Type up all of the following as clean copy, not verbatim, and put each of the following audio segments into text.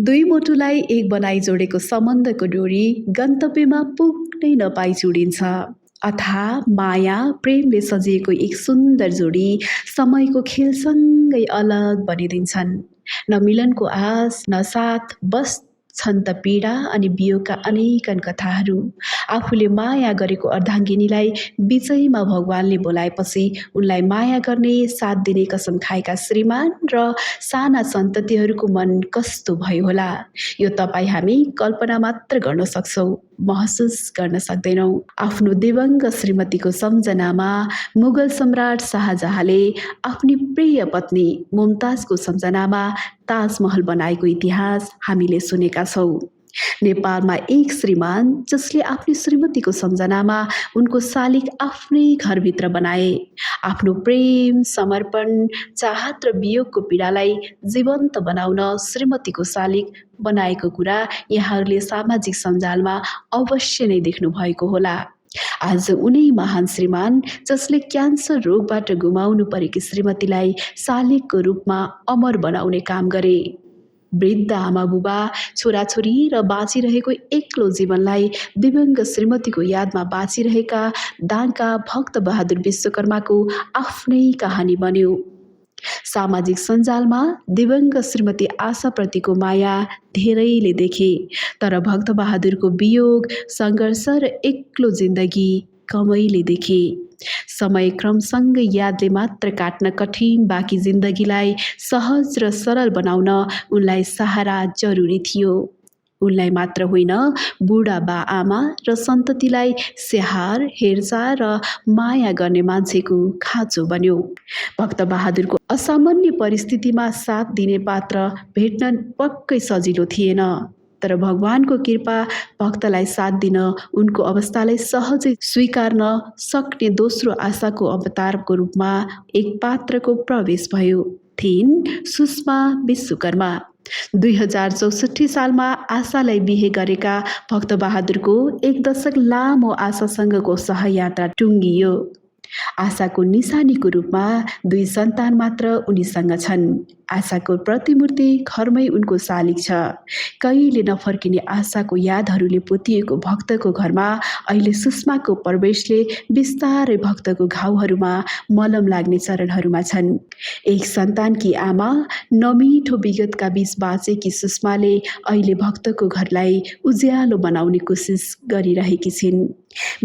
दुई मुटुलाई एक बनाई जोडेको सम्बन्धको डोरी गन्तव्यमा पुग्नै नपाई चुडिन्छ। अथाह माया प्रेमले सजिएको एक सुन्दर जोडी समयको खेलसँगै अलग बनिदिन्छन्। न मिलनको आस न साथ, बस छन् त पीडा अनि वियोगका अनेकन कथाहरू। आफूले माया गरेको अर्धाङ्गिनीलाई बिचैमा भगवानले बोलाएपछि उनलाई माया गर्ने साथ दिने कसम खाएका श्रीमान र साना सन्ततिहरूको मन कस्तो भयो होला, यो तपाईँ हामी कल्पना मात्र गर्न सक्छौँ, महसुस गर्न सक्दैनौँ। आफ्नो दिवंग श्रीमतीको सम्झनामा मुगल सम्राट शाहजहाँले आफ्नी प्रिय पत्नी मुमताजको सम्झनामा ताजमहल बनाएको इतिहास हामीले सुनेका छौँ। नेपालमा एक श्रीमान जसले आफ्नी श्रीमतीको सम्झनामा उनको शालिग आफ्नै घरभित्र बनाए। आफ्नो प्रेम, समर्पण, चाहत र वियोगको पीडालाई जीवन्त बनाउन श्रीमतीको शालिग बनाएको कुरा यहाँहरूले सामाजिक सञ्जालमा अवश्य नै देख्नु भएको होला। आज उनै महान श्रीमान जसले क्यान्सर रोगबाट गुमाउनु परेकी श्रीमतीलाई शालिगको रूपमा अमर बनाउने काम गरे। वृद्ध आमा बुबा, छोराछोरी र बाँचिरहेको एक्लो जीवनलाई दिवंग श्रीमतीको यादमा बाँचिरहेका दाङका भक्त बहादुर विश्वकर्माको आफ्नै कहानी बन्यो। सामाजिक सञ्जालमा दिवंग श्रीमती आशाप्रतिको माया धेरैले देखे, तर भक्त बहादुरको वियोग, सङ्घर्ष र एक्लो जिन्दगी कमैले देखे। समय क्रमसँगै यादले मात्र काट्न कठिन बाँकी जिन्दगीलाई सहज र सरल बनाउन उनलाई सहारा जरुरी थियो। उनलाई मात्र होइन, बुढा बा आमा र सन्ततिलाई स्याहार, हेरचाह र माया गर्ने मान्छेको खाँचो बन्यो। भक्त बहादुरको असामान्य परिस्थितिमा साथ दिने पात्र भेट्न पक्कै सजिलो थिएन, तर भगवानको कृपा भक्तलाई साथ दिन उनको अवस्थालाई सहजै स्वीकार्न सक्ने दोस्रो आशाको अवतारको रूपमा एक पात्रको प्रवेश भयो। थिइन् सुषमा विश्वकर्मा। 2064 सालमा आशालाई बिहे गरेका भक्त बहादुरको एक दशक लामो आशासँगको सहयात्रा टुङ्गियो। आशाको निशानीको रूपमा 2 सन्तान मात्र उनीसँग छन्। आशाको प्रतिमूर्ति घरमै उनको शालिग छ। कहिले नफर्किने आशाको यादहरूले पोतिएको भक्तको घरमा अहिले सुषमाको प्रवेशले बिस्तारै भक्तको घाउहरूमा मलम लाग्ने चरणहरूमा छन्। एक सन्तानकी आमा, नमिठो विगतका बीच बाँचेकी सुषमाले अहिले भक्तको घरलाई उज्यालो बनाउने कोसिस गरिरहेकी छिन्।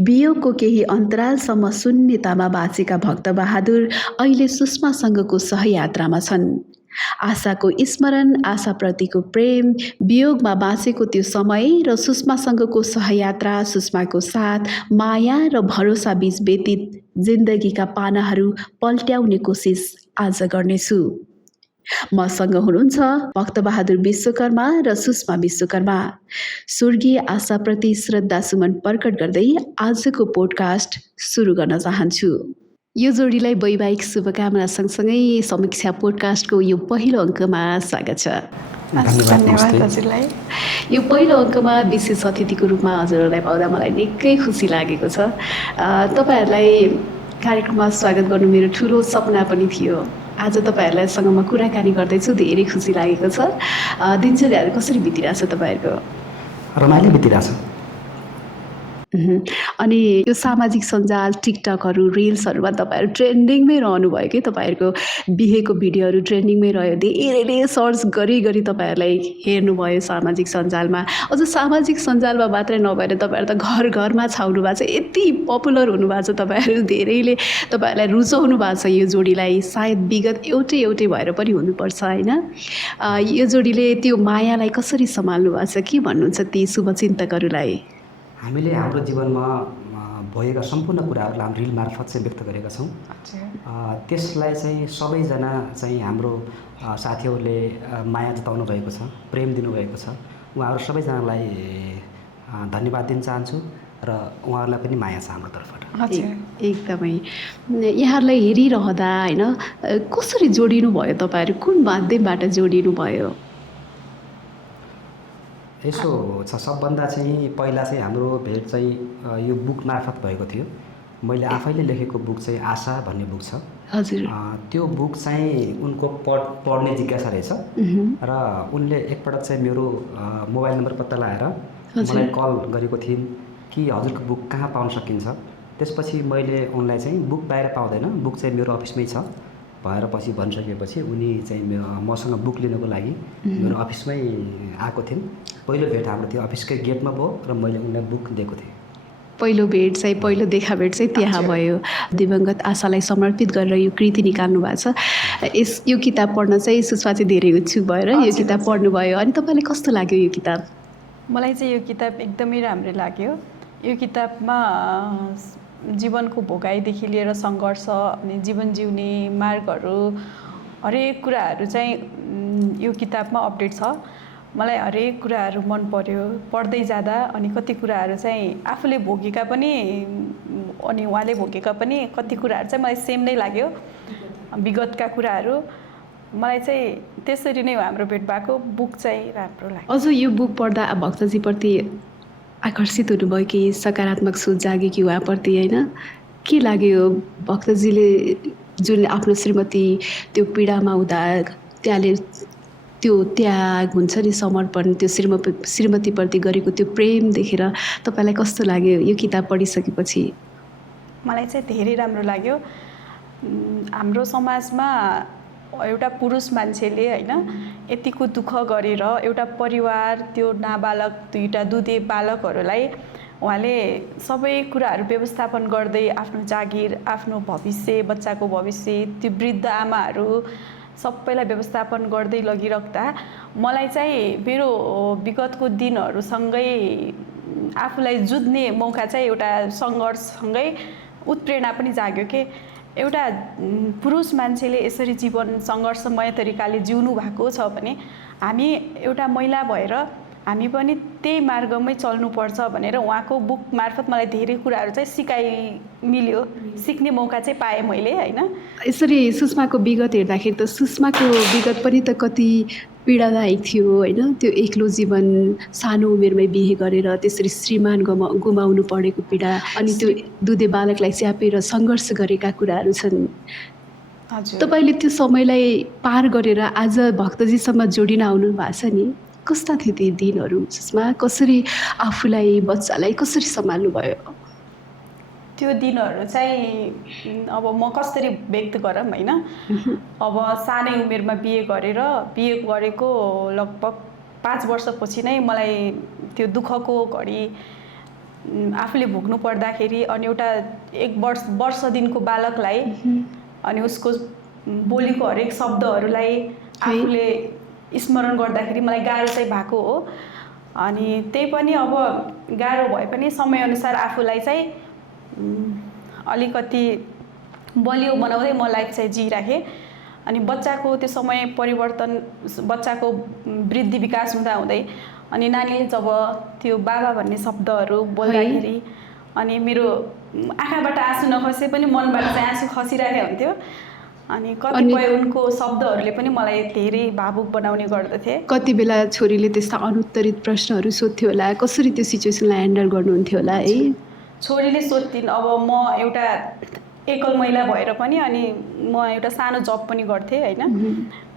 वियोगको केही अन्तरालसम्म शून्यतामा बाँचेका भक्त बहादुर अहिले सुषमासँगको सहयात्रामा छन्। आशाको स्मरण, आशाप्रतिको प्रेम, वियोगमा बाँचेको त्यो समय र सुषमासँगको सहयात्रा, सुषमाको साथ, माया र भरोसा बीच व्यतीत जिन्दगीका पानाहरू पल्ट्याउने कोसिस आज गर्नेछु। मसँग हुनुहुन्छ भक्त बहादुर विश्वकर्मा र सुषमा विश्वकर्मा। स्वर्गीय आशाप्रति श्रद्धा सुमन प्रकट गर्दै आजको पोडकास्ट सुरु गर्न चाहन्छु। यो जोडीलाई वैवाहिक शुभकामना सँगसँगै समीक्षा पोडकास्टको यो पहिलो अङ्कमा स्वागत छ। धन्यवाद हजुरलाई। यो पहिलो अङ्कमा विशेष अतिथिको रूपमा हजुरहरूलाई पाउँदा मलाई निकै खुसी लागेको छ। तपाईँहरूलाई कार्यक्रममा स्वागत गर्नु मेरो ठुलो सपना पनि थियो। आज तपाईँहरूलाईसँग म कुराकानी गर्दैछु, धेरै खुसी लागेको छ। दिनचर्याहरू कसरी बितिरहेछ तपाईँहरूको? रमाइलो बितिरहेछ। अनि यो सामाजिक सञ्जाल, टिकटकहरू, रिल्सहरूमा तपाईँहरू ट्रेन्डिङमै रहनुभयो कि? तपाईँहरूको बिहेको भिडियोहरू ट्रेन्डिङमै रह्यो। धेरैले सर्च गरी तपाईँहरूलाई हेर्नुभयो सामाजिक सञ्जालमा। अझ सामाजिक सञ्जालमा मात्रै नभएर तपाईँहरू त घर घरमा छाउनु भएको छ। यति पपुलर हुनुभएको छ तपाईँहरू, धेरैले तपाईँहरूलाई रुचाउनु भएको छ यो जोडीलाई। सायद विगत एउटै भएर पनि हुनुपर्छ होइन? यो जोडीले त्यो मायालाई कसरी सम्हाल्नु भएको छ, के भन्नुहुन्छ ती शुभचिन्तकहरूलाई? हामीले हाम्रो जीवनमा भएका सम्पूर्ण कुराहरूलाई हामी रिल मार्फत चाहिँ व्यक्त गरेका छौँ। त्यसलाई चाहिँ सबैजना चाहिँ हाम्रो साथीहरूले माया जताउनु भएको छ, प्रेम दिनुभएको छ। उहाँहरू सबैजनालाई धन्यवाद दिन चाहन्छु र उहाँहरूलाई पनि माया छ हाम्रो तर्फबाट। एकदमै। यहाँहरूलाई हेरिरहँदा होइन, कसरी जोडिनु भयो तपाईँहरू? कुन माध्यमबाट जोडिनु भयो? यसो छ, सबभन्दा चाहिँ पहिला चाहिँ हाम्रो भेट चाहिँ यो बुक मार्फत भएको थियो। मैले आफैले लेखेको बुक चाहिँ आशा भन्ने बुक छ। हजुर। त्यो बुक चाहिँ उनको पढ्ने जिज्ञासा रहेछ र उनले एकपटक चाहिँ मेरो मोबाइल नम्बर पत्ता लगाएर मलाई कल गरेको थिइन् कि हजुरको बुक कहाँ पाउन सकिन्छ। त्यसपछि मैले उनलाई चाहिँ बुक बाहिर पाउँदैन, बुक चाहिँ मेरो अफिसमै छ भनेर पछि भनिसकेपछि उनी चाहिँ मसँग बुक लिनको लागि मेरो अफिसमै आएको थिइन्। पहिलो भेट हाम्रो त्यो अफिसकै गेटमा भयो र मैले उनलाई बुक दिएको थिएँ। पहिलो भेट चाहिँ पहिलो देखाभेट चाहिँ त्यहाँ भयो। दिवंगत आशालाई समर्पित गरेर यो कृति निकाल्नु भएको छ। यो किताब पढ्न चाहिँ सुषमा चाहिँ धेरै उत्सुक भएर यो किताब पढ्नुभयो। अनि तपाईँलाई कस्तो लाग्यो यो किताब? मलाई चाहिँ यो किताब एकदमै राम्रो लाग्यो। यो किताबमा जीवनको भोगाइदेखि लिएर सङ्घर्ष अनि जीवन जिउने मार्गहरू हरेक कुराहरू चाहिँ यो किताबमा अपडेट छ। मलाई हरेक कुराहरू मन पर्यो पढ्दै जाँदा। अनि कति कुराहरू चाहिँ आफूले भोगेका पनि अनि उहाँले भोगेका पनि कति कुराहरू चाहिँ मलाई सेम नै लाग्यो, विगतका कुराहरू। मलाई चाहिँ त्यसरी नै हाम्रो भेट भएको। बुक चाहिँ राम्रो लाग्यो। अझ यो बुक पढ्दा भक्तजीप्रति आकर्षित हुनुभयो कि सकारात्मक सोच जाग्यो कि उहाँप्रति, होइन? के लाग्यो भक्तजीले जुन आफ्नो श्रीमती त्यो पीडामा हुँदा त्यहाँले त्यो त्याग हुन्छ नि, समर्पण, त्यो श्रीमतीप्रति गरेको त्यो प्रेम देखेर तपाईँलाई कस्तो लाग्यो यो किताब पढिसकेपछि? मलाई चाहिँ धेरै राम्रो लाग्यो। हाम्रो समाजमा एउटा पुरुष मान्छेले होइन यतिको दुःख गरेर एउटा परिवार, त्यो नाबालक दुईवटा दुधे बालकहरूलाई उहाँले सबै कुराहरू व्यवस्थापन गर्दै आफ्नो जागिर, आफ्नो भविष्य, बच्चाको भविष्य, त्यो वृद्ध आमाहरू सबैलाई व्यवस्थापन गर्दै लगिराख्दा मलाई चाहिँ मेरो विगतको दिनहरूसँगै आफूलाई जुझ्ने मौका चाहिँ एउटा सङ्घर्षसँगै उत्प्रेरणा पनि जाग्यो कि एउटा पुरुष मान्छेले यसरी जीवन सङ्घर्षमय तरिकाले जिउनु भएको छ भने हामी एउटा महिला भएर हामी पनि त्यही मार्गमै चल्नुपर्छ भनेर उहाँको बुक मार्फत मलाई धेरै कुराहरू चाहिँ मिल्यो, सिक्ने मौका चाहिँ पाएँ मैले, होइन? यसरी सुषमाको विगत हेर्दाखेरि त सुषमाको विगत पनि त कति पीडादायक थियो, होइन? त्यो एक्लो जीवन, सानो उमेरमै बिहे गरेर त्यसरी श्रीमान गुमाउनु परेको पीडा, अनि त्यो दुधे बालकलाई च्यापेर सङ्घर्ष गरेका कुराहरू छन्। हजुर। तपाईँले त्यो समयलाई पार गरेर आज भक्तजीसम्म जोडिन आउनु भएको छ नि, कस्ता थियो ती दिनहरू सुषमा? कसरी आफूलाई, बच्चालाई कसरी सम्हाल्नु भयो? त्यो दिनहरू चाहिँ अब म कसरी व्यक्त गरौँ, होइन? अब सानै उमेरमा बिहे गरेको लगभग 5 वर्षपछि नै मलाई त्यो दुःखको घडी आफूले भोग्नु पर्दाखेरि अनि एउटा 1 वर्ष दिनको बालकलाई अनि उसको बोलीको हरेक शब्दहरूलाई आफूले स्मरण गर्दाखेरि मलाई गाह्रो चाहिँ भएको हो। अनि त्यही पनि अब गाह्रो भए पनि समयअनुसार आफूलाई चाहिँ अलिकति बलियो बनाउँदै म लाइफ चाहिँ जिइराखेँ। अनि बच्चाको त्यो समय परिवर्तन, बच्चाको वृद्धि विकास हुँदै अनि नानीले जब त्यो बाबा भन्ने शब्दहरू बोल्दाखेरि अनि मेरो आँखाबाट आँसु नखसे पनि मनबाट चाहिँ आँसु खसिरहेको हुन्थ्यो। अनि कतिपय उनको शब्दहरूले पनि मलाई धेरै भावुक बनाउने गर्दथे। कति बेला छोरीले त्यस्ता अनुत्तरित प्रश्नहरू सोध्थ्यो होला, कसरी त्यो सिचुएसनलाई ह्यान्डल गर्नुहुन्थ्यो होला, है? छोरीले सोध्थिन्। अब म एउटा एकल महिला भएर पनि अनि म एउटा सानो जब पनि गर्थेँ, होइन?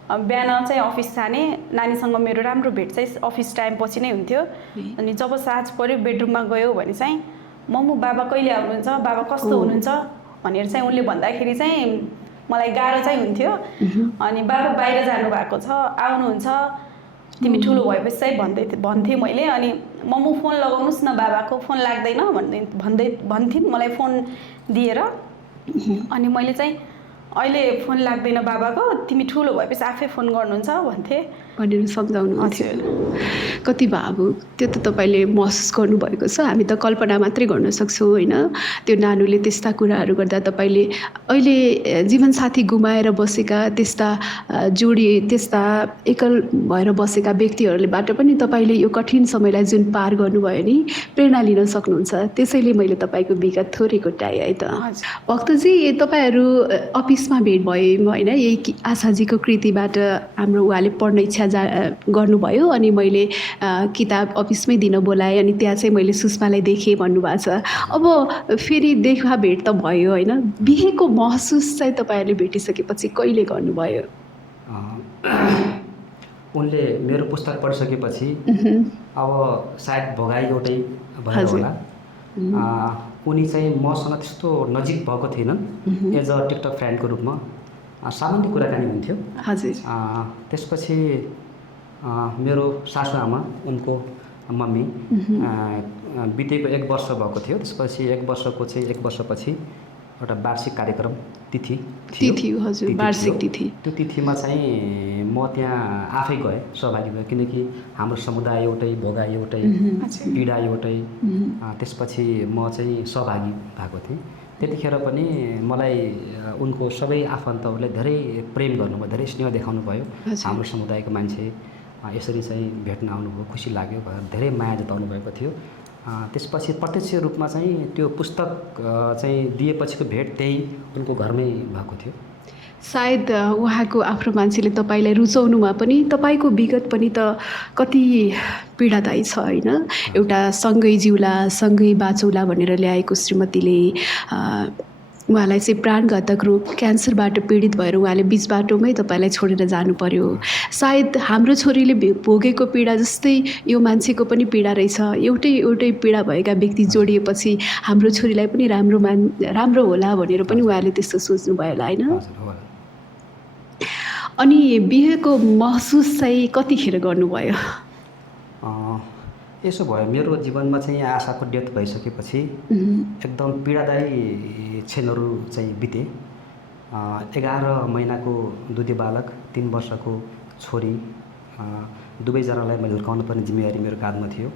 बिहान चाहिँ अफिस जाने, नानीसँग मेरो राम्रो भेट चाहिँ अफिस टाइम पछि नै हुन्थ्यो। अनि जब साँझ पऱ्यो बेडरुममा गयो भने चाहिँ मम्मु बाबा कहिले आउनुहुन्छ, बाबा कस्तो हुनुहुन्छ भनेर चाहिँ उनले भन्दाखेरि चाहिँ मलाई गाह्रो चाहिँ हुन्थ्यो। अनि बाबा बाहिर जानुभएको छ, आउनुहुन्छ, तिमी ठुलो भएपछि चाहिँ भन्थेँ मैले। अनि मम्मु फोन लगाउनुहोस् न बाबाको, फोन लाग्दैन भन्थिन् मलाई फोन दिएर। अनि मैले चाहिँ अहिले फोन लाग्दैन बाबाको, तिमी ठुलो भएपछि आफै फोन गर्नुहुन्छ भन्थेँ भनेर सम्झाउनुहुन्थ्यो। कति भावुक त्यो त तपाईँले महसुस गर्नुभएको छ। हामी त कल्पना मात्रै गर्न सक्छौँ, होइन? त्यो नानुले त्यस्ता कुराहरू गर्दा तपाईँले अहिले जीवनसाथी गुमाएर बसेका त्यस्ता जोडी, त्यस्ता एकल भएर बसेका व्यक्तिहरूबाट पनि तपाईँले यो कठिन समयलाई जुन पार गर्नुभयो नि, प्रेरणा लिन सक्नुहुन्छ। त्यसैले मैले तपाईँको विगत थोरै कोट्याएँ, है त? भक्तजी, तपाईँहरू अफिसमा भेट भयौँ, होइन? यही आशाजीको कृतिबाट हाम्रो उहाँले पढ्न इच्छा गर्नुभयो अनि मैले किताब अफिसमै दिन बोलाएँ अनि त्यहाँ चाहिँ मैले सुषमालाई देखेँ भन्नुभएको छ। अब फेरि देखा भेट त भयो होइन, बिहेको महसुस चाहिँ तपाईँहरूले भेटिसकेपछि कहिले गर्नुभयो? उनले मेरो पुस्तक पढिसकेपछि अब सायद भोगाई एउटै भएर हजुर। होला। उनी चाहिँ मसँग त्यस्तो नजिक भएको थिएनन् एज अ टिकटक फ्रेन्डको रूपमा, सामान्य कुराकानी हुन्थ्यो। हजुर। त्यसपछि मेरो सासुआमा उनको मम्मी बितेको 1 वर्ष भएको थियो। त्यसपछि 1 वर्षपछि एउटा वार्षिक कार्यक्रम तिथि थियो। हजुर, वार्षिक तिथि। त्यो तिथिमा चाहिँ म त्यहाँ आफै गएँ, सहभागी भएँ, किनकि हाम्रो समुदाय एउटै, भोगाई एउटै, पीडा एउटै। त्यसपछि म चाहिँ सहभागी भएको थिएँ। त्यतिखेर पनि मलाई उनको सबै आफन्तहरूले धेरै प्रेम गर्नुभयो, धेरै स्नेह देखाउनु भयो। हाम्रो समुदायको मान्छे यसरी चाहिँ भेट्न आउनुभयो, खुसी लाग्यो भनेर धेरै माया जताउनु भएको थियो। त्यसपछि प्रत्यक्ष रूपमा चाहिँ त्यो पुस्तक चाहिँ दिएपछिको भेट त्यही उनको घरमै भएको थियो। सायद उहाँको आफ्नो मान्छेले तपाईँलाई रुचाउनुमा पनि तपाईँको विगत पनि त कति पीडादायी छ होइन। एउटा सँगै जिउला सँगै बाँचौला भनेर ल्याएको श्रीमतीले उहाँलाई चाहिँ प्राणघातक रोग क्यान्सरबाट पीडित भएर उहाँले बिच बाटोमै तपाईँलाई छोडेर जानु पर्यो। सायद हाम्रो छोरीले भोगेको पीडा जस्तै यो मान्छेको पनि पीडा रहेछ। एउटै पीडा भएका व्यक्ति जोडिएपछि हाम्रो छोरीलाई पनि राम्रो होला भनेर पनि उहाँले त्यस्तो सोच्नुभयो होला होइन। अनि बिहेको महसुस चाहिँ कतिखेर गर्नुभयो? यसो भयो, मेरो जीवनमा चाहिँ आशाको डेथ भइसकेपछि एकदम पीडादायी क्षणहरू चाहिँ बिते। 11 महिनाको दुधे बालक, 3 वर्षको छोरी, दुवैजनालाई मैले हुर्काउनु पर्ने जिम्मेवारी मेरो काँधमा थियो।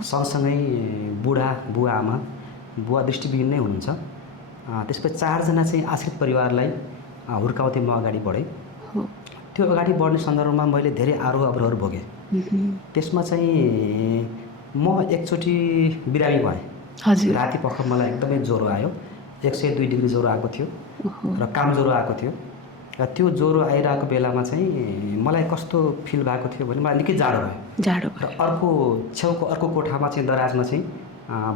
सँगसँगै बुवा आमा, बुवा दृष्टिविहीन नै हुनुहुन्छ। त्यसपछि 4 जना चाहिँ आश्रित परिवारलाई हुर्काउँदै म अगाडि बढेँ। त्यो अगाडि बढ्ने सन्दर्भमा मैले धेरै आरोह अवरोहहरू भोगेँ। त्यसमा चाहिँ म एकचोटि बिरामी भएँ। हजुर। राति पख मलाई एकदमै ज्वरो आयो, 102 डिग्री ज्वरो आएको थियो र काम ज्वरो आएको थियो। र त्यो ज्वरो आइरहेको बेलामा चाहिँ मलाई कस्तो फिल भएको थियो भने मलाई निकै जाडो भयो। र छेउको अर्को कोठामा चाहिँ दराजमा चाहिँ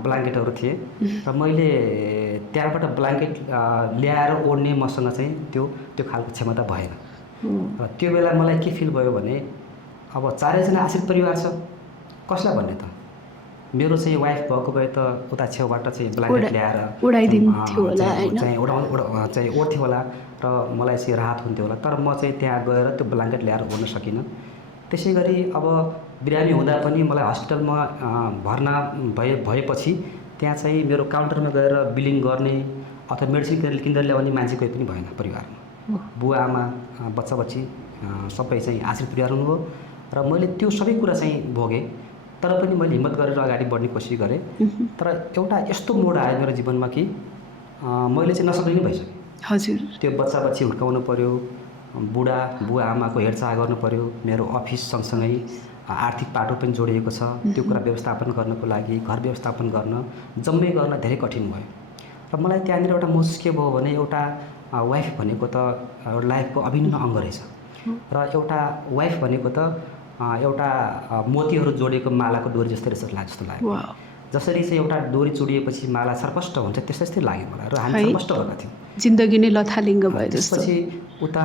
ब्ल्याङ्केटहरू थिए र मैले त्यहाँबाट ब्ल्याङ्केट ल्याएर ओढ्ने मसँग चाहिँ त्यो खालको क्षमता भएन। र त्यो बेला मलाई के फिल भयो भने अब 4 जना आश्रित परिवार छ, कसलाई भन्ने त? मेरो चाहिँ वाइफ भएको भए त उता छेउबाट चाहिँ ब्ल्याङ्केट ल्याएर उडाइदिन्थ्यो होला हैन, चाहिँ ओढ्थ्यो होला र मलाई चाहिँ राहत हुन्थ्यो होला। तर म चाहिँ त्यहाँ गएर त्यो ब्ल्याङ्केट ल्याएर ओढ्न सकिनँ। त्यसै गरी अब बिरामी हुँदा पनि मलाई हस्पिटलमा भर्ना भएपछि त्यहाँ चाहिँ मेरो काउन्टरमा गएर बिलिङ गर्ने अथवा मेडिसिन किनेर ल्याउने मान्छे कोही पनि भएन परिवारमा। बुवा आमा, बच्चा बच्ची सबै चाहिँ आश्रित परिवार हुनुभयो र मैले त्यो सबै कुरा चाहिँ भोगेँ। तर पनि मैले हिम्मत गरेर अगाडि बढ्ने कोसिस गरेँ। तर एउटा यस्तो मोड आयो मेरो जीवनमा कि मैले चाहिँ नसक्ने नै भइसकेँ। हजुर। त्यो बच्चा बच्ची हुर्काउनु पर्यो, बुवा आमाको हेरचाह गर्नु पर्यो, मेरो अफिस सँगसँगै आर्थिक पाटो पनि जोडिएको छ। त्यो कुरा व्यवस्थापन गर्नको लागि, घर व्यवस्थापन गर्न, जम्मै गर्न धेरै कठिन भयो। र मलाई त्यहाँनिर एउटा महसुस के भयो भने एउटा वाइफ भनेको त लाइफको अभिन्न अङ्ग रहेछ र एउटा वाइफ भनेको त एउटा मोतीहरू जोडिएको मालाको डोरी जस्तै रहेछ जस्तो लाग्यो। जसरी चाहिँ एउटा डोरी चुडिएपछि माला सर्पष्ट हुन्छ त्यस्तै लाग्यो मलाई र हामी सर्पष्ट भएका थियौँ। जिन्दगी नै लथालिङ्ग भयो जस्तो। त्यसपछि उता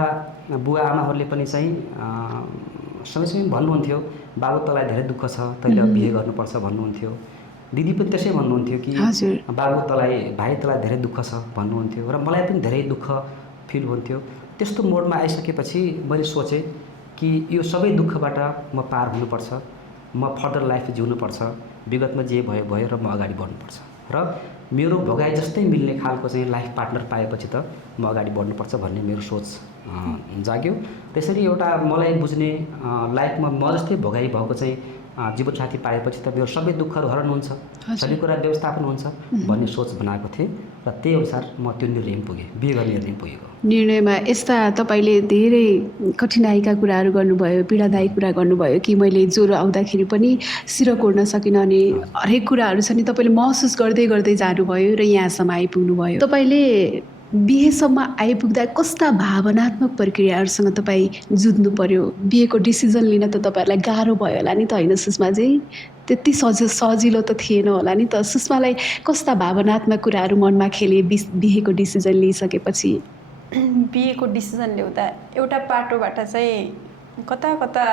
बुवा आमाहरूले पनि चाहिँ सँगसँगै भन्नुहुन्थ्यो, बाबु तँलाई धेरै दुःख छ, तैँले बिहे गर्नुपर्छ भन्नुहुन्थ्यो। दिदी पनि त्यसै भन्नुहुन्थ्यो कि बाबु भाइ तँलाई धेरै दुःख छ भन्नुहुन्थ्यो र मलाई पनि धेरै दुःख फिल हुन्थ्यो। त्यस्तो मोडमा आइसकेपछि मैले सोचेँ कि यो सबै दुःखबाट म पार हुनुपर्छ, म फर्दर लाइफ जिउनुपर्छ, विगतमा जे भयो र म अगाडि बढ्नुपर्छ र मेरो भोगाइ जस्तै मिल्ने खालको चाहिँ लाइफ पार्टनर पाएपछि त म अगाडि बढ्नुपर्छ भन्ने मेरो सोच जाग्यो। त्यसरी एउटा मलाई बुझ्ने लाइफमा म जस्तै भोगाइ भएको चाहिँ जीवनसाथी पाएपछि त मेरो सबै दुःखहरू हरण हुन्छ, सबै कुरा व्यवस्थापन हुन्छ भन्ने सोच बनाएको थिएँ र त्यही अनुसार म त्यो निर्णय पुगेँ, बिहे गर्ने निर्णय पुगेको। निर्णयमा यस्ता तपाईँले धेरै कठिनाइका कुराहरू गर्नुभयो, पीडादायी कुरा गर्नुभयो कि मैले ज्वरो आउँदाखेरि पनि सिर कोर्न सकिनँ अनि हरेक कुराहरू छ नि तपाईँले महसुस गर्दै जानुभयो र यहाँसम्म आइपुग्नुभयो। तपाईँले बिहेसम्म आइपुग्दा कस्ता भावनात्मक प्रक्रियाहरूसँग तपाईँ जुझ्नु पर्यो? बिहेको डिसिजन लिन त तपाईँहरूलाई गाह्रो भयो होला नि त होइन सुषमाजी? त्यति सजिलो त थिएन होला नि त। सुषमालाई कस्ता भावनात्मक कुराहरू मनमा खेले बिहेको डिसिजन लिइसकेपछि? बिहेको डिसिजन ल्याउँदा एउटा पाटोबाट चाहिँ कता कता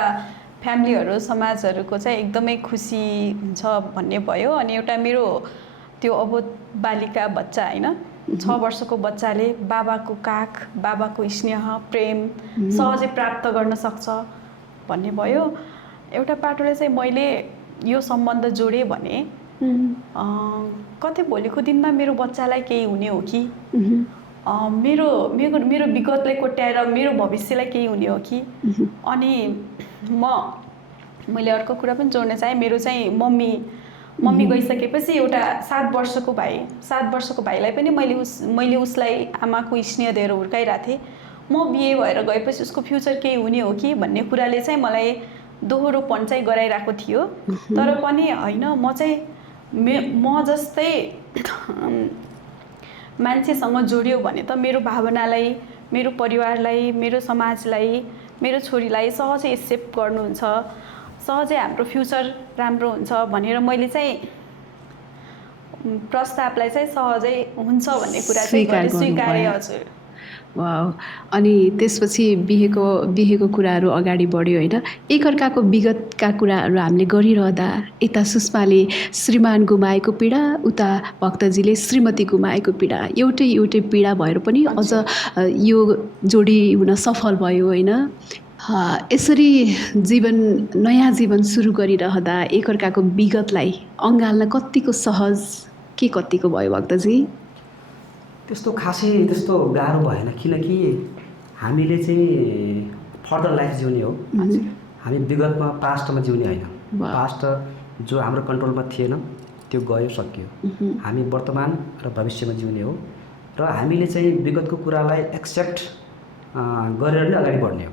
फ्यामिलीहरू समाजहरूको चाहिँ एकदमै खुसी हुन्छ भन्ने भयो। अनि एउटा मेरो त्यो अबोध बालिका बच्चा होइन 6 वर्षको बच्चाले बाबाको काख, बाबाको स्नेह प्रेम सहजै प्राप्त गर्न सक्छ भन्ने भयो। एउटा पाटोले चाहिँ मैले यो सम्बन्ध जोडेँ भने कतै भोलिको दिनमा मेरो बच्चालाई केही हुने हो कि मेरो मेरो मेरो विगतलाई कोट्याएर मेरो भविष्यलाई केही हुने हो कि। अनि मैले अर्को कुरा पनि जोड्न चाहेँ। मेरो चाहिँ मम्मी गइसकेपछि एउटा 7 वर्षको भाइलाई पनि मैले उसलाई आमाको स्नेह दिएर हुर्काइरहेको थिएँ। म बिहे भएर गएपछि उसको फ्युचर केही हुने हो कि भन्ने कुराले चाहिँ मलाई दोहोरोपन चाहिँ गराइरहेको थियो। तर पनि होइन, म चाहिँ म जस्तै मान्छेसँग जोडियो भने त मेरो भावनालाई, मेरो परिवारलाई, मेरो समाजलाई, मेरो छोरीलाई सहजै एक्सेप्ट गर्नुहुन्छ, सहजै हाम्रो फ्युचर राम्रो हुन्छ भनेर मैले चाहिँ प्रस्तावलाई चाहिँ सहजै हुन्छ भन्ने कुरा चाहिँ स्वीकारेँ। हजुर। वाउ। अनि त्यसपछि बिहेको कुराहरू अगाडि बढ्यो होइन। एकअर्काको विगतका कुराहरू हामीले गरिरहँदा यता सुषमाले श्रीमान गुमाएको पीडा, उता भक्तजीले श्रीमती गुमाएको पीडा, एउटै पीडा भएर पनि अझ यो जोडी हुन सफल भयो होइन। यसरी नयाँ जीवन सुरु गरिरहँदा एकअर्काको विगतलाई अँगाल्न कतिको सहज के कतिको भयो भक्तजी? त्यस्तो खासै त्यस्तो गाह्रो भएन, किनकि हामीले चाहिँ फर्दर लाइफ जिउने हो। हामी विगतमा पास्टमा जिउने होइन। पास्ट जो हाम्रो कन्ट्रोलमा थिएन त्यो गयो, सकियो। हामी वर्तमान र भविष्यमा जिउने हो र हामीले चाहिँ विगतको कुरालाई एक्सेप्ट गरेर नै अगाडि बढ्ने हो।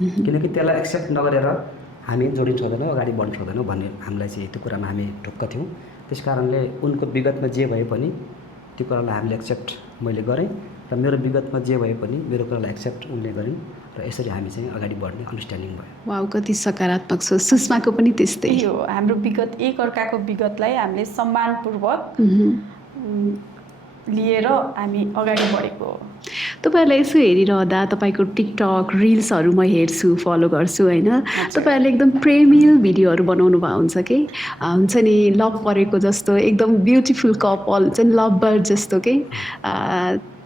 किनकि त्यसलाई एक्सेप्ट नगरेर हामी जोडिन सक्दैनौँ, अगाडि बढ्न सक्दैनौँ भन्ने हामीलाई चाहिँ त्यो कुरामा हामी ढुक्क थियौँ। त्यस कारणले उनको विगतमा जे भए पनि त्यो कुरालाई हामीले एक्सेप्ट मैले गरेँ र मेरो विगतमा जे भए पनि मेरो कुरालाई एक्सेप्ट उनले गरिन् र यसरी हामी चाहिँ अगाडि बढ्ने अन्डरस्ट्यान्डिङ भयो। वाउ, कति सकारात्मक छ। सुषमाको पनि त्यस्तै हो। हाम्रो विगत, एकअर्काको विगतलाई हामीले सम्मानपूर्वक लिएर हामी अगाडि बढेको हो। तपाईँहरूलाई यसो हेरिरहँदा तपाईँको टिकटक रिल्सहरू म हेर्छु, फलो गर्छु होइन। तपाईँहरूले एकदम प्रेमिल भिडियोहरू बनाउनु भएको हुन्छ कि हुन्छ नि, लभ परेको जस्तो एकदम ब्युटिफुल कपल चाहिँ लभ बर्ड जस्तो कि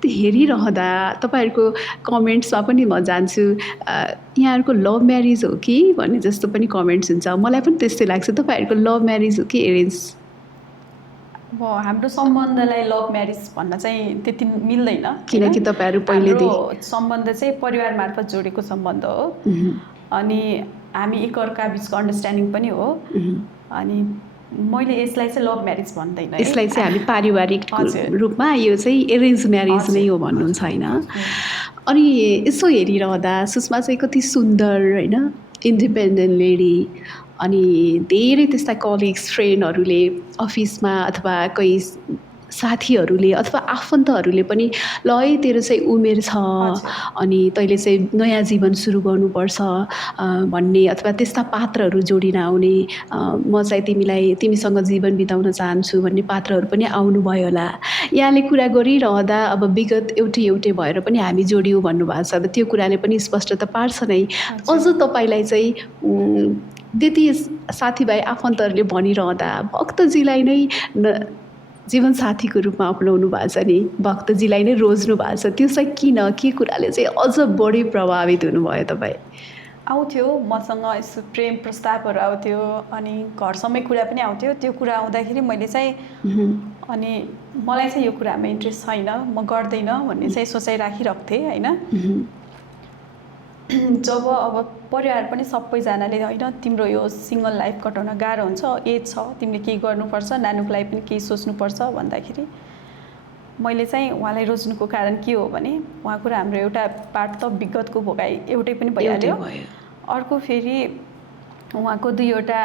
हेरिरहँदा तपाईँहरूको कमेन्ट्समा पनि म जान्छु यहाँहरूको लभ म्यारिज हो कि भन्ने जस्तो पनि कमेन्ट्स हुन्छ। मलाई पनि त्यस्तै लाग्छ। तपाईँहरूको लभ म्यारिज हो कि एरेन्ज? अब हाम्रो सम्बन्धलाई लभ म्यारिज भन्न चाहिँ त्यति मिल्दैन, किनकि तपाईँहरू पहिलेदेखि सम्बन्ध चाहिँ परिवार मार्फत जोडेको सम्बन्ध हो। अनि हामी एकअर्का बिचको अन्डरस्ट्यान्डिङ पनि हो। अनि मैले यसलाई चाहिँ लभ म्यारिज भन्दैन, यसलाई चाहिँ हामी पारिवारिक रूपमा यो चाहिँ एरेन्ज म्यारिज नै हो भन्नुहुन्छ होइन। अनि यसो हेरिरहँदा सुषमा चाहिँ कति सुन्दर होइन, इन्डिपेन्डेन्ट लेडी। अनि धेरै त्यस्ता कलिग्स, फ्रेन्डहरूले अफिसमा अथवा कोही साथीहरूले अथवा आफन्तहरूले पनि ल है तेरो चाहिँ उमेर छ अनि तैँले चाहिँ नयाँ जीवन सुरु गर्नुपर्छ भन्ने अथवा त्यस्ता पात्रहरू जोडिन आउने, म चाहिँ तिमीसँग जीवन बिताउन चाहन्छु भन्ने पात्रहरू पनि आउनुभयो होला। यहाँले कुरा गरिरहँदा अब विगत एउटै भएर पनि हामी जोडियौँ भन्नुभएको छ। अब त्यो कुराले पनि स्पष्टता पार्छ नै। अझ तपाईँलाई चाहिँ त्यति साथीभाइ आफन्तहरूले भनिरहँदा भक्तजीलाई नै जीवनसाथीको रूपमा अपनाउनु भएको छ नि, भक्तजीलाई नै रोज्नु भएको छ। त्यो चाहिँ किन, के कुराले चाहिँ अझ बढी प्रभावित हुनुभयो तपाईँ? आउँथ्यो मसँग यस्तो प्रेम प्रस्तावहरू आउँथ्यो अनि घरसम्मै कुरा पनि आउँथ्यो। त्यो कुरा आउँदाखेरि मैले चाहिँ अनि मलाई चाहिँ यो कुरामा इन्ट्रेस्ट छैन, म गर्दैन भन्ने चाहिँ सोचाइ राखिरहेको थिएँ होइन। जब अब परिवार पनि सबैजनाले होइन तिम्रो यो सिङ्गल लाइफ कटाउन गाह्रो हुन्छ, एज छ, तिमीले केही गर्नुपर्छ, नानीको लागि पनि केही सोच्नुपर्छ भन्दाखेरि मैले चाहिँ उहाँलाई रोज्नुको कारण के हो भने उहाँको र हाम्रो एउटा पार्ट त विगतको भोगाइ एउटै पनि भइहाल्यो। अर्को फेरि उहाँको 2वटा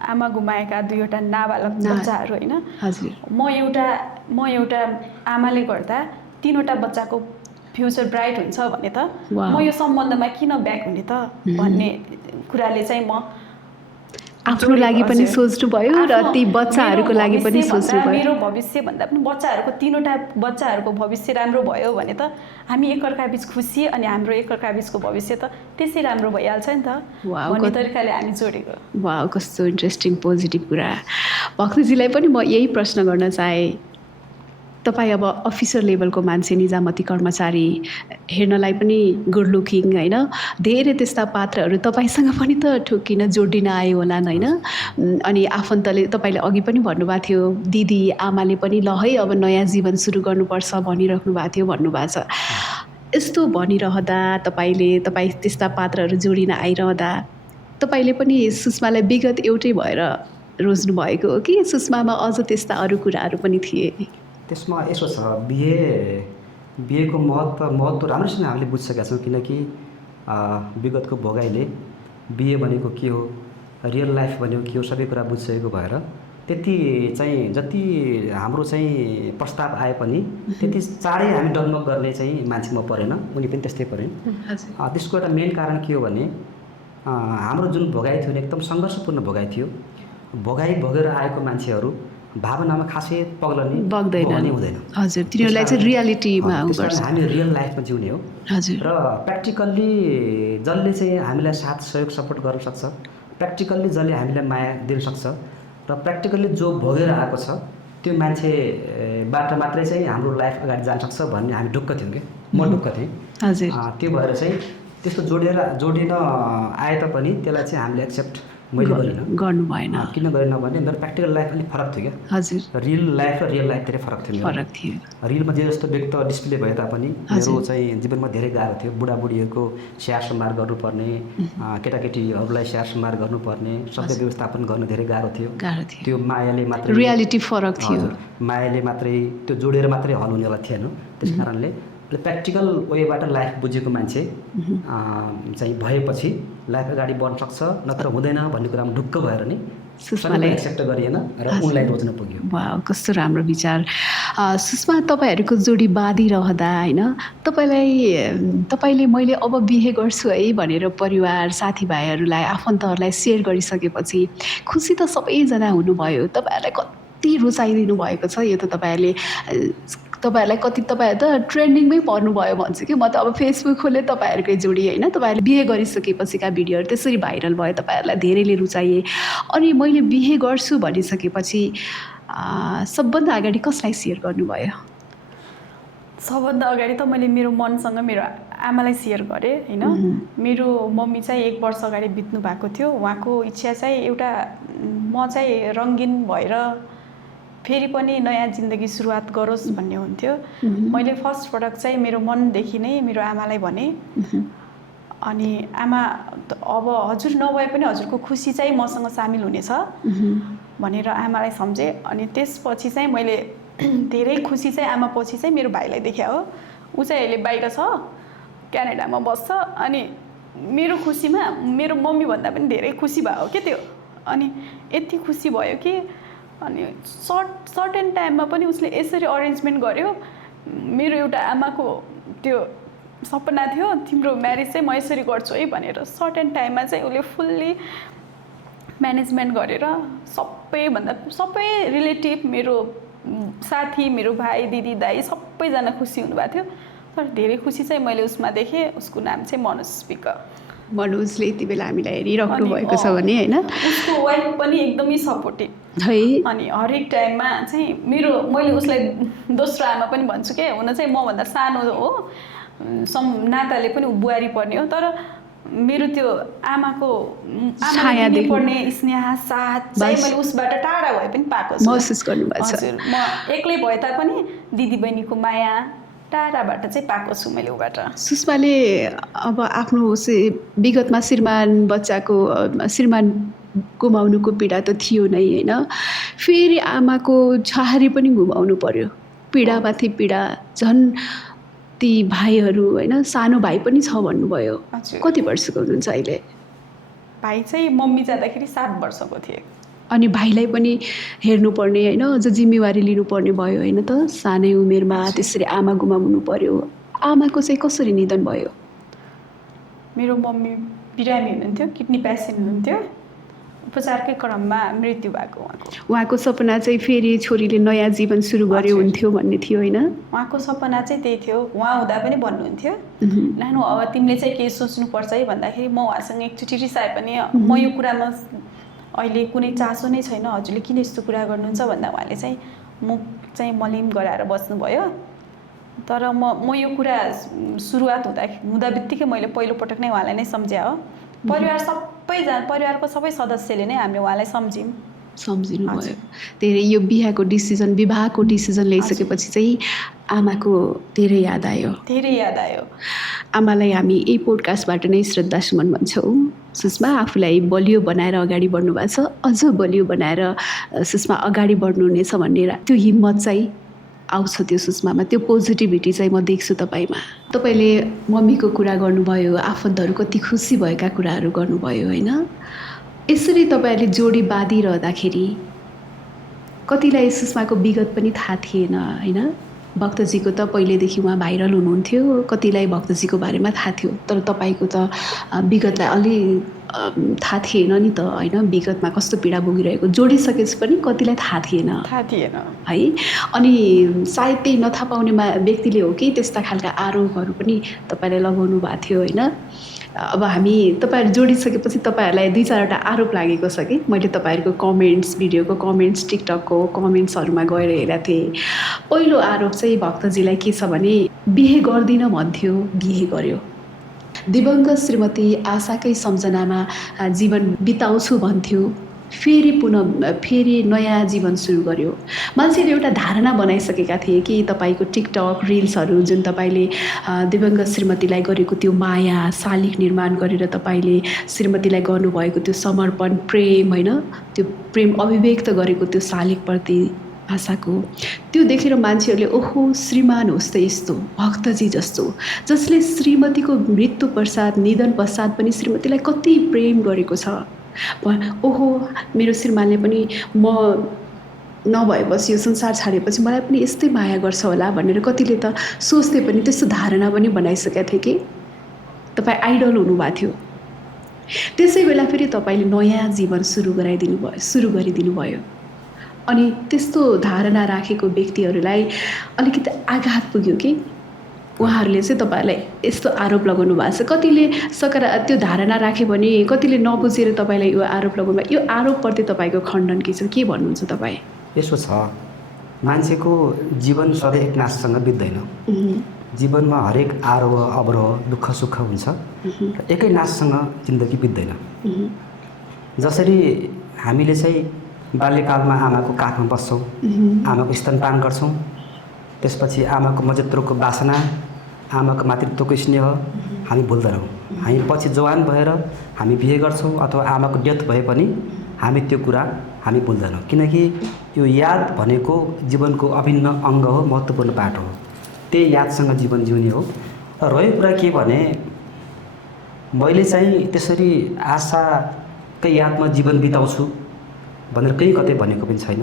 आमा गुमाएका 2वटा नाबालक बच्चाहरू होइन। म एउटा आमाले गर्दा 3वटा बच्चाको फ्युचर ब्राइट हुन्छ भने त वाह। म यो सम्बन्धमा किन ब्याक हुने त भन्ने कुराले चाहिँ म आफ्नो लागि पनि सोच्नुभयो र ती बच्चाहरूको मेरो लागि पनि भविष्यभन्दा, सोच्नुभयो। मेरो भविष्यभन्दा पनि बच्चाहरूको 3वटा बच्चाहरूको भविष्य राम्रो भयो भने त हामी एकअर्का बीच खुसी अनि हाम्रो एकअर्का बीचको भविष्य त त्यसै राम्रो भइहाल्छ नि त वाह, भन्ने तरिकाले हामी जोडेको। वाह, कस्तो इन्ट्रेस्टिङ पोजिटिभ कुरा। भक्तिजीलाई पनि म यही प्रश्न गर्न चाहेँ। तपाईँ अब अफिसर लेभलको मान्छे, निजामती कर्मचारी, हेर्नलाई पनि गुड लुकिङ होइन, धेरै त्यस्ता पात्रहरू तपाईँसँग पनि त ठोकिन जोडिन आयो होला होइन। अनि आफन्तले तपाईँले अघि पनि भन्नुभएको थियो, दिदी आमाले पनि ल है अब नयाँ जीवन सुरु गर्नुपर्छ भनिराख्नु भएको थियो भन्नुभएको छ। यस्तो भनिरहँदा तपाईँ त्यस्ता पात्रहरू जोडिन आइरहँदा तपाईँले पनि सुषमालाई विगत एउटै भएर रोज्नु भएको हो कि सुषमामा अझ त्यस्ता अरू कुराहरू पनि थिए? त्यसमा यसो छ, बिहेको महत्त्व राम्रोसँग हामीले बुझिसकेका छौँ, किनकि विगतको भोगाइले बिहे भनेको के हो, रियल लाइफ भनेको के हो, सबै कुरा बुझिसकेको भएर त्यति चाहिँ जति हाम्रो चाहिँ प्रस्ताव आए पनि त्यति चाँडै हामी डगमग गर्ने चाहिँ मान्छे म परेन, उनी पनि त्यस्तै परेन। त्यसको एउटा मेन कारण के हो भने हाम्रो जुन भोगाइ थियो नि एकदम सङ्घर्षपूर्ण भोगाइ थियो। भोगाइ भोगेर आएको मान्छेहरू भावनामा खासै बग्दैन हुँदैन। हजुर, तिनीहरूलाई चाहिँ रियालिटीमा हामी रियल लाइफमा जिउने हो। हजुर। र प्र्याक्टिकल्ली जसले चाहिँ हामीलाई साथ सहयोग सपोर्ट गर्न सक्छ, प्र्याक्टिकल्ली जसले हामीलाई माया दिन सक्छ र प्र्याक्टिकल्ली जो भोगेर आएको छ त्यो मान्छेबाट मात्रै चाहिँ हाम्रो लाइफ अगाडि जान सक्छ भन्ने हामी ढुक्क थियौँ कि म ढुक्क थिएँ। हजुर। त्यो भएर चाहिँ त्यस्तो जोडिन आए तापनि त्यसलाई चाहिँ हामीले एक्सेप्ट मैले गर्नु भएन। किन गरेन भने मेरो प्र्याक्टिकल लाइफ अलिक फरक थियो क्या। हजुर। रियल लाइफ र रियल लाइफ धेरै फरक थियो। रियलमा जे जस्तो व्यक्त डिस्प्ले भए तापनि मेरो चाहिँ जीवनमा धेरै गाह्रो थियो। बुढाबुढीहरूको स्याहार सम्हार गर्नुपर्ने, केटाकेटीहरूलाई स्याहार सम्हार गर्नुपर्ने, सबै व्यवस्थापन गर्न धेरै गाह्रो थियो। त्यो मायाले मात्रै, रियालिटी फरक थियो। मायाले मात्रै त्यो जोडेर मात्रै हल हुनेवाला थिएन। त्यस कारणले प्र्याक्टिकल वेबाट लाइफ बुझेको मान्छे चाहिँ भएपछि लाइफ अगाडि बढ्न सक्छ, नत्र हुँदैन भन्ने कुरामा ढुक्क भएर नि सुषमालाई एक्सेप्ट गरिएन र उनलाई रोज्न पुग्यो। वाह, कस्तो राम्रो विचार। सुषमा, तपाईँहरूको जोडी बाँधिरहँदा होइन तपाईँले मैले अब बिहे गर्छु है भनेर परिवार, साथीभाइहरूलाई, आफन्तहरूलाई सेयर गरिसकेपछि खुसी त सबैजना हुनुभयो। तपाईँहरूलाई कति रुचाइदिनु भएको छ यो त तपाईँहरूलाई कति, तपाईँहरू त ट्रेन्डिङमै पर्नुभयो भन्छु कि म त। अब फेसबुक खोले तपाईँहरूकै जोडी होइन, तपाईँहरूले बिहे गरिसकेपछिका भिडियोहरू त्यसरी भाइरल भयो, तपाईँहरूलाई धेरैले रुचाइए। अनि मैले बिहे गर्छु भनिसकेपछि सबभन्दा अगाडि कसलाई सेयर गर्नुभयो? सबभन्दा अगाडि त मैले मेरो मनसँग मेरो आमालाई सेयर गरेँ होइन। मेरो मम्मी चाहिँ 1 वर्ष अगाडि बित्नु भएको थियो। उहाँको इच्छा चाहिँ एउटा म चाहिँ रङ्गिन भएर फेरि पनि नयाँ जिन्दगी सुरुवात गरोस् भन्ने हुन्थ्यो। मैले फर्स्ट पटक चाहिँ मेरो मनदेखि नै मेरो आमालाई भने, अनि आमा अब हजुर नभए पनि हजुरको खुसी चाहिँ मसँग सामेल हुनेछ भनेर आमालाई सम्झेँ। अनि त्यसपछि चाहिँ मैले धेरै खुसी चाहिँ आमा पछि चाहिँ मेरो भाइलाई देखेँ हो। ऊ चाहिँ अहिले बाहिर छ, क्यानाडामा बस्छ। अनि मेरो खुसीमा मेरो मम्मी भन्दा पनि धेरै खुसी भयो क्या त्यो। अनि यति खुसी भयो कि अनि सर्टेन टाइममा पनि उसले यसरी अरेन्जमेन्ट गर्यो। मेरो एउटा आमाको त्यो सपना थियो, तिम्रो म्यारेज चाहिँ म यसरी गर्छु है भनेर। सर्टेन टाइममा चाहिँ उसले फुल्ली म्यानेजमेन्ट गरेर सबै रिलेटिभ, मेरो साथी, मेरो भाइ, दिदी, दाइ सबैजना खुसी हुनुभएको थियो। तर धेरै खुसी चाहिँ मैले उसमा देखेँ। उसको नाम चाहिँ मनोज विक। मनोजले यति बेला हामीलाई हेरिराख्नु भएको छ भने होइन, उसको वाइफ पनि एकदमै सपोर्टिभ है। अनि हरेक टाइममा चाहिँ मैले उसलाई दोस्रो आमा पनि भन्छु क्या। हुन चाहिँ मभन्दा सानो हो, नाताले पनि बुहारी पर्ने हो, तर मेरो त्यो आमाको पर्ने स्नेह साथ चाहिँ मैले उसबाट टाढा भए पनि पाएको छु, महसुस गर्नुभएको छ। हजुर, म एक्लै भए तापनि दिदी बहिनीको माया टाढाबाट चाहिँ पाएको छु मैले उबाट। सुषमाले अब आफ्नो विगतमा श्रीमान गुमाउनुको पीडा त थियो नै होइन, फेरि आमाको छहारी पनि गुमाउनु पर्यो। पीडामाथि पीडा, झन् ती भाइहरू होइन, सानो भाइ पनि छ भन्नुभयो। कति वर्षको हुनुहुन्छ अहिले? भाइ चाहिँ मम्मी जाँदाखेरि 7 वर्षको थिए। अनि भाइलाई पनि हेर्नुपर्ने होइन अझ जिम्मेवारी लिनुपर्ने भयो होइन त सानै उमेरमा त्यसरी आमा गुमाउनु पर्यो आमाको चाहिँ कसरी निधन भयो मेरो मम्मी बिरामी हुनुहुन्थ्यो किडनी पेसेन्ट हुनुहुन्थ्यो उपचारकै क्रममा मृत्यु भएको उहाँको सपना चाहिँ फेरि छोरीले नयाँ जीवन सुरु गर्यो हुन्थ्यो भन्ने थियो होइन उहाँको सपना चाहिँ त्यही थियो उहाँ हुँदा पनि भन्नुहुन्थ्यो नानु अब तिमीले चाहिँ केही सोच्नुपर्छ है भन्दाखेरि म उहाँसँग एकचोटि रिसाए पनि म यो कुरामा अहिले कुनै चासो नै छैन हजुरले किन यस्तो कुरा गर्नुहुन्छ भन्दा उहाँले चाहिँ मुख चाहिँ मलिन गराएर बस्नुभयो तर म यो कुरा सुरुवात हुँदा बित्तिकै मैले पहिलोपटक नै उहाँलाई नै सम्झ्या हो परिवारको सबै सदस्यले नै हामीले उहाँलाई सम्झिनु भयो धेरै यो विवाहको डिसिजन लिइसकेपछि चाहिँ आमाको धेरै याद आयो आमालाई हामी यही पोडकास्टबाट नै श्रद्धासुमन भन्छौँ सुषमा आफूलाई बलियो बनाएर अगाडि बढ्नु भएको छ अझ बलियो बनाएर सुषमा अगाडि बढ्नुहुनेछ भन्ने त्यो हिम्मत चाहिँ आउँछ त्यो सुषमामा त्यो पोजिटिभिटी चाहिँ म देख्छु तपाईँमा तपाईँले मम्मीको कुरा गर्नुभयो आफन्तहरू कति खुसी भएका कुराहरू गर्नुभयो होइन यसरी तपाईँहरूले जोडी बाँधिरहँदाखेरि कतिलाई सुषमाको विगत पनि थाहा थिएन होइन भक्तजीको त पहिलेदेखि उहाँ भाइरल हुनुहुन्थ्यो कतिलाई भक्तजीको बारेमा थाहा थियो तर तपाईँको त विगतलाई अलि थाहा थिएन नि त होइन विगतमा कस्तो पीडा भोगिरहेको जोडिसकेपछि पनि कतिलाई थाहा थिएन है अनि सायद त्यही नथाहा पाउने व्यक्तिले हो कि त्यस्ता खालका आरोपहरू पनि तपाईँलाई लगाउनु भएको थियो होइन अब हामी तपाईँहरू जोडिसकेपछि तपाईँहरूलाई 2-4वटा आरोप लागेको छ कि मैले तपाईँहरूको कमेन्ट्स भिडियोको कमेन्ट्स टिकटकको कमेन्ट्सहरूमा गएर हेरेको थिएँ पहिलो आरोप चाहिँ भक्तजीलाई के छ भने बिहे गर्दिनँ भन्थ्यो बिहे गर्यो दिवंगत श्रीमती आशाकै सम्झनामा जीवन बिताउँछु भन्थ्यो फेरि नयाँ जीवन सुरु गर्यो मान्छेले एउटा धारणा बनाइसकेका थिए कि तपाईँको टिकटक रिल्सहरू जुन तपाईँले दिवंगत श्रीमतीलाई गरेको त्यो माया शालिग निर्माण गरेर तपाईँले श्रीमतीलाई गर्नुभएको त्यो समर्पण प्रेम होइन त्यो प्रेम अभिव्यक्त गरेको त्यो शालिगप्रति आशाको त्यो देखेर मान्छेहरूले ओहो श्रीमान होस् त यस्तो भक्तजी जस्तो जसले श्रीमतीको मृत्यु पश्चात निधन पश्चात पनि श्रीमतीलाई कति प्रेम गरेको छ ओहो मेरो श्रीमानले पनि म नभएपछि यो संसार छाडेपछि मलाई पनि यस्तै माया गर्छ होला भनेर कतिले त सोच्थे पनि त्यस्तो धारणा पनि बनाइसकेका थिए कि तपाईँ आइडल हुनुभएको थियो त्यसै बेला फेरि तपाईँले नयाँ जीवन सुरु गरिदिनु भयो अनि त्यस्तो धारणा राखेको व्यक्तिहरूलाई अलिकति आघात पुग्यो कि उहाँहरूले चाहिँ तपाईँहरूलाई यस्तो आरोप लगाउनु भएको छ कतिले त्यो धारणा राख्यो भने कतिले नबुझेर तपाईँलाई यो आरोप लगाउनु यो आरोपप्रति तपाईँको खण्डन के छ के भन्नुहुन्छ तपाईँ यसो छ मान्छेको जीवन सधैँ एक नाशसँग बित्दैन जीवनमा हरेक आरोह अवरोह दुःख सुख हुन्छ र एकै नाशसँग जिन्दगी बित्दैन जसरी हामीले चाहिँ बाल्यकालमा आमाको काखमा बस्छौँ आमाको स्तनपान गर्छौँ त्यसपछि आमाको मजत्रोको बासना आमाको मातृत्वको स्नेह हामी भुल्दैनौँ हामी पछि जवान भएर हामी बिहे गर्छौँ अथवा आमाको डेथ भए पनि हामी त्यो कुरा हामी भुल्दैनौँ किनकि यो याद भनेको जीवनको अभिन्न अङ्ग हो महत्त्वपूर्ण पाटो हो त्यही यादसँग जीवन जिउने हो र रह्यो कुरा के भने मैले चाहिँ त्यसरी आशाकै यादमा जीवन बिताउँछु भनेर कहीँ कतै भनेको पनि छैन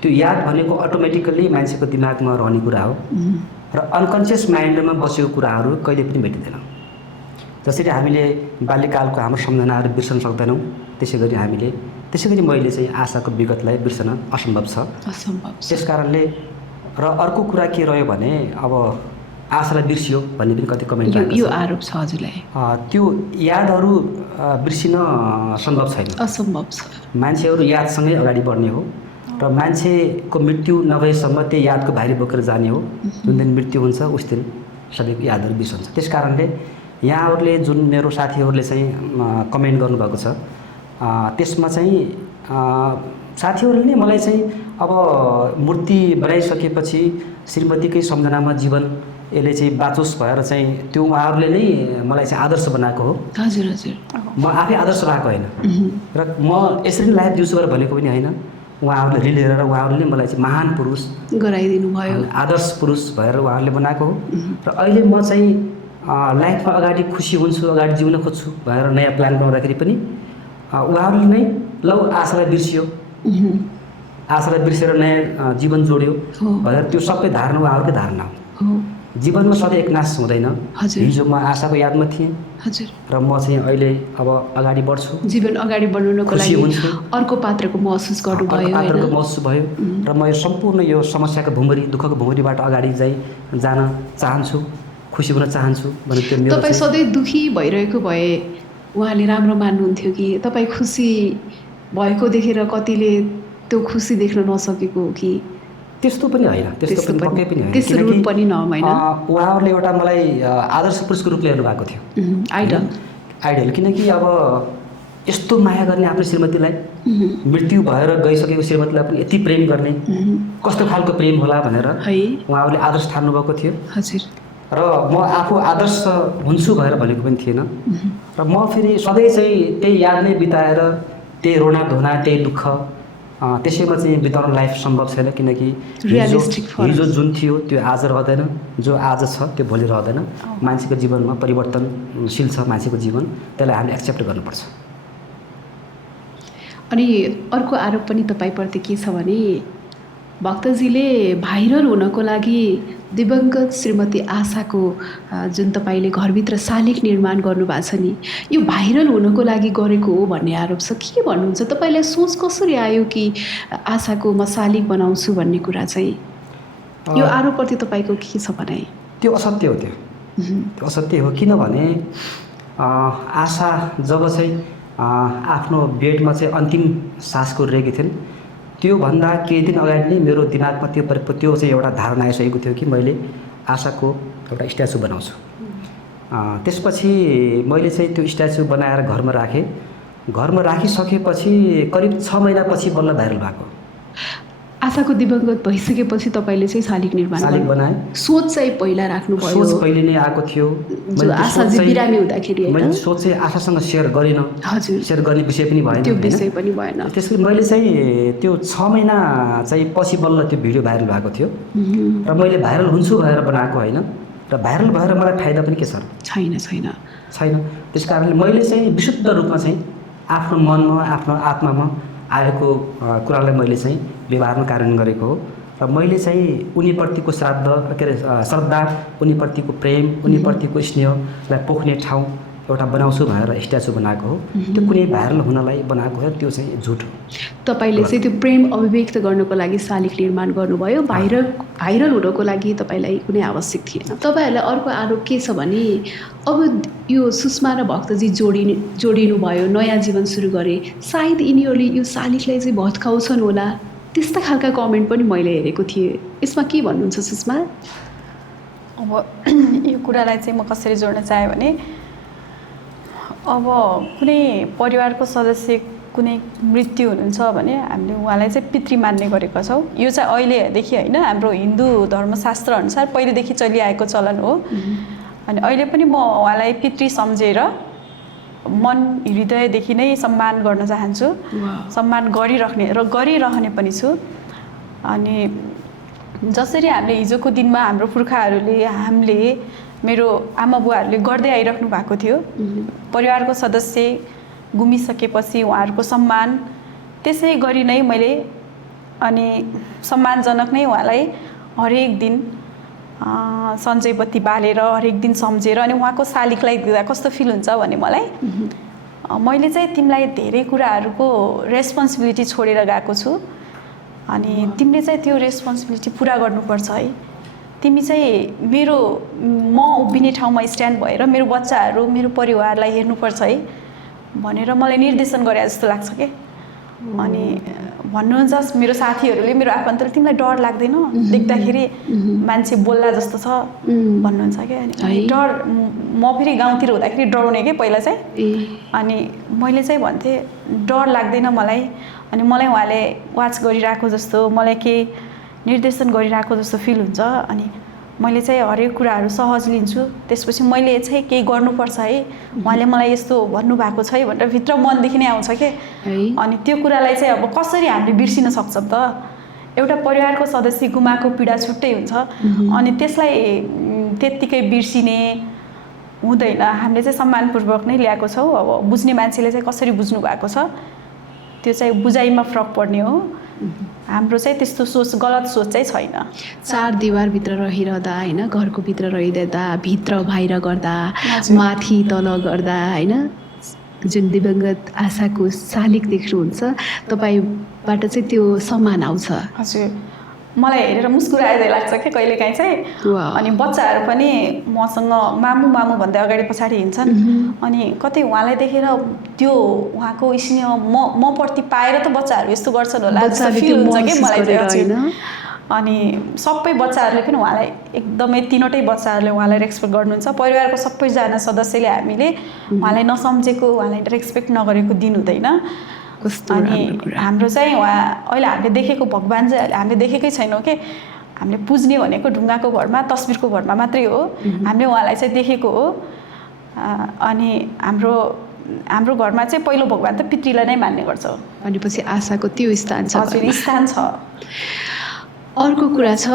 त्यो याद भनेको अटोमेटिकल्ली मान्छेको दिमागमा रहने कुरा हो र अनकन्सियस माइन्डमा बसेको कुराहरू कहिले पनि भेटिँदैन जसरी हामीले बाल्यकालको हाम्रो सम्झनाहरू बिर्सन सक्दैनौँ त्यसै गरी मैले चाहिँ आशाको विगतलाई बिर्सन असम्भव छ त्यस कारणले र अर्को कुरा के रह्यो भने अब आशालाई बिर्सियो भन्ने पनि कति कमेन्ट यो आरोप छ हजुरलाई त्यो यादहरू बिर्सिन असम्भव छ मान्छेहरू यादसँगै अगाडि बढ्ने हो र मान्छेको मृत्यु नभएसम्म त्यो यादको भारी बोकेर जाने हो जुन दिन मृत्यु हुन्छ उस दिन सबैको यादहरू बिर्सन्छ त्यस कारणले यहाँहरूले जुन मेरो साथीहरूले चाहिँ कमेन्ट गर्नुभएको छ त्यसमा चाहिँ साथीहरूले नै मलाई चाहिँ अब मूर्ति बनाइसकेपछि श्रीमतीकै सम्झनामा जीवन यसले चाहिँ बाचोस् भएर चाहिँ त्यो उहाँहरूले नै मलाई चाहिँ आदर्श बनाएको हो हजुर म आफै आदर्श भएको होइन र म यसरी लाइफ दिउँसो गरेर भनेको पनि होइन उहाँहरूले रिलेर उहाँहरूले नै मलाई चाहिँ महान पुरुष गराइदिनु भयो आदर्श पुरुष भएर उहाँहरूले बनाएको हो र अहिले म चाहिँ लाइफमा अगाडि खुसी हुन्छु अगाडि जिउन खोज्छु भनेर नयाँ प्लान बनाउँदाखेरि पनि उहाँहरूले नै लौ आशालाई बिर्सियो, आशालाई बिर्सेर नयाँ जीवन जोड्यो भनेर त्यो सबै धारणा उहाँहरूकै धारणा हो। जीवनमा सधैँ एक नाश हुँदैन। हिजो म आशाको यादमा थिएँ र म चाहिँ अहिले अब अगाडि बढ्छु, जीवन अगाडि बढाउनको लागि अर्को पात्रको महसुस गर्नुभयो, पात्रको महसुस भयो र म यो सम्पूर्ण यो समस्याको भुमरी, दुःखको भुमरीबाट अगाडि जान चाहन्छु, खुसी हुन चाहन्छु भने त्यो मेरो। तपाईँ सधैँ दुःखी भइरहेको भए उहाँले राम्रो मान्नुहुन्थ्यो कि तपाईँ खुसी भएको देखेर कतिले त्यो खुसी देख्न नसकेको हो कि? त्यस्तो पनि होइन, त्यस्तो पनि पक्कै पनि होइन, त्यस्तो रूप पनि नहोइन। उहाँहरूले एउटा मलाई आदर्श पुरुषको रूपले हेर्नु भएको थियो, आइडल। किनकि अब यस्तो माया गर्ने आफ्नो श्रीमतीलाई, मृत्यु भएर गइसकेको श्रीमतीलाई पनि यति प्रेम गर्ने कस्तो खालको प्रेम होला भनेर उहाँहरूले आदर्श ठान्नु भएको थियो। र म आफू आदर्श हुन्छु भनेर भनेको पनि थिएन। र म फेरि सधैँ चाहिँ त्यही यादमै बिताएर त्यही रोना धोना त्यही दुःख त्यसैमा चाहिँ बिताउन लाइफ सम्भव छैन। किनकि हिजो जुन थियो त्यो आज रहँदैन, जो आज छ त्यो भोलि रहँदैन। मान्छेको जीवनमा परिवर्तनशील छ मान्छेको जीवन, त्यसलाई हामीले एक्सेप्ट गर्नुपर्छ। अनि अर्को आरोप पनि तपाईँप्रति के छ भने भक्तजीले भाइरल हुनको लागि दिवंगत श्रीमती आशाको जुन तपाईँले घरभित्र शालिग निर्माण गर्नुभएको छ नि, यो भाइरल हुनको लागि गरेको हो भन्ने आरोप छ। के भन्नुहुन्छ? तपाईँलाई सोच कसरी आयो कि आशाको म शालिग बनाउँछु भन्ने कुरा चाहिँ? यो आरोपप्रति तपाईँको के छ भनाइ? त्यो असत्य हो। त्यो असत्य हो। किनभने आशा जब चाहिँ आफ्नो बेडमा चाहिँ अन्तिम सास कोरिरहेकी थिइन्, त्योभन्दा केही दिन अगाडि नै मेरो दिमागमा त्यो चाहिँ एउटा धारणा आइसकेको थियो कि मैले आशाको एउटा स्ट्याचु बनाउँछु। त्यसपछि मैले चाहिँ त्यो स्ट्याचु बनाएर घरमा राखेँ। घरमा राखिसकेपछि करिब 6 महिनापछि बल्ल भाइरल भएको। आशाको दिवंगत भइसकेपछि तपाईँले चाहिँ शालिग निर्माण बनाएँ। सोच चाहिँ पहिला राख्नुभयो? सोच पहिले नै आएको थियो। आशाजी बिरामी हुँदाखेरि मैले सोच चाहिँ आशासँग सेयर गरिनँ। सेयर गर्ने विषय पनि भएन, त्यो विषय पनि भएन। त्यसपछि मैले चाहिँ त्यो 6 महिना चाहिँ पछि बल्ल त्यो भिडियो भाइरल भएको थियो। र मैले भाइरल हुन्छु भनेर बनाएको होइन। र भाइरल भएर मलाई फाइदा पनि के छ? छैन। त्यस कारणले मैले चाहिँ विशुद्ध रूपमा चाहिँ आफ्नो मनमा, आफ्नो आत्मामा आएको कुरालाई मैले चाहिँ व्यवहारमा कार्यान्वयन गरेको हो। र मैले चाहिँ उनीप्रतिको श्रद्धा, उनीप्रतिको प्रेम, उनीप्रतिको स्नेहलाई पोख्ने ठाउँ एउटा बनाउँछु भनेर स्ट्याचु बनाएको हो। त्यो कुनै भाइरल हुनलाई बनाएको हो, त्यो चाहिँ झुट हो। तपाईँले चाहिँ त्यो प्रेम अभिव्यक्त गर्नको लागि शालिग निर्माण गर्नुभयो, भाइरल हुनको लागि तपाईँलाई कुनै आवश्यक थिएन। तपाईँहरूलाई अर्को आरोप के छ भने अब यो सुषमा र भक्तजी जोडिनु भयो, नयाँ जीवन सुरु गरे, सायद यिनीहरूले यो शालिगलाई चाहिँ भत्काउँछन् होला, त्यस्ता खालका कमेन्ट पनि मैले हेरेको थिएँ। यसमा के भन्नुहुन्छ सुषमा? अब यो कुरालाई चाहिँ म कसरी जोड्न चाहेँ भने अब कुनै परिवारको सदस्य कुनै मृत्यु हुनुहुन्छ भने हामीले उहाँलाई चाहिँ पितृ मान्ने गरेका छौँ। यो चाहिँ अहिलेदेखि होइन, हाम्रो हिन्दू धर्मशास्त्र अनुसार पहिलेदेखि चलिआएको चलन हो। अनि अहिले पनि म उहाँलाई पितृ सम्झेर मन हृदयदेखि नै सम्मान गर्न चाहन्छु, सम्मान गरिरहने पनि छु। अनि जसरी हामीले हिजोको दिनमा हाम्रो पुर्खाहरूले मेरो आमा बुवाहरूले गर्दै आइराख्नु भएको थियो, परिवारको सदस्य गुमिसकेपछि उहाँहरूको सम्मान त्यसै गरी नै मैले अनि सम्मानजनक नै उहाँलाई हरेक दिन सञ्चय बत्ती बालेर हरेक दिन सम्झेर अनि उहाँको शालिगलाई दिँदा कस्तो फिल हुन्छ भने मलाई मैले चाहिँ तिमीलाई धेरै कुराहरूको रेस्पोन्सिबिलिटी छोडेर गएको छु अनि तिमीले चाहिँ त्यो रेस्पोन्सिबिलिटी पुरा गर्नुपर्छ है। तिमी चाहिँ म उभिने ठाउँमा स्ट्यान्ड भएर मेरो बच्चाहरू मेरो परिवारलाई हेर्नुपर्छ है भनेर मलाई निर्देशन गरे जस्तो लाग्छ के। अनि भन्नुहुन्छ मेरो साथीहरूले, मेरो आफन्तले, तिमीलाई डर लाग्दैन देख्दाखेरि मान्छे बोल्ला जस्तो छ भन्नुहुन्छ क्या। अनि डर, म फेरि गाउँतिर हुँदाखेरि डराउने के पहिला चाहिँ। अनि मैले चाहिँ भन्थेँ डर लाग्दैन मलाई, अनि मलाई उहाँले वाच गरिरहेको जस्तो, मलाई केही निर्देशन गरिरहेको जस्तो फिल हुन्छ। अनि मैले चाहिँ हरेक कुराहरू सहज लिन्छु। त्यसपछि मैले चाहिँ केही गर्नुपर्छ है, उहाँले मलाई यस्तो भन्नुभएको छ है भनेर भित्र मनदेखि नै आउँछ के। अनि त्यो कुरालाई चाहिँ अब कसरी हामीले बिर्सिन सक्छौँ त? एउटा परिवारको सदस्य गुमाएको पीडा छुट्टै हुन्छ, अनि त्यसलाई त्यत्तिकै बिर्सिने हुँदैन। हामीले चाहिँ सम्मानपूर्वक नै ल्याएको छौँ। अब बुझ्ने मान्छेले चाहिँ कसरी बुझ्नु भएको छ त्यो चाहिँ बुझाइमा फरक पर्ने हो। हाम्रो चाहिँ त्यस्तो सोच गलत सोच चाहिँ छैन। चार दिवारभित्र रहिरहँदा होइन, घरको भित्र रहिरहँदा, भित्र बाहिर गर्दा, माथि तल गर्दा होइन, जुन दिवंगत आशाको शालिग देख्नुहुन्छ तपाईँबाट चाहिँ त्यो सम्मान आउँछ। हजुर, मलाई हेरेर मुस्कुराएरै लाग्छ क्या कहिलेकाहीँ चाहिँ। अनि बच्चाहरू पनि मसँग मामु मामु भन्दै अगाडि पछाडि हिँड्छन्। अनि कतै उहाँलाई देखेर त्यो उहाँको स्नेह म प्रति पाएर त बच्चाहरू यस्तो गर्छन् होला जस्तो फिल हुन्छ कि मलाई चाहिँ। अनि सबै बच्चाहरूले पनि उहाँलाई एकदमै तीनवटै बच्चाहरूले उहाँलाई रेस्पेक्ट गर्नुहुन्छ। परिवारको सबैजना सदस्यले हामीले उहाँलाई नसम्झेको, उहाँलाई रेस्पेक्ट नगरेको दिन हुँदैन। अनि हाम्रो चाहिँ उहाँ अहिले हामीले देखेको भगवान चाहिँ हामीले देखेकै छैनौँ कि। हामीले पुज्ने भनेको ढुङ्गाको भरमा, तस्बिरको भरमा मात्रै हो। हामीले उहाँलाई चाहिँ देखेको हो। अनि हाम्रो घरमा चाहिँ पहिलो भगवान त पितृलाई नै मान्ने गर्छ। भनेपछि आशाको त्यो स्थान छ। हजुर, स्थान छ। अर्को कुरा छ,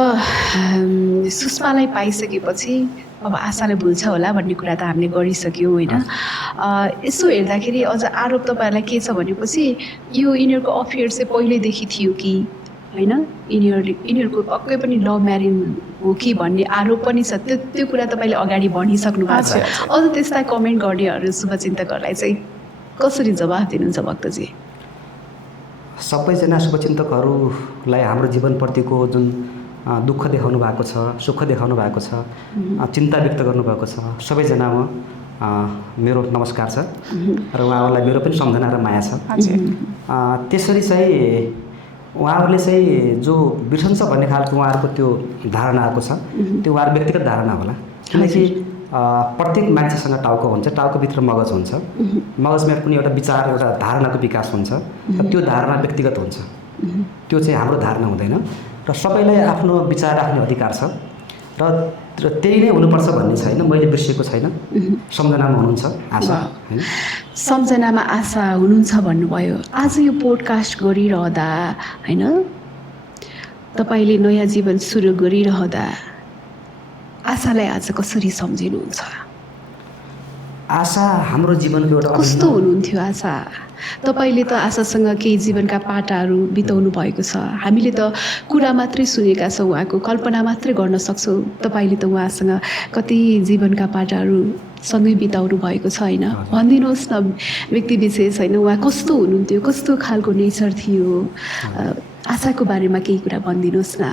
सुषमालाई पाइसकेपछि अब आशालाई भुल्छ होला भन्ने कुरा त हामीले गरिसक्यौँ होइन। यसो हेर्दाखेरि अझ आरोप तपाईँहरूलाई के छ भनेपछि यो यिनीहरूको अफेयर चाहिँ पहिल्यैदेखि थियो कि होइन, यिनीहरूको पक्कै पनि लभ म्यारिज हो कि भन्ने आरोप पनि छ। त्यो कुरा तपाईँले अगाडि बढिसक्नु भएको छ। अझ त्यसलाई कमेन्ट गर्नेहरू, शुभचिन्तकहरूलाई चाहिँ कसरी जवाफ दिनुहुन्छ भक्तजी? सबैजना शुभचिन्तकहरूलाई हाम्रो जीवनप्रतिको जुन दुःख देखाउनु भएको छ, सुख देखाउनु भएको छ, चिन्ता व्यक्त गर्नुभएको छ, सबैजनामा मेरो नमस्कार छ र उहाँहरूलाई मेरो पनि सम्झना र माया छ। त्यसरी चाहिँ उहाँहरूले चाहिँ जो बिर्सन्छ भन्ने खालको उहाँहरूको त्यो धारणा आएको छ, त्यो उहाँहरूको व्यक्तिगत धारणा होला। किनकि प्रत्येक मान्छेसँग टाउको हुन्छ, टाउकोभित्र मगज हुन्छ, मगजमा कुनै एउटा विचार, एउटा धारणाको विकास हुन्छ र त्यो धारणा व्यक्तिगत हुन्छ। त्यो चाहिँ हाम्रो धारणा हुँदैन र सबैलाई आफ्नो विचार राख्ने अधिकार छ र त्यही नै हुनुपर्छ भन्ने छैन। मैले बिर्सेको छैन, सम्झनामा हुनुहुन्छ आशा होइन। सम्झनामा आशा हुनुहुन्छ भन्नुभयो। आज यो पोडकास्ट गरिरहँदा होइन, तपाईँले नयाँ जीवन सुरु गरिरहँदा आशालाई आज कसरी सम्झिनुहुन्छ? आशा हाम्रो जीवनको एउटा कस्तो हुनुहुन्थ्यो आशा? तपाईँले त आशासँग केही जीवनका पाटाहरू बिताउनु भएको छ। हामीले त कुरा मात्रै सुनेका छौँ, उहाँको कल्पना मात्रै गर्न सक्छौँ। तपाईँले त उहाँसँग कति जीवनका पाटाहरू सँगै बिताउनु भएको छ होइन। भनिदिनुहोस् न व्यक्ति विशेष होइन, उहाँ कस्तो हुनुहुन्थ्यो, कस्तो खालको नेचर थियो, आशाको बारेमा केही कुरा भनिदिनुहोस् न।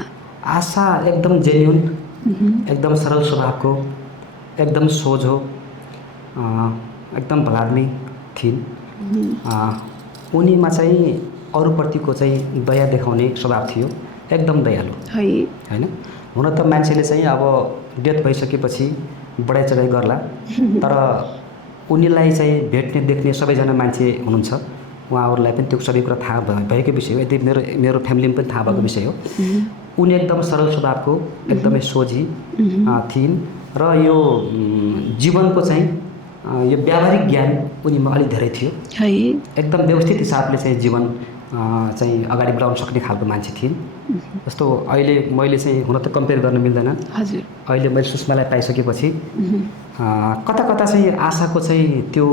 आशा एकदम जेन्युन, एकदम सरल स्वभावको, एकदम सोझो, एकदम भलाद्मी थिइन्। उनीमा चाहिँ अरूप्रतिको चाहिँ दया देखाउने स्वभाव थियो, एकदम दयालु होइन। हुन त मान्छेले चाहिँ अब डेथ भइसकेपछि बढाइ चढाइ गर्ला, तर उनीलाई चाहिँ भेट्ने देख्ने सबैजना मान्छे हुनुहुन्छ। उहाँहरूलाई पनि त्यो सबै कुरा थाहा भएकै विषय हो, यदि मेरो फ्यामिलीमा पनि थाहा भएको विषय हो। उनी एकदम सरल स्वभावको, एकदमै सोझी थिइन् र यो जीवनको चाहिँ यो व्यावहारिक ज्ञान उनीमा अलिक धेरै थियो। एकदम व्यवस्थित हिसाबले चाहिँ जीवन चाहिँ अगाडि बढाउन सक्ने खालको मान्छे थिइन्। जस्तो अहिले मैले चाहिँ हुन त कम्पेयर गर्न मिल्दैन। हजुर, अहिले मैले सुषमालाई पाइसकेपछि कता कता चाहिँ आशाको चाहिँ त्यो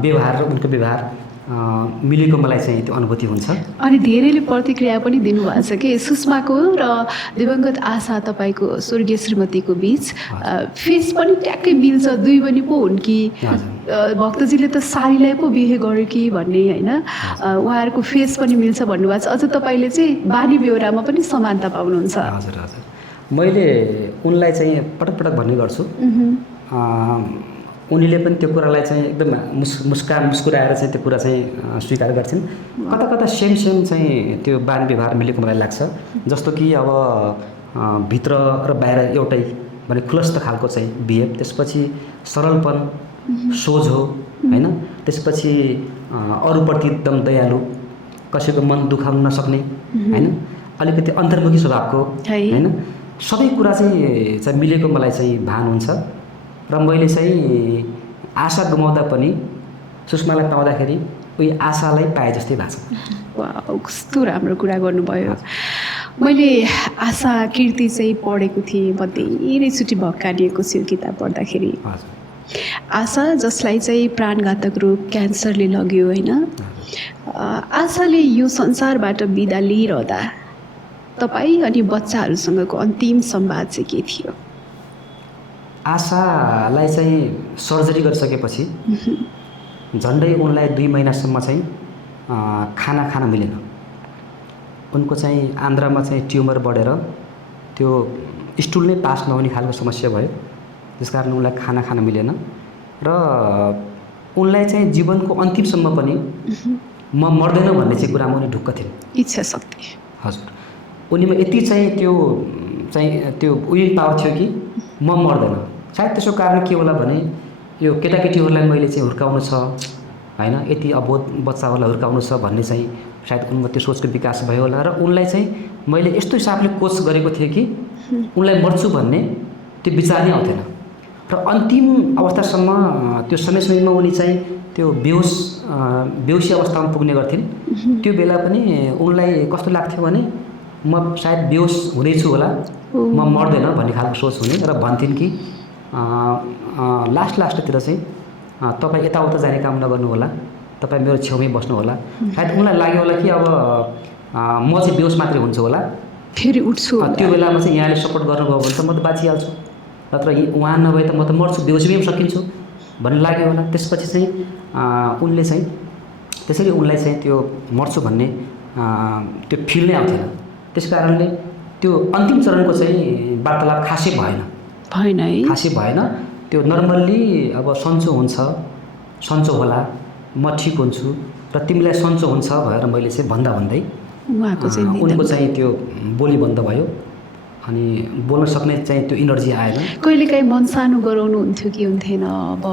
व्यवहार र उनको व्यवहार मिलेको मलाई चाहिँ त्यो अनुभूति हुन्छ। अनि धेरैले प्रतिक्रिया पनि दिनुभएको छ कि सुषमाको र दिवंगत आशा तपाईँको स्वर्गीय श्रीमतीको बिच फेस पनि ट्याक्कै मिल्छ, दुई बहिनी पो हुन् कि भक्तजीले त सारीलाई पो बिहे गर्यो कि भन्ने होइन, उहाँहरूको फेस पनि मिल्छ भन्नुभएको छ। अझ तपाईँले चाहिँ बानी बेहोरामा पनि समानता पाउनुहुन्छ। हजुर हजुर, मैले उनलाई चाहिँ पटक पटक भन्ने गर्छु। उनीले पनि त्यो कुरालाई चाहिँ एकदम मुस्कुराएर चाहिँ त्यो कुरा चाहिँ स्वीकार गर्छिन्। कता कता सेम चाहिँ त्यो बानी व्यवहार मिलेको मलाई लाग्छ। जस्तो कि अब भित्र र बाहिर एउटै भने खुलस्त खालको चाहिँ बिहेभ, त्यसपछि सरलपन, सोझो होइन, त्यसपछि अरूप्रति एकदम दयालु, कसैको मन दुखाउन नसक्ने होइन, अलिकति अन्तर्मुखी स्वभावको होइन, सबै कुरा चाहिँ मिलेको मलाई चाहिँ भान हुन्छ। र मैले चाहिँ आशा गुमाउँदा पनि सुषमालाई पाउँदाखेरि उही आशालाई पाए जस्तै भएको छ। वाह, कस्तो राम्रो कुरा गर्नुभयो। मैले आशा कृति चाहिँ पढेको थिएँ, म धेरैचोटि भक्कानिएको छु किताब पढ्दाखेरि। आशा जसलाई चाहिँ प्राणघातक रोग क्यान्सरले लग्यो होइन, आशाले यो संसारबाट बिदा लिइरहँदा तपाईँ अनि बच्चाहरूसँगको अन्तिम संवाद चाहिँ के थियो? आशालाई चाहिँ सर्जरी गरिसकेपछि झन्डै उनलाई 2 महिनासम्म चाहिँ खाना खान मिलेन। उनको चाहिँ आन्द्रामा चाहिँ ट्युमर बढेर त्यो स्टुल नै पास नहुने खालको समस्या भयो, त्यसकारण उनलाई खाना खान मिलेन र उनलाई चाहिँ जीवनको अन्तिमसम्म पनि म मर्दैन भन्ने चाहिँ कुरामा उनी ढुक्क थिइन्। इच्छा शक्ति। हजुर, उनीमा यति चाहिँ त्यो विल पावर थियो कि म मर्दैन। सायद त्यसको कारण के होला भने यो केटाकेटीहरूलाई मैले चाहिँ हुर्काउनु छ हैन, यति अबोध बच्चाहरूलाई हुर्काउनु छ भन्ने चाहिँ सायद उनको त्यो सोचको विकास भयो होला र उनलाई चाहिँ मैले यस्तो हिसाबले कोच गरेको थिएँ कि उनलाई मर्छु भन्ने त्यो विचार नै आउँथेन र अन्तिम अवस्थासम्म त्यो समयमा उनी चाहिँ त्यो बेहोसी अवस्थामा पुग्ने गर्थिन्। त्यो बेला पनि उनलाई कस्तो लाग्थ्यो भने म सायद बेहोस हुनेछु होला, म मर्दैन भन्ने खालको सोच हुने र भन्थिन् कि लास्टतिर चाहिँ तपाईँ यताउता जाने काम नगर्नु होला, तपाईँ मेरो छेउमै बस्नु होला। सायद उनलाई लाग्यो होला कि अब म चाहिँ बेहोस मात्रै हुन्छु होला, फेरि उठ्छु। त्यो बेलामा चाहिँ यहाँले सपोर्ट गर्नुभयो भने त म त बाँचिहाल्छु, नत्र उहाँ नभए त म त मर्छु, बेहोसीमै सकिन्छु भन्ने लाग्यो होला। त्यसपछि चाहिँ उनले चाहिँ त्यसरी उनलाई चाहिँ त्यो मर्छु भन्ने त्यो फिल नै आउँथेन। त्यस कारणले त्यो अन्तिम चरणको चाहिँ वार्तालाप खासै भएन है, खासै भएन। त्यो नर्मल्ली अब सन्चो हुन्छ, सन्चो होला, म ठिक हुन्छु र तिमीलाई सन्चो हुन्छ भनेर मैले चाहिँ भन्दै उनको चाहिँ त्यो बोली बन्द भयो अनि बोल्न सक्ने चाहिँ त्यो इनर्जी आएन। कहिलेकाहीँ मन सानो गराउनु हुन्थ्यो कि हुन्थेन? अब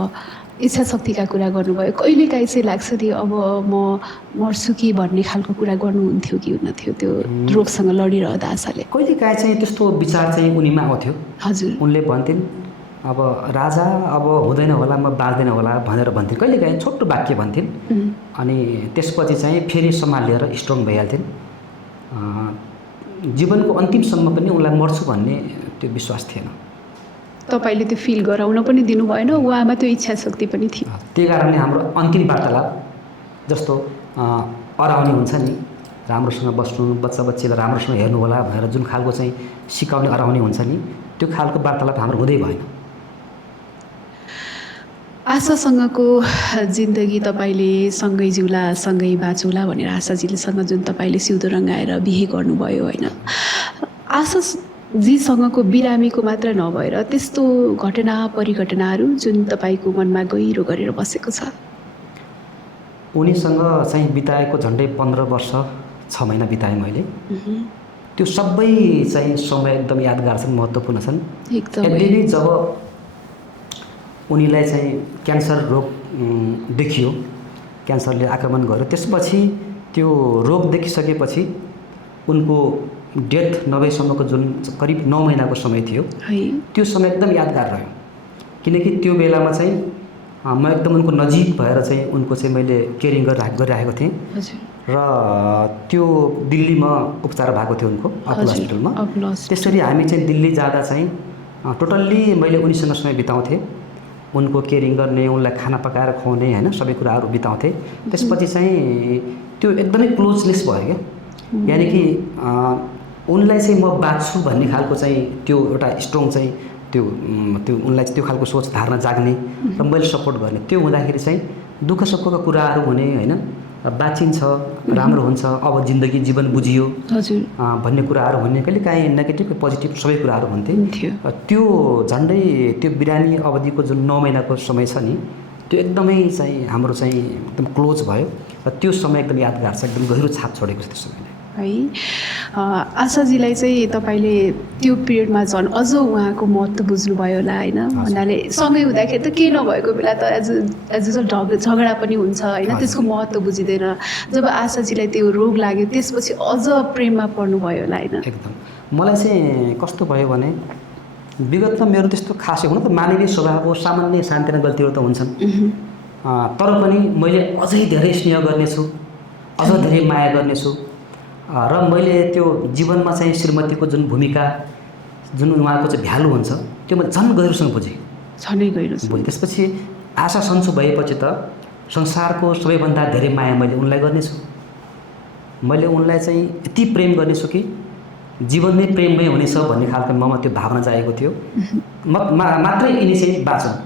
इच्छा शक्तिका कुरा गर्नुभयो, कहिलेकाहीँ चाहिँ लाग्छ नि अब म मर्छु कि भन्ने खालको कुरा गर्नुहुन्थ्यो कि हुन्थ्यो त्यो रोगसँग लडिरहँदा आशाले? कहिलेकाहीँ चाहिँ त्यस्तो विचार चाहिँ उनीमा आउँथ्यो। हजुर, उनले भन्थिन् अब राजा अब हुँदैन होला, म बाँच्दैन होला भनेर भन्थिन्। कहिलेकाहीँ छोटो वाक्य भन्थिन् अनि त्यसपछि चाहिँ फेरि सम्हालेर स्ट्रङ भइहाल्थिन्। जीवनको अन्तिमसम्म पनि उनलाई मर्छु भन्ने त्यो विश्वास थिएन। तपाईँले त्यो फिल गराउन पनि दिनु भएन, उहाँमा त्यो इच्छा शक्ति पनि थियो। त्यही कारणले हाम्रो अन्तिम वार्तालाप जस्तो अराउने हुन्छ नि, राम्रोसँग बस्नु, बच्चा बच्चीलाई राम्रोसँग हेर्नु होला भनेर जुन खालको चाहिँ सिकाउने अराउने हुन्छ नि, त्यो खालको वार्तालाप हाम्रो हुँदै भएन। आशासँगको जिन्दगी तपाईँले सँगै जिउला सँगै बाँचौला भनेर आशाजीसँग जुन तपाईँले सिउँदो रङ्गाएर बिहे गर्नुभयो होइन, आशाजीसँगको बिरामीको मात्र नभएर त्यस्तो घटना परिघटनाहरू जुन तपाईँको मनमा गहिरो गरेर बसेको छ? उनीसँग चाहिँ बिताएको झन्डै 15 वर्ष 6 महिना बिताएँ मैले। त्यो सबै चाहिँ समय एकदम यादगार छन्, महत्त्वपूर्ण छन्। यद्यपि जब उनीलाई चाहिँ क्यान्सर रोग देखियो, क्यान्सरले आक्रमण गर्यो, त्यसपछि त्यो रोग देखिसकेपछि उनको डेथ नभएसम्मको जुन करिब 9 महिनाको समय थियो, त्यो समय एकदम यादगार रह्यो। किनकि त्यो बेलामा चाहिँ म एकदम उनको नजिक भएर चाहिँ उनको चाहिँ मैले केयरिङ गरिरहेको थिएँ र त्यो दिल्लीमा उपचार भएको थियो उनको अपोलो हस्पिटलमा। त्यसरी हामी चाहिँ दिल्ली जाँदा चाहिँ टोटल्ली मैले उनीसँग समय बिताउँथेँ, उनको केयरिङ गर्ने, उनलाई खाना पकाएर खुवाउने होइन, सबै कुराहरू बिताउँथेँ। त्यसपछि चाहिँ त्यो एकदमै क्लोजनेस भयो क्या, यानि कि उनलाई चाहिँ म बाँच्छु भन्ने खालको चाहिँ त्यो एउटा स्ट्रङ चाहिँ त्यो उनलाई त्यो खालको सोच धारणा जाग्ने र मैले सपोर्ट गर्ने, त्यो हुँदाखेरि चाहिँ दुःख सुखका कुराहरू हुने होइन, बाँचिन्छ, राम्रो हुन्छ, अब जिन्दगी जीवन बुझियो भन्ने कुराहरू हुने, कहिलेकाहीँ नेगेटिभ पोजिटिभ सबै कुराहरू हुन्थे। त्यो झन्डै त्यो बिरामी अवधिको जुन 9 महिनाको समय छ नि, त्यो एकदमै चाहिँ हाम्रो चाहिँ एकदम क्लोज भयो र त्यो समय एकदम यादगार छ, एकदम गहिरो छाप छोडेको छ त्यो समयले है। आशाजीलाई चाहिँ तपाईँले त्यो पिरियडमा झन् अझ उहाँको महत्त्व बुझ्नुभयो होला होइन, भन्नाले सँगै हुँदाखेरि त केही नभएको बेला त एज झगडा पनि हुन्छ होइन, त्यसको महत्त्व बुझिँदैन। जब आशाजीलाई त्यो रोग लाग्यो त्यसपछि अझ प्रेममा पर्नुभयो होला होइन? एकदम। मलाई चाहिँ कस्तो भयो भने विगतमा मेरो त्यस्तो खासै हुन त मानवीय स्वभाव हो, सामान्य सानोतिनो गल्तीहरू त हुन्छन्, तर पनि मैले अझै धेरै स्नेह गर्नेछु, अझ धेरै माया गर्नेछु र मैले त्यो जीवनमा चाहिँ श्रीमतीको जुन भूमिका, जुन उहाँको चाहिँ भ्यालु हुन्छ, त्यो म झन् गहिरोसँग बुझेँ, झनै गहिरो बुझेँ। त्यसपछि आशा सन्चो भएपछि त संसारको सबैभन्दा धेरै माया मैले उनलाई गर्नेछु। मैले उनलाई चाहिँ यति प्रेम गर्नेछु कि जीवन नै प्रेममै हुनेछ भन्ने खालको ममा त्यो भावना जागेको थियो। मात्रै यिनी चाहिँ बाँचुन्,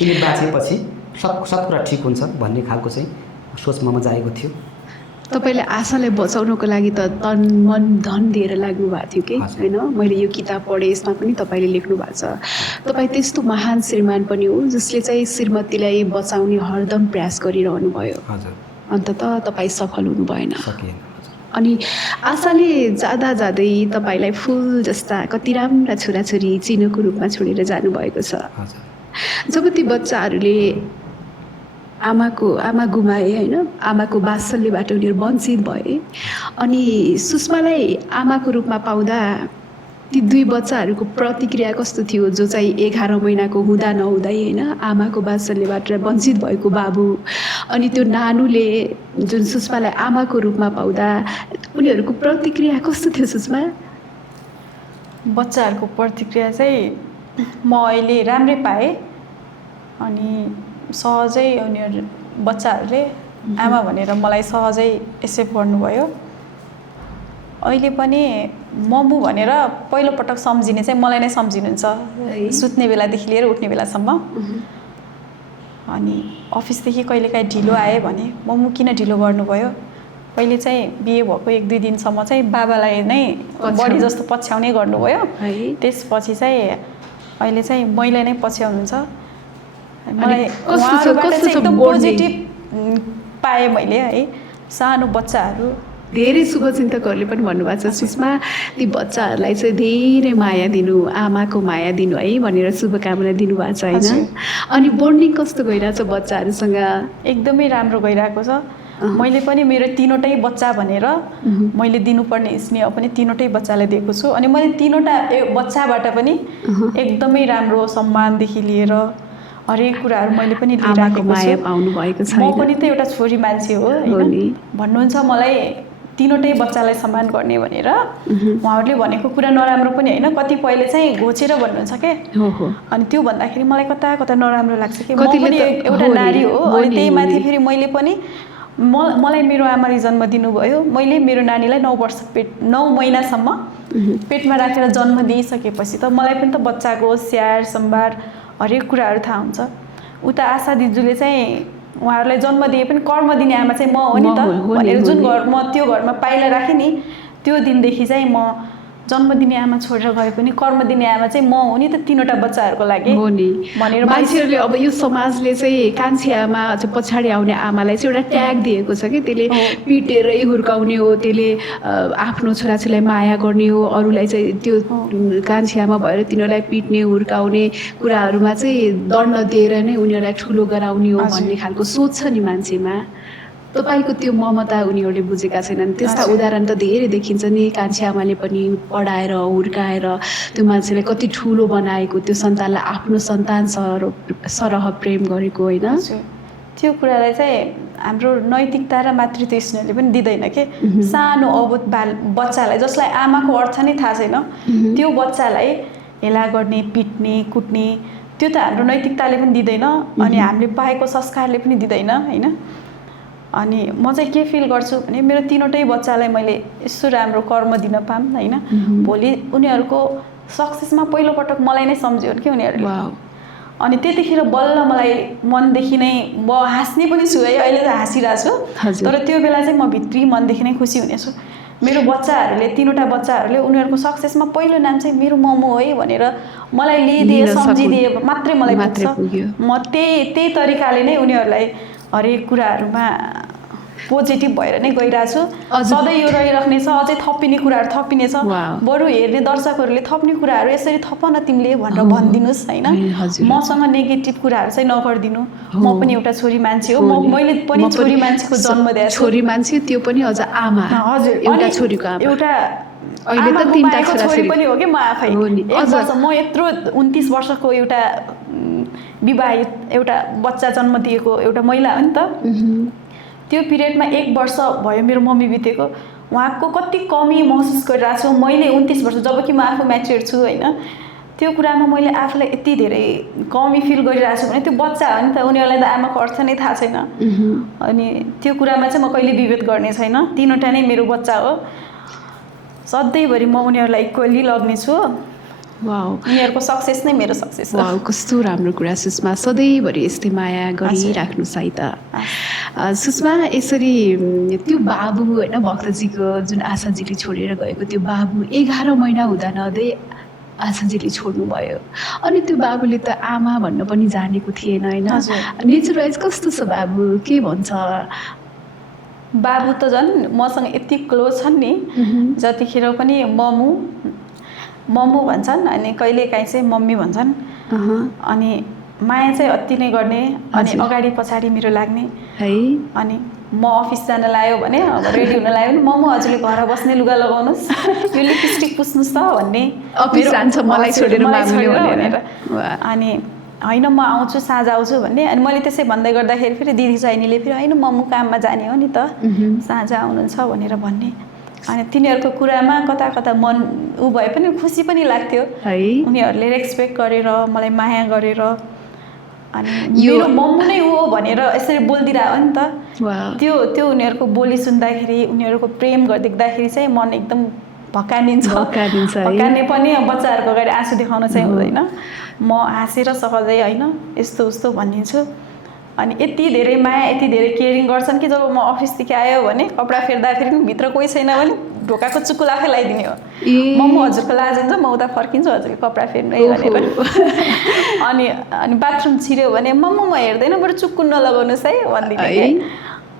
यिनी बाँचेपछि सब कुरा ठिक हुन्छ भन्ने खालको चाहिँ सोच ममा जागेको थियो। तपाईँले आशालाई बचाउनको लागि त तन मन धन दिएर लाग्नु भएको थियो कि होइन? मैले यो किताब पढेँ, यसमा पनि तपाईँले लेख्नु भएको छ। तपाईँ त्यस्तो महान श्रीमान पनि हो जसले चाहिँ श्रीमतीलाई बचाउने हरदम प्रयास गरिरहनु भयो। हजुर। अन्ततः तपाईँ सफल हुनु भएन। सकिएन। अनि आशाले जाँदा जाँदै तपाईँलाई फुल जस्ता कति राम्रा छोराछोरी चिनोको रूपमा छोडेर जानुभएको छ। हजुर। जब ती बच्चाहरूले आमा गुमाए होइन, आमाको वात्सल्यबाट उनीहरू वञ्चित भए, अनि सुषमालाई आमाको रूपमा पाउँदा ती दुई बच्चाहरूको प्रतिक्रिया कस्तो थियो? जो चाहिँ 11 महिनाको हुँदा नहुँदै होइन आमाको वात्सल्यबाट वञ्चित भएको बाबु, अनि त्यो नानुले जुन सुषमालाई आमाको रूपमा पाउँदा उनीहरूको प्रतिक्रिया कस्तो थियो सुषमा? बच्चाहरूको प्रतिक्रिया चाहिँ म अहिले राम्रै पाएँ। अनि सहजै उनीहरू बच्चाहरूले आमा भनेर मलाई सहजै एक्सेप्ट गर्नुभयो। अहिले पनि मम्मु भनेर पहिलोपटक सम्झिने चाहिँ मलाई नै सम्झिनुहुन्छ, सुत्ने बेलादेखि लिएर उठ्ने बेलासम्म। अनि अफिसदेखि कहिलेकाहीँ ढिलो आएँ भने मम्मु किन ढिलो गर्नुभयो? पहिले चाहिँ बिहे भएको 1-2 दिनसम्म चाहिँ बाबालाई नै बढी जस्तो पछ्याउने गर्नुभयो। त्यसपछि चाहिँ अहिले चाहिँ मैले नै पछ्याउनुहुन्छ। मलाई उहाँहरूबाट चाहिँ एकदम पोजिटिभ पाएँ मैले है। सानो बच्चाहरू, धेरै शुभचिन्तकहरूले पनि भन्नुभएको छ सुषमा ती बच्चाहरूलाई चाहिँ धेरै माया दिनु, आमाको माया दिनु है भनेर शुभकामना दिनुभएको छ होइन? अनि बोन्डिङ कस्तो गइरहेछ बच्चाहरूसँग? एकदमै राम्रो गइरहेको छ। मैले पनि मेरो 3वटै बच्चा भनेर मैले दिनुपर्ने स्नेह पनि 3वटै बच्चालाई दिएको छु। अनि मैले 3वटा बच्चाबाट पनि एकदमै राम्रो सम्मानदेखि लिएर हरेक कुराहरू मैले पनि लिइराखेको छु। म पनि त एउटा छोरी मान्छे हो होइन? भन्नुहुन्छ मलाई 3वटै बच्चालाई सम्मान गर्ने भनेर। उहाँहरूले भनेको कुरा नराम्रो पनि होइन, कतिपयले चाहिँ घोचेर भन्नुहुन्छ के। अनि त्यो भन्दाखेरि मलाई कता कता नराम्रो लाग्छ कि म पनि एउटा नारी हो। अनि त्यही माथि फेरि मैले पनि मलाई मेरो आमाले जन्म दिनुभयो। मैले मेरो नानीलाई 9 महिनासम्म पेटमा राखेर जन्म दिइसकेपछि त मलाई पनि त बच्चाको स्याहार सम्भार हरेक कुराहरू थाहा हुन्छ। उता आशा दिजुले चाहिँ उहाँहरूलाई जन्म दिए पनि कर्म दिने आमा चाहिँ म हो नि त भनेर जुन घर म त्यो घरमा पाइला राखेँ नि, त्यो दिनदेखि चाहिँ म जन्म दिने आमा छोडेर गए पनि कर्म दिने आमा चाहिँ म हो नि त 3वटा बच्चाहरूको लागि भनेर मान्छेहरूले अब यो समाजले चाहिँ कान्छी आमा पछाडि आउने आमालाई चाहिँ एउटा ट्याग दिएको छ कि त्यसले पिटेरै हुर्काउने हो, त्यसले आफ्नो छोराछोरीलाई माया गर्ने हो, अरूलाई चाहिँ त्यो कान्छी आमा भएर तिनीहरूलाई पिट्ने हुर्काउने कुराहरूमा चाहिँ दण्ड दिएर नै उनीहरूलाई ठुलो गराउने हो भन्ने खालको सोच छ नि मान्छेमा। तपाईँको त्यो ममता उनीहरूले बुझेका छैनन्। त्यस्ता उदाहरण त धेरै देखिन्छ नि। कान्छी आमाले पनि पढाएर हुर्काएर त्यो मान्छेलाई कति ठुलो बनाएको, त्यो सन्तानलाई आफ्नो सन्तान सरह प्रेम गरेको होइन? त्यो कुरालाई चाहिँ हाम्रो नैतिकता र मातृत्व स्नेहले पनि दिँदैन के। सानो अबोध बच्चालाई जसलाई आमाको अर्थ नै थाहा छैन, त्यो बच्चालाई हेला गर्ने, पिट्ने, कुट्ने त्यो त हाम्रो नैतिकताले पनि दिँदैन अनि हामीले पाएको संस्कारले पनि दिँदैन होइन? अनि म चाहिँ के फिल गर्छु भने मेरो 3वटै बच्चालाई मैले यस्तो राम्रो कर्म दिन पाऊँ होइन? भोलि उनीहरूको सक्सेसमा पहिलोपटक मलाई नै सम्झ्यो कि उनीहरूले। अनि त्यतिखेर बल्ल मलाई मनदेखि नै म हाँस्ने पनि छु है, अहिले त हाँसिरहेको छु, तर त्यो बेला चाहिँ म भित्री मनदेखि नै खुसी हुनेछु। मेरो बच्चाहरूले 3वटा बच्चाहरूले उनीहरूको सक्सेसमा पहिलो नाम चाहिँ मेरो मम्मु हो है भनेर मलाई लिइदिए, सम्झिदिए मात्रै मलाई पुग्छ। म त्यही तरिकाले नै उनीहरूलाई हरेक कुराहरूमा पोजिटिभ भएर नै गइरहेको छु। सधैँ यो रहिराख्नेछ, अझै थपिने कुराहरू थपिनेछ। बरु हेर्ने दर्शकहरूले थप्ने कुराहरू यसरी थप न तिमीले भनेर भनिदिनुहोस् होइन? मसँग नेगेटिभ कुराहरू चाहिँ नगरिदिनु। म पनि एउटा छोरी मान्छे हो, मैले पनि छोरी मान्छेको जन्म दिएको छु। छोरी मान्छे, त्यो पनि अझ आमा। हजुर, एउटा छोरीको आमा। एउटा अहिले त 3टा छोरी पनि हो कि म आफै। म यत्रो 29 वर्षको एउटा विवाहित एउटा बच्चा जन्म दिएको एउटा महिला हो नि त। त्यो पिरियडमा 1 वर्ष भयो मेरो मम्मी बितेको। उहाँको कति कमी महसुस गरिरहेको छु मैले 29 वर्ष, जबकि म आफू म्याच्योर छु होइन? त्यो कुरामा मैले आफूलाई यति धेरै कमी फिल गरिरहेको छु भने त्यो बच्चा हो नि त, उनीहरूलाई त आमाको अर्थ नै थाहा छैन। अनि त्यो कुरामा चाहिँ म कहिले विभेद गर्ने छैन, तीनवटा नै मेरो बच्चा हो, सधैँभरि म उनीहरूलाई इक्वली लग्नेछु। वाउ, उनीहरूको सक्सेस नै मेरो सक्सेस हो। वाउ, कस्तो राम्रो कुरा सुषमा, सधैँभरि यस्तै माया गरिराख्नुहोस् है त। सुषमा, यसरी त्यो बाबु होइन भक्तजीको जुन आशाजीले छोडेर गएको त्यो बाबु 11 महिना हुँदा नहुँदै आशाजीले छोड्नुभयो। अनि त्यो बाबुले त आमा भन्न पनि जानेको थिएन होइन। नेचर वाइज कस्तो छ बाबु, के भन्छ? बाबु त झन् मसँग यति क्लोज छन् नि, जतिखेर पनि मम्मु भन्छन्, अनि कहिलेकाहीँ चाहिँ मम्मी भन्छन्। अनि माया चाहिँ अति नै गर्ने, अनि अगाडि पछाडि मेरो लाग्ने है। अनि म अफिस जान लाग्यो भने, अब रेडी हुन लाग्यो भने, मम्मु हजुरले घर बस्ने लुगा लगाउनुहोस्, यो लिपस्टिक पुस्नुहोस् त भन्ने, अफिस जान्छ मलाई छोडेर भनेर। अनि होइन म आउँछु, साँझ आउँछु भन्ने। अनि मैले त्यसै भन्दै गर्दाखेरि फेरि दिदी चाहिनीले फेरि होइन मम्मु काममा जाने हो नि त, साँझ आउनुहुन्छ भनेर भन्ने। अनि तिनीहरूको कुरामा कता कता मन भए पनि खुसी पनि लाग्थ्यो है। उनीहरूले रेस्पेक्ट गरेर मलाई माया गरेर, अनि मेरो मम्मु नै हो भनेर यसरी बोलिदिरहेको हो नि त। त्यो उनीहरूको बोली सुन्दाखेरि, उनीहरूको प्रेम देख्दाखेरि चाहिँ मन एकदम भक्कानिन्छ। भक्काने पनि बच्चाहरूको अगाडि आँसु देखाउन चाहिँ हुँदैन, म हाँसेर सहजै होइन यस्तो उस्तो भनिदिन्छु। अनि यति धेरै माया, यति धेरै केयरिङ गर्छन् कि जब म अफिसदेखि आयो भने कपडा फेर्दाखेरि पनि भित्र कोही छैन भने ढोकाको चुक्कुल आफै लगाइदिने हो। मम्मु हजुरको लाज हुन्छ, म उता फर्किन्छु हजुरको कपडा फेर्नु है भनेर। अनि बाथरुम छिर्यो भने मम्मु म हेर्दैन, बरु चुक्कुल नलगाउनुहोस् है भनिदिने कि।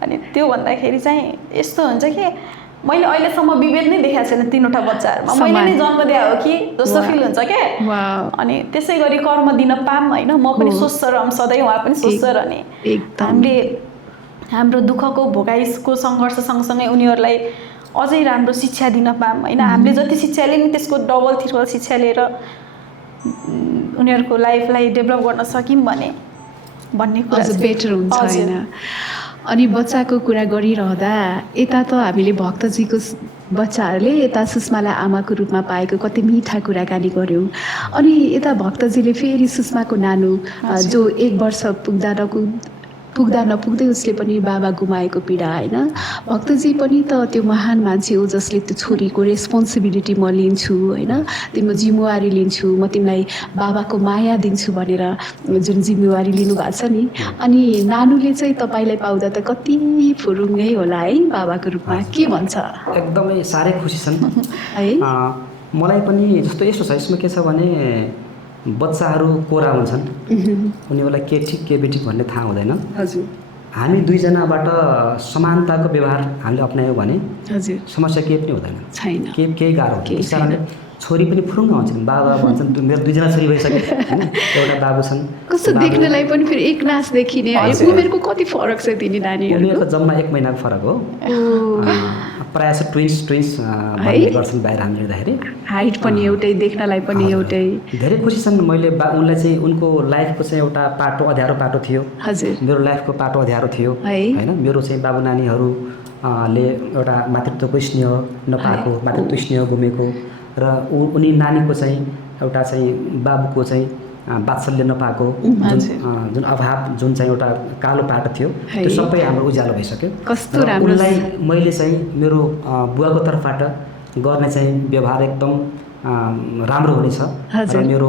अनि त्यो भन्दाखेरि चाहिँ यस्तो हुन्छ कि मैले अहिलेसम्म विभेद नै देखाएको छैन तीनवटा बच्चाहरूमा, मैले नै जन्म दिए हो कि जस्तो फिल हुन्छ क्या। अनि त्यसै गरी कर्म दिन पाऊँ होइन, म पनि स्वस्थ रहौँ सधैँ, उहाँ पनि स्वस्थ रहने। हामीले हाम्रो दुःखको भोगाइको सङ्घर्ष सँगसँगै उनीहरूलाई अझै राम्रो शिक्षा दिन पाऊँ होइन। हामीले जति शिक्षा लियौँ त्यसको डबल ट्रिपल शिक्षा लिएर उनीहरूको लाइफलाई डेभलप गर्न सक्यौँ भन्ने कुरा बेटर हुन्छ होइन। अनि बच्चाको कुरा गरिरहँदा यता त हामीले भक्तजीको बच्चाहरूले यता सुषमालाई आमाको रूपमा पाएको कति मिठा कुराकानी गऱ्यौँ। अनि यता भक्तजीले फेरि सुषमाको नानु जो 1 वर्ष पुग्दा नपुग्दै उसले पनि बाबा गुमाएको पीडा होइन। भक्तजी पनि त त्यो महान मान्छे हो जसले त्यो छोरीको रेस्पोन्सिबिलिटी म लिन्छु होइन, तिम्रो जिम्मेवारी लिन्छु, म तिमीलाई बाबाको माया दिन्छु भनेर जुन जिम्मेवारी लिनुभएको छ नि। अनि नानुले चाहिँ तपाईँलाई पाउँदा त कति फुरुङ्गै होला है बाबाको रूपमा, के भन्छ? एकदमै साह्रै खुसी छन् है। मलाई पनि जस्तो यस्तो छ, यसमा के छ भने बच्चाहरू कोरा हुन्छन्, उनीहरूलाई के ठिक के बेठिक भन्ने थाहा हुँदैन। हजुर, हामी दुईजनाबाट समानताको व्यवहार हामीले अप्नायौँ भने हजुर समस्या केही पनि हुँदैन, छैन, केही गाह्रो हुँदैन। त्यस कारणले छोरी पनि फुरुङ्ग हुन्छन्, बाबा भन्छन् मेरो 2जना छोरी भइसक्यो होइन, एउटा बाबु छन्। कस्तो देख्नलाई पनि फेरि एक नाच देखिने है। उमेरको कति फरक छ तिनी नानीहरूको? उमेरको जम्मा 1 महिनाको फरक हो। प्रायः जस्तो ट्विन्स भन्ने गर्छन् बाहिर हामीले हेर्दाखेरि। हाइट पनि एउटै, देख्नलाई पनि एउटै। धेरै खुसी छन्। मैले उनलाई चाहिँ उनको लाइफको चाहिँ एउटा पाटो अँध्यारो पाटो थियो, हजुर मेरो लाइफको पाटो अँध्यारो थियो होइन। मेरो चाहिँ बाबु नानीहरूले एउटा मातृत्वको स्नेह नपाएको, मातृत्व स्नेह गुमेको, र उनी नानीको चाहिँ एउटा चाहिँ बाबुको चाहिँ वात्सल्य नपाएको जुन अभाव, जुन चाहिँ एउटा कालो पाटो थियो, त्यो सबै हाम्रो उज्यालो भइसक्यो। कस्तो राम्रो। उनलाई मैले चाहिँ मेरो बुवाको तर्फबाट गर्ने चाहिँ व्यवहार एकदम राम्रो हुनेछ र मेरो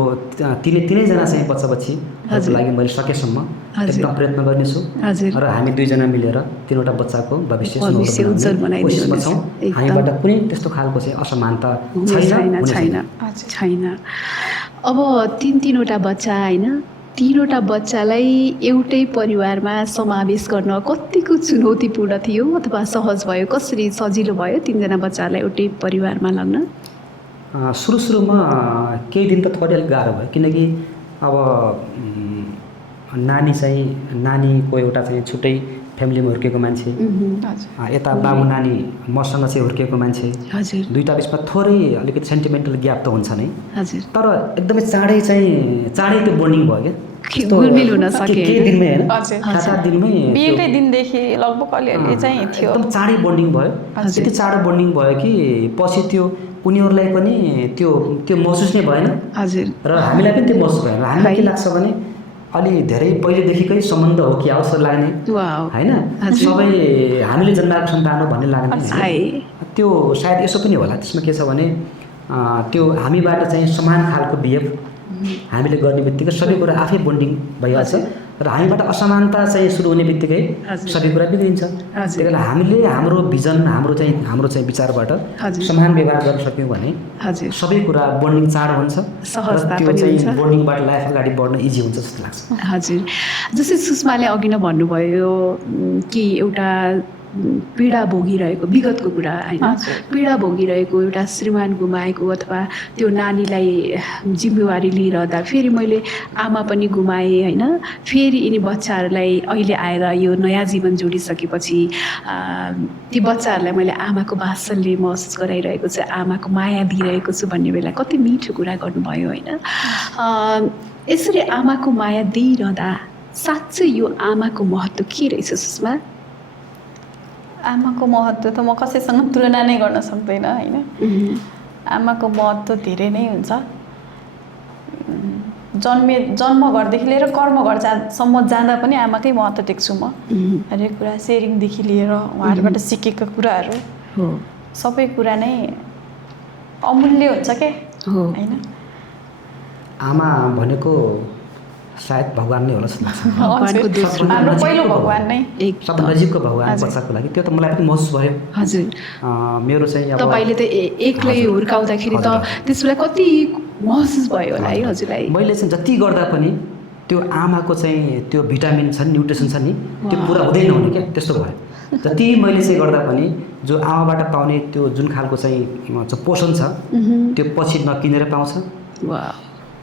तिनैजना चाहिँ बच्चा बच्चीहरूको लागि मैले सकेसम्म एकदम प्रयत्न गर्नेछु र हामी 2जना मिलेर 3वटा बच्चाको भविष्य उज्जवल बनाइदिनेछौँ। हामीबाट कुनै त्यस्तो खालको चाहिँ असमानता छैन। अब 3वटा बच्चा होइन, 3वटा बच्चालाई एउटै परिवारमा समावेश गर्न कतिको चुनौतीपूर्ण थियो अथवा सहज भयो? कसरी सजिलो भयो 3जना बच्चालाई एउटै परिवारमा लग्न? सुरुमा केही दिन त थोरै अलिक गाह्रो भयो, किनकि अब नानीको एउटा चाहिँ छुट्टै फ्यामिलीमा हुर्केको मान्छे, यता बाबु नानी मसँग चाहिँ हुर्केको मान्छे, दुईटा बिचमा थोरै अलिकति सेन्टिमेन्टल ग्याप त हुन्छ नै। तर एकदमै चाँडै त्यो बोन्डिङ भयो क्या। घुलमिल हुन सके केही दिनमै होइन हजुर। 7-8 दिनमै बिहेकै दिनदेखि लगभग अलिअलि चाहिँ थियो। एकदम चाँडै बन्डिङ भयो। यति चाँडो बन्डिङ भयो कि पछि त्यो उनीहरूलाई पनि त्यो त्यो महसुस नै भएन हजुर र हामीलाई पनि त्यो महसुस भएन। हामीलाई के लाग्छ भने अलि धेरै पहिलेदेखिकै सम्बन्ध हो कि अवसर लाग्ने वाउ होइन सबै हामीले जन्माएको सन्तान हो भन्ने लाग्ने होइन। त्यो सायद यसो पनि होला त्यसमा के छ भने त्यो हामीबाट चाहिँ समान खालको बिहेभ हामीले गर्ने बित्तिकै सबै कुरा आफै बन्डिङ भइहाल्छ र हामीबाट असमानता चाहिँ सुरु हुने बित्तिकै सबै कुरा बिग्रिन्छ। त्यही भएर हामीले हाम्रो भिजन हाम्रो चाहिँ विचारबाट समान व्यवहार गर्न सक्यौँ भने सबै कुरा बन्डिङ चाँडो हुन्छ र त्यो चाहिँ बन्डिङबाट लाइफ अगाडि बढ्न इजी हुन्छ जस्तो लाग्छ। हजुर जस्तै सुषमाले अघि नै भन्नुभयो कि एउटा पीडा भोगिरहेको विगतको कुरा होइन पीडा भोगिरहेको एउटा श्रीमान गुमाएको अथवा त्यो नानीलाई जिम्मेवारी लिइरहँदा फेरि मैले आमा पनि गुमाएँ होइन फेरि यिनी बच्चाहरूलाई अहिले आएर यो नयाँ जीवन जोडिसकेपछि ती बच्चाहरूलाई मैले आमाको वात्सल्य महसुस गराइरहेको छु आमाको माया दिइरहेको छु भन्ने बेला कति मिठो कुरा गर्नुभयो होइन। यसरी आमाको माया दिइरहँदा साँच्चै यो आमाको महत्त्व के रहेछ सुषमा? आमाको महत्त्व त म कसैसँग तुलना नै गर्न सक्दैन होइन। आमाको महत्त्व धेरै नै हुन्छ। जन्म घरदेखि लिएर कर्म घरसम्म जाँदा पनि आमाकै महत्त्व देख्छु म। हरेक कुरा सेयरिङदेखि लिएर उहाँहरूबाट सिकेका कुराहरू सबै कुरा नै अमूल्य हुन्छ के होइन। आमा भनेको सायद भगवान नै होला जस्तो लाग्छ। हाम्रो पहिलो भगवान नै सबभन्दा नजिकको भगवान बच्चाको लागि त्यो त मलाई पनि महसुस भयो। हजुर मेरो चाहिँ अब तपाईँले त एक्लै हुर्काउँदाखेरि त त्यसलाई कति महसुस भयो होला है हजुरलाई? मैले चाहिँ जति गर्दा पनि त्यो आमाको चाहिँ त्यो भिटामिन छ नि न्युट्रिसन छ नि त्यो पुरा हुँदै नहुने क्या त्यस्तो भयो। जति मैले चाहिँ गर्दा पनि जो आमाबाट पाउने त्यो जुन खालको चाहिँ पोषण छ त्यो पछि नकिनेर पाउँछ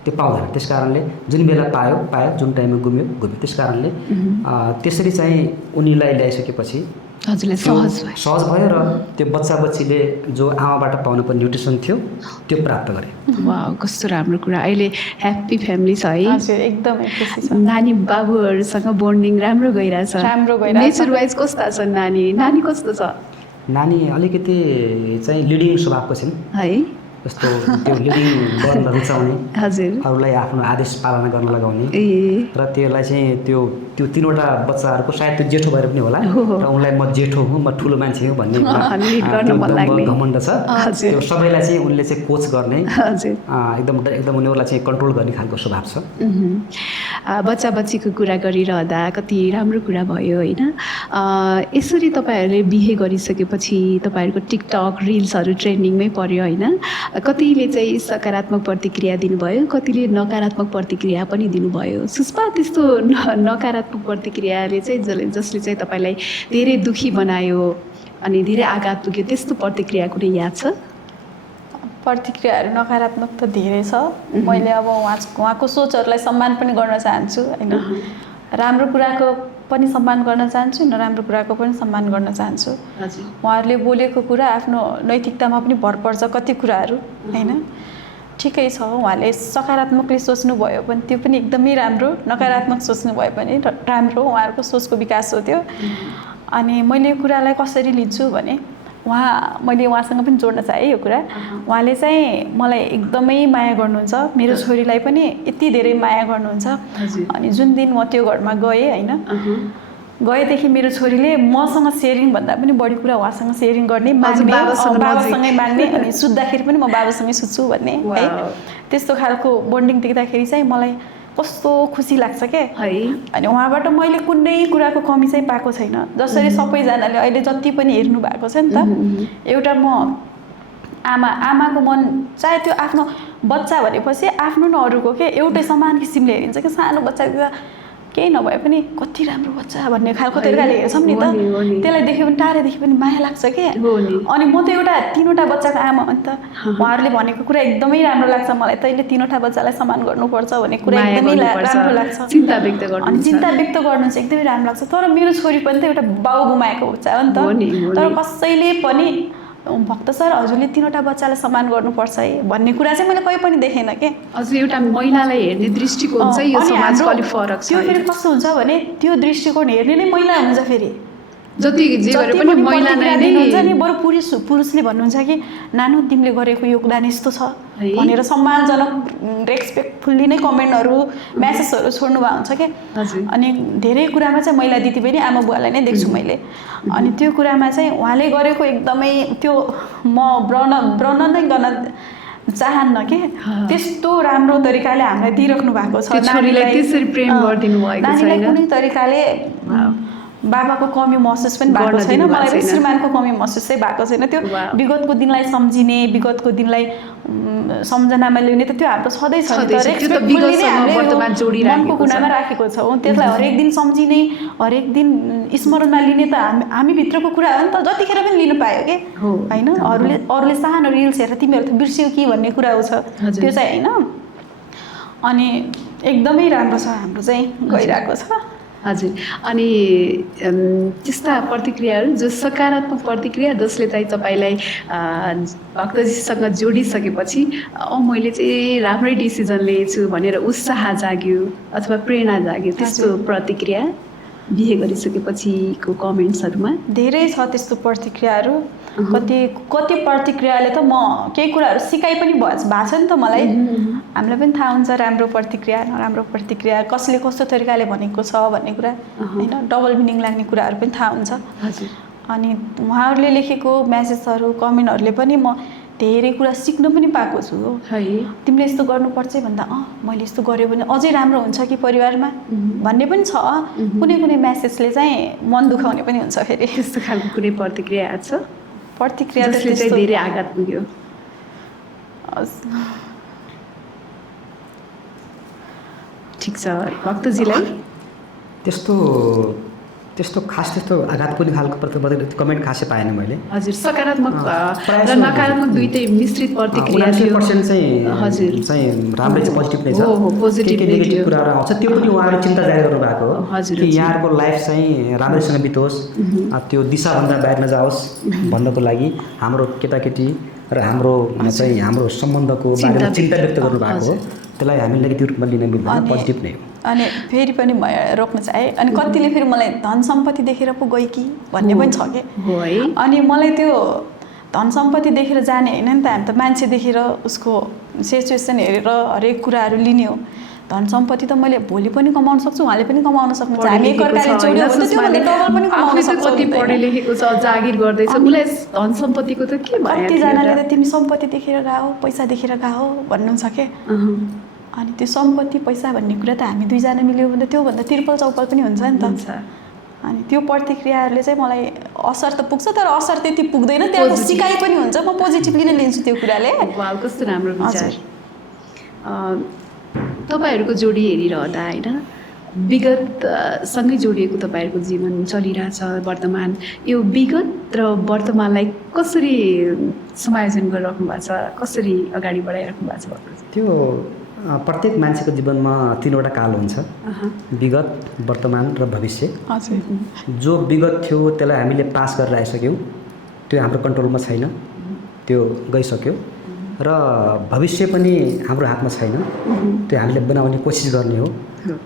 त्यो पाउँदैन। त्यस कारणले जुन बेला पायो जुन टाइममा गुम्यो त्यस कारणले त्यसरी चाहिँ उनीलाई ल्याइसकेपछि हजुरलाई सहज भयो र त्यो बच्चाबच्चीले जो आमाबाट पाउनुपर्ने न्युट्रिसन थियो त्यो प्राप्त गरे। वाह कस्तो राम्रो कुरा। अहिले ह्याप्पी फ्यामिली छ है? हजुर एकदमै खुसी छ। नानी बाबुहरूसँग बन्डिङ राम्रो गइरहेछ? नेचर वाइज कस्ता छन् नानी कस्तो छ? नानी अलिकति चाहिँ लिडिङ स्वभावको छिन् है जस्तो त्यो लिडिङ गर्न रुचाउने हजुर अरूलाई आफ्नो आदेश पालना गर्न लगाउने र त्यसलाई चाहिँ त्यो तीनवटा बच्चाहरूको सायद त्यो जेठो भएर पनि होला र उनलाई म जेठो हुँ म ठुलो मान्छे हुँ भन्ने घमण्ड छ। त्यो सबैलाई चाहिँ उनले चाहिँ कोच गर्ने एकदम उनीहरूलाई चाहिँ कन्ट्रोल गर्ने खालको स्वभाव छ। बच्चा बच्चीको कुरा गरिरहँदा कति राम्रो कुरा भयो होइन। यसरी तपाईँहरूले बिहे गरिसकेपछि तपाईँहरूको टिकटक रिल्सहरू ट्रेन्डिङमै पर्यो होइन। कतिले चाहिँ सकारात्मक प्रतिक्रिया दिनुभयो कतिले नकारात्मक प्रतिक्रिया पनि दिनुभयो। सुषमा त्यस्तो नकारात्मक प्रतिक्रियाले चाहिँ जसले चाहिँ तपाईँलाई धेरै दुखी बनायो अनि धेरै आघात पुग्यो त्यस्तो प्रतिक्रिया कुनै याद छ? प्रतिक्रियाहरू नकारात्मक त धेरै छ। मैले अब उहाँको सोचहरूलाई सम्मान पनि गर्न चाहन्छु होइन। राम्रो कुराको पनि सम्मान गर्न चाहन्छु नराम्रो कुराको पनि सम्मान गर्न चाहन्छु। उहाँहरूले बोलेको कुरा आफ्नो नैतिकतामा पनि भर पर्छ कति कुराहरू होइन। ठिकै छ उहाँले सकारात्मकले सोच्नुभयो भने त्यो पनि एकदमै राम्रो नकारात्मक सोच्नुभयो भने राम्रो उहाँहरूको सोचको विकास हो त्यो। अनि मैले यो कुरालाई कसरी लिन्छु भने मैले उहाँसँग पनि जोड्न चाहेँ यो कुरा। उहाँले चाहिँ मलाई एकदमै माया गर्नुहुन्छ मेरो छोरीलाई पनि यति धेरै माया गर्नुहुन्छ। अनि जुन दिन म त्यो घरमा गएँ होइन गएदेखि मेरो छोरीले मसँग सेयरिङ भन्दा पनि बढी कुरा उहाँसँग सेयरिङ गर्ने बाबासँगै माग्ने अनि सुत्दाखेरि पनि म बाबासँगै सुत्छु भन्ने है। त्यस्तो खालको बन्डिङ देख्दाखेरि चाहिँ मलाई कस्तो खुसी लाग्छ क्या है। अनि उहाँबाट मैले कुनै कुराको कमी चाहिँ पाएको छैन। जसरी सबैजनाले अहिले जति पनि हेर्नु भएको छ नि त एउटा म आमाको मन चाहे त्यो आफ्नो बच्चा भनेपछि आफ्नो न अरूको के एउटै समान किसिमले हेरिन्छ कि सानो बच्चा केही नभए पनि कति राम्रो बच्चा भन्ने खालको तरिकाले हेर्छौँ नि त त्यसलाई देख्यो भने टाढादेखि पनि माया लाग्छ के। अनि म त एउटा 3वटा बच्चाको आमा हो नि त। उहाँहरूले भनेको कुरा एकदमै राम्रो लाग्छ मलाई। तैँले 3वटा बच्चालाई सम्मान गर्नुपर्छ भन्ने कुरा एकदमै राम्रो लाग्छ। चिन्ता व्यक्त गर्नु चाहिँ एकदमै राम्रो लाग्छ। तर मेरो छोरी पनि त एउटा बाउ गुमाएको बच्चा हो नि त। तर कसैले पनि भक्त सर हजुरले 3वटा बच्चालाई सम्मान गर्नुपर्छ है भन्ने कुरा चाहिँ मैले कहीँ पनि देखेन के। हजुर एउटा महिलालाई हेर्ने दृष्टिकोण चाहिँ यो अनि समाजको हाम्रो अलिक फरक छ। त्यो फेरि कस्तो हुन्छ भने त्यो दृष्टिकोण हेर्ने नै महिला हुन्छ फेरि। जति जे गरे पनि महिला नै नि बरु पुरुषले भन्नुहुन्छ कि नानु तिमीले गरेको योगदान यस्तो छ भनेर सम्मानजनक रेस्पेक्टफुल्ली नै कमेन्टहरू म्यासेजहरू छोड्नु भएको हुन्छ क्या। अनि धेरै कुरामा चाहिँ महिला दिदीबहिनी आमा बुवालाई नै देख्छु मैले। अनि त्यो कुरामा चाहिँ उहाँले गरेको एकदमै त्यो म वर्णन नै गर्न चाहन्न के त्यस्तो राम्रो तरिकाले हामीलाई दिइराख्नु भएको छ। नानीलाई त्यसरी प्रेम गरिदिनु भएको छ। नानीलाई कुनै तरिकाले बाबाको कमी महसुस पनि भएको छैन, मलाई श्रीमानको कमी महसुस चाहिँ भएको छैन। त्यो विगतको दिनलाई सम्झिने, विगतको दिनलाई सम्झनामा ल्याउने त त्यो हाम्रो सधैँ छ नि त। मनको कुनामा राखेको छ त्यसलाई हरेक दिन सम्झिने, हरेक दिन स्मरणमा लिने त हामीभित्रको कुरा हो नि त। जतिखेर पनि लिनु पायो कि होइन। अरूले सानो रिल्स हेरेर तिमीहरू त बिर्स्यौ कि भन्ने कुरा हो छ त्यो चाहिँ होइन। अनि एकदमै राम्रो छ हाम्रो चाहिँ गइरहेको छ। हजुर। अनि त्यस्ता प्रतिक्रियाहरू जो सकारात्मक प्रतिक्रिया जसले चाहिँ तपाईँलाई भक्तजीसँग जोडिसकेपछि मैले चाहिँ राम्रै डिसिजन लिएछु भनेर उत्साह जाग्यो अथवा प्रेरणा जाग्यो, त्यस्तो प्रतिक्रिया बिहे गरिसकेपछिको कमेन्ट्सहरूमा धेरै छ त्यस्तो प्रतिक्रियाहरू। कति प्रतिक्रियाले त म केही कुराहरू सिकाइ पनि भएको छ नि त मलाई। हामीलाई पनि थाहा हुन्छ राम्रो प्रतिक्रिया नराम्रो प्रतिक्रिया कसले कस्तो तरिकाले भनेको छ भन्ने कुरा होइन, डबल मिनिङ लाग्ने कुराहरू पनि थाहा हुन्छ। अनि उहाँहरूले लेखेको म्यासेजहरू कमेन्टहरूले पनि म धेरै कुरा सिक्न पनि पाएको छु। तिमीले यस्तो गर्नुपर्छ भन्दा मैले यस्तो गऱ्यो भने अझै राम्रो हुन्छ कि परिवारमा भन्ने पनि छ। कुनै कुनै म्यासेजले चाहिँ मन दुखाउने पनि हुन्छ फेरि। त्यस्तो खालको कुनै प्रतिक्रिया आएको छ? प्रतिक्रिया जसले चाहिँ धेरै आघात पुग्यो? ठिक छ। भक्तजीलाई त्यस्तो खास त्यस्तो आघात पुग्ने खालको कमेन्ट खासै पाएन मैले। हजुर। सकारात्मक र नकारात्मक दुईटै मिश्रित प्रतिक्रिया थियो। 90% चाहिँ राम्रै चाहिँ पोजिटिभ नै छ। पोजिटिभ नेगेटिभ कुराहरू आउँछ त्यो पनि उहाँहरूले चिन्ता जारी गर्नु भएको हो कि यहाँहरूको लाइफ चाहिँ राम्रैसँग बितोस्, त्यो दिशाभन्दा बाहिर नजाओस् भन्नको लागि हाम्रो केटाकेटी र हाम्रो सम्बन्धको बारेमा चिन्ता व्यक्त गर्नु भएको हो। त्यसलाई हामीले नेगेटिभ रूपमा लिन मिल्दैन, पोजिटिभ नै हो। अनि फेरि पनि म रोक्न चाहे अनि कतिले फेरि मलाई धन सम्पत्ति देखेर पो गयो कि भन्ने पनि छ कि। अनि मलाई त्यो धन सम्पत्ति देखेर जाने होइन नि त, हामी त मान्छे देखेर उसको सिचुएसन हेरेर हरेक कुराहरू लिने हो। धन सम्पत्ति त मैले भोलि पनि कमाउन सक्छु, उहाँले पनि कमाउन सक्नुहुन्छ, हामी एकअर्काले जोड्यो भने त्योभन्दा डबल पनि कमाउन सक्छौँ। कति पढे लेखेको छ, जागिर गर्दैछ, उसलाई धन सम्पत्तिको त के भयो? कतिजनाले त तिमी सम्पत्ति देखेर गएको, पैसा देखेर गएको भन्नुहुन्छ के। अनि त्यो सम्पत्ति पैसा भन्ने कुरा त हामी दुईजना मिल्यो भने त्योभन्दा त्रिपल चौपल पनि हुन्छ नि त। अनि त्यो प्रतिक्रियाहरूले चाहिँ मलाई असर त पुग्छ, तर असर त्यति पुग्दैन, त्यहाँको सिकाइ पनि हुन्छ। म पोजिटिभली नै लिन्छु त्यो कुराले। कस्तो राम्रो विचार। तपाईँहरूको जोडी हेरिरहँदा होइन, विगतसँगै जोडिएको तपाईँहरूको जीवन चलिरहेछ वर्तमान। यो विगत र वर्तमानलाई कसरी समायोजन गरिराख्नु भएको छ, कसरी अगाडि बढाइराख्नु भएको छ? त्यो प्रत्येक मान्छेको जीवनमा 3वटा काल हुन्छ, विगत, वर्तमान र भविष्य। जो विगत थियो त्यसलाई हामीले पास गरेर आइसक्यौँ, त्यो हाम्रो कन्ट्रोलमा छैन, त्यो गइसक्यो। र भविष्य पनि हाम्रो हातमा छैन, त्यो हामीले बनाउने कोसिस गर्ने हो।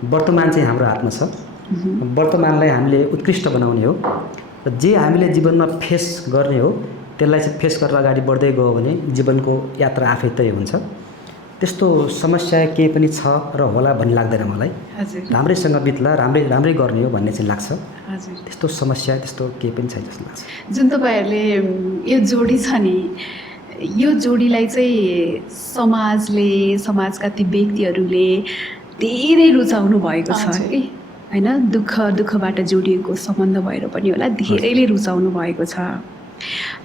वर्तमान चाहिँ हाम्रो हातमा छ, वर्तमानलाई हामीले उत्कृष्ट बनाउने हो। र जे हामीले जीवनमा फेस गर्ने हो त्यसलाई चाहिँ फेस गरेर अगाडि बढ्दै गयो भने जीवनको यात्रा आफै तय हुन्छ। त्यस्तो समस्या केही पनि छ र होला भन्ने लाग्दैन मलाई। राम्रैसँग बित्ला, राम्रै गर्ने हो भन्ने चाहिँ लाग्छ। त्यस्तो समस्या त्यस्तो केही पनि छैन जस्तो लाग्छ। जुन तपाईँहरूले यो जोडी छ नि, यो जोडीलाई चाहिँ समाजका ती व्यक्तिहरूले धेरै रुचाउनु भएको छ कि होइन। दुःखबाट जोडिएको सम्बन्ध भएर पनि होला धेरैले रुचाउनु भएको छ।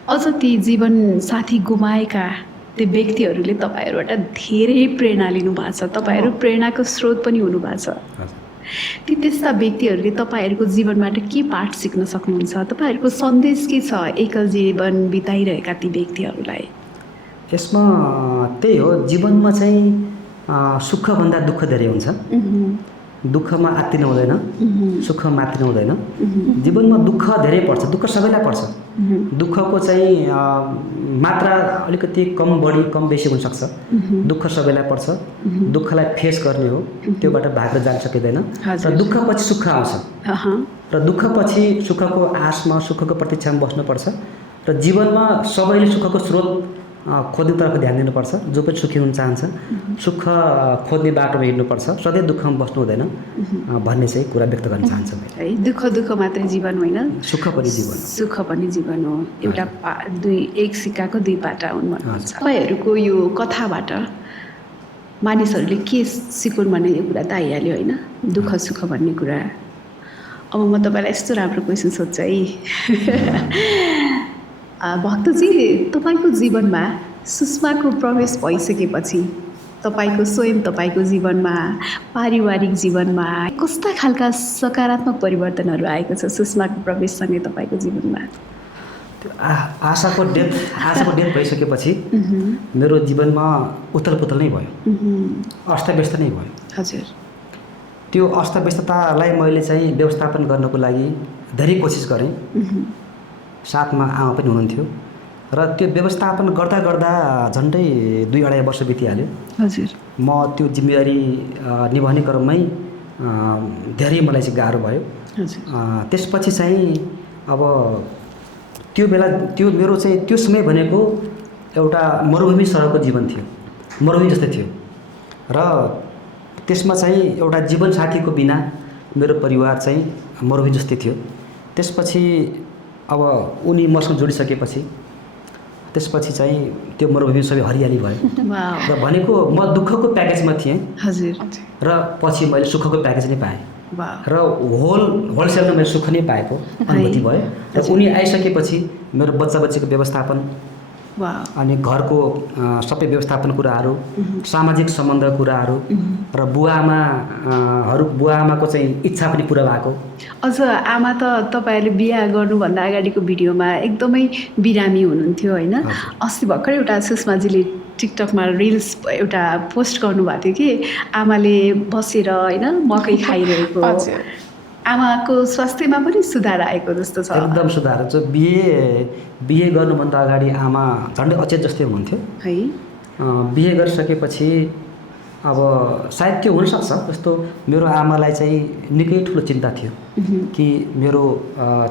अझ ती जीवन साथी गुमाएका त्यो व्यक्तिहरूले तपाईँहरूबाट धेरै प्रेरणा लिनुभएको छ, तपाईँहरू प्रेरणाको स्रोत पनि हुनुभएको छ। त्यस्ता व्यक्तिहरूले तपाईँहरूको जीवनबाट के पाठ सिक्न सक्नुहुन्छ? तपाईँहरूको सन्देश के छ एकल जीवन बिताइरहेका ती व्यक्तिहरूलाई? यसमा त्यही हो, जीवनमा चाहिँ सुखभन्दा दुःख धेरै हुन्छ। दुःखमा आत्तिनु हुँदैन, सुखमा मात्तिनु हुँदैन। जीवनमा दुःख धेरै पर्छ, दुःख सबैलाई पर्छ। दुःखको चाहिँ मात्रा अलिकति कम बढी कम बेसी हुनसक्छ। दुःख सबैलाई पर्छ, दुःखलाई फेस गर्ने हो, त्योबाट भाग्न जान सकिँदैन। र दुःखपछि सुख आउँछ र दुःखपछि सुखको आशमा सुखको प्रतीक्षामा बस्नुपर्छ र जीवनमा सबैले सुखको स्रोत खोज्नेतर्फ ध्यान दिनुपर्छ। जो पनि सुखी हुन चाहन्छ सुख खोज्ने बाटोमा हिँड्नुपर्छ, सधैँ दुःखमा बस्नु हुँदैन भन्ने चाहिँ कुरा व्यक्त गर्न चाहन्छु है। दुःख मात्रै जीवन होइन, सुख पनि जीवन हो। सुख पनि जीवन हो। एउटा एक सिक्काको दुई पाटा हुन् भन्नुहुन्छ। तपाईँहरूको यो कथाबाट मानिसहरूले के सिकुन् भन्ने यो कुरा त आइहाल्यो होइन, दुःख सुख भन्ने कुरा। अब म तपाईँलाई यस्तो राम्रो क्वेसन सोध्छु है भक्तजी, तपाईँको जीवनमा सुषमाको प्रवेश भइसकेपछि तपाईँको जीवनमा पारिवारिक जीवनमा कस्ता खालका सकारात्मक परिवर्तनहरू आएको छ सुषमाको प्रवेशसँगै तपाईँको जीवनमा? त्यो आशाको डेथ भइसकेपछि मेरो जीवनमा उथलपुथल नै भयो, अस्तव्यस्त नै भयो। हजुर। त्यो अस्तव्यस्ततालाई मैले चाहिँ व्यवस्थापन गर्नको लागि धेरै कोसिस गरेँ। साथमा आमा पनि हुनुहुन्थ्यो र त्यो व्यवस्थापन गर्दा गर्दा झन्डै 2-2.5 वर्ष बितिहाल्यो। हजुर। म त्यो जिम्मेवारी निभाउने क्रममै धेरै मलाई चाहिँ गाह्रो भयो। त्यसपछि चाहिँ अब त्यो बेला त्यो मेरो चाहिँ त्यो समय भनेको एउटा मरुभूमि सरहको जीवन थियो, मरुभूमि जस्तै थियो र त्यसमा चाहिँ एउटा जीवनसाथीको बिना मेरो परिवार चाहिँ मरुभूमि जस्तै थियो। त्यसपछि अब उनी मसँग जोडिसकेपछि त्यसपछि चाहिँ त्यो मरुभूमि सबै हरियाली भयो र भनेको म दुःखको प्याकेजमा थिएँ। हजुर। र पछि मैले सुखको प्याकेज नै पाएँ र होलसेलमा मैले सुख नै पाएको अनुभूति भयो। र उनी आइसकेपछि मेरो बच्चाबच्चीको व्यवस्थापन अनि घरको सबै व्यवस्थापन कुराहरू, सामाजिक सम्बन्ध कुराहरू र बुवा आमाको चाहिँ इच्छा पनि पुरा भएको। अझ आमा त तपाईँहरूले बिहा गर्नुभन्दा अगाडिको भिडियोमा एकदमै बिरामी हुनुहुन्थ्यो होइन। अस्ति भर्खर एउटा सुषमाजीले टिकटकमा रिल्स एउटा पोस्ट गर्नुभएको थियो कि आमाले बसेर होइन मकै खाइरहेको, आमाको स्वास्थ्यमा पनि सुधार आएको जस्तो छ। एकदम सुधार छ। बिहे गर्नुभन्दा अगाडि आमा झन्डै अचेत जस्तै हुनुहुन्थ्यो है। बिहे गरिसकेपछि अब सायद त्यो हुनसक्छ, जस्तो मेरो आमालाई चाहिँ निकै ठुलो चिन्ता थियो कि मेरो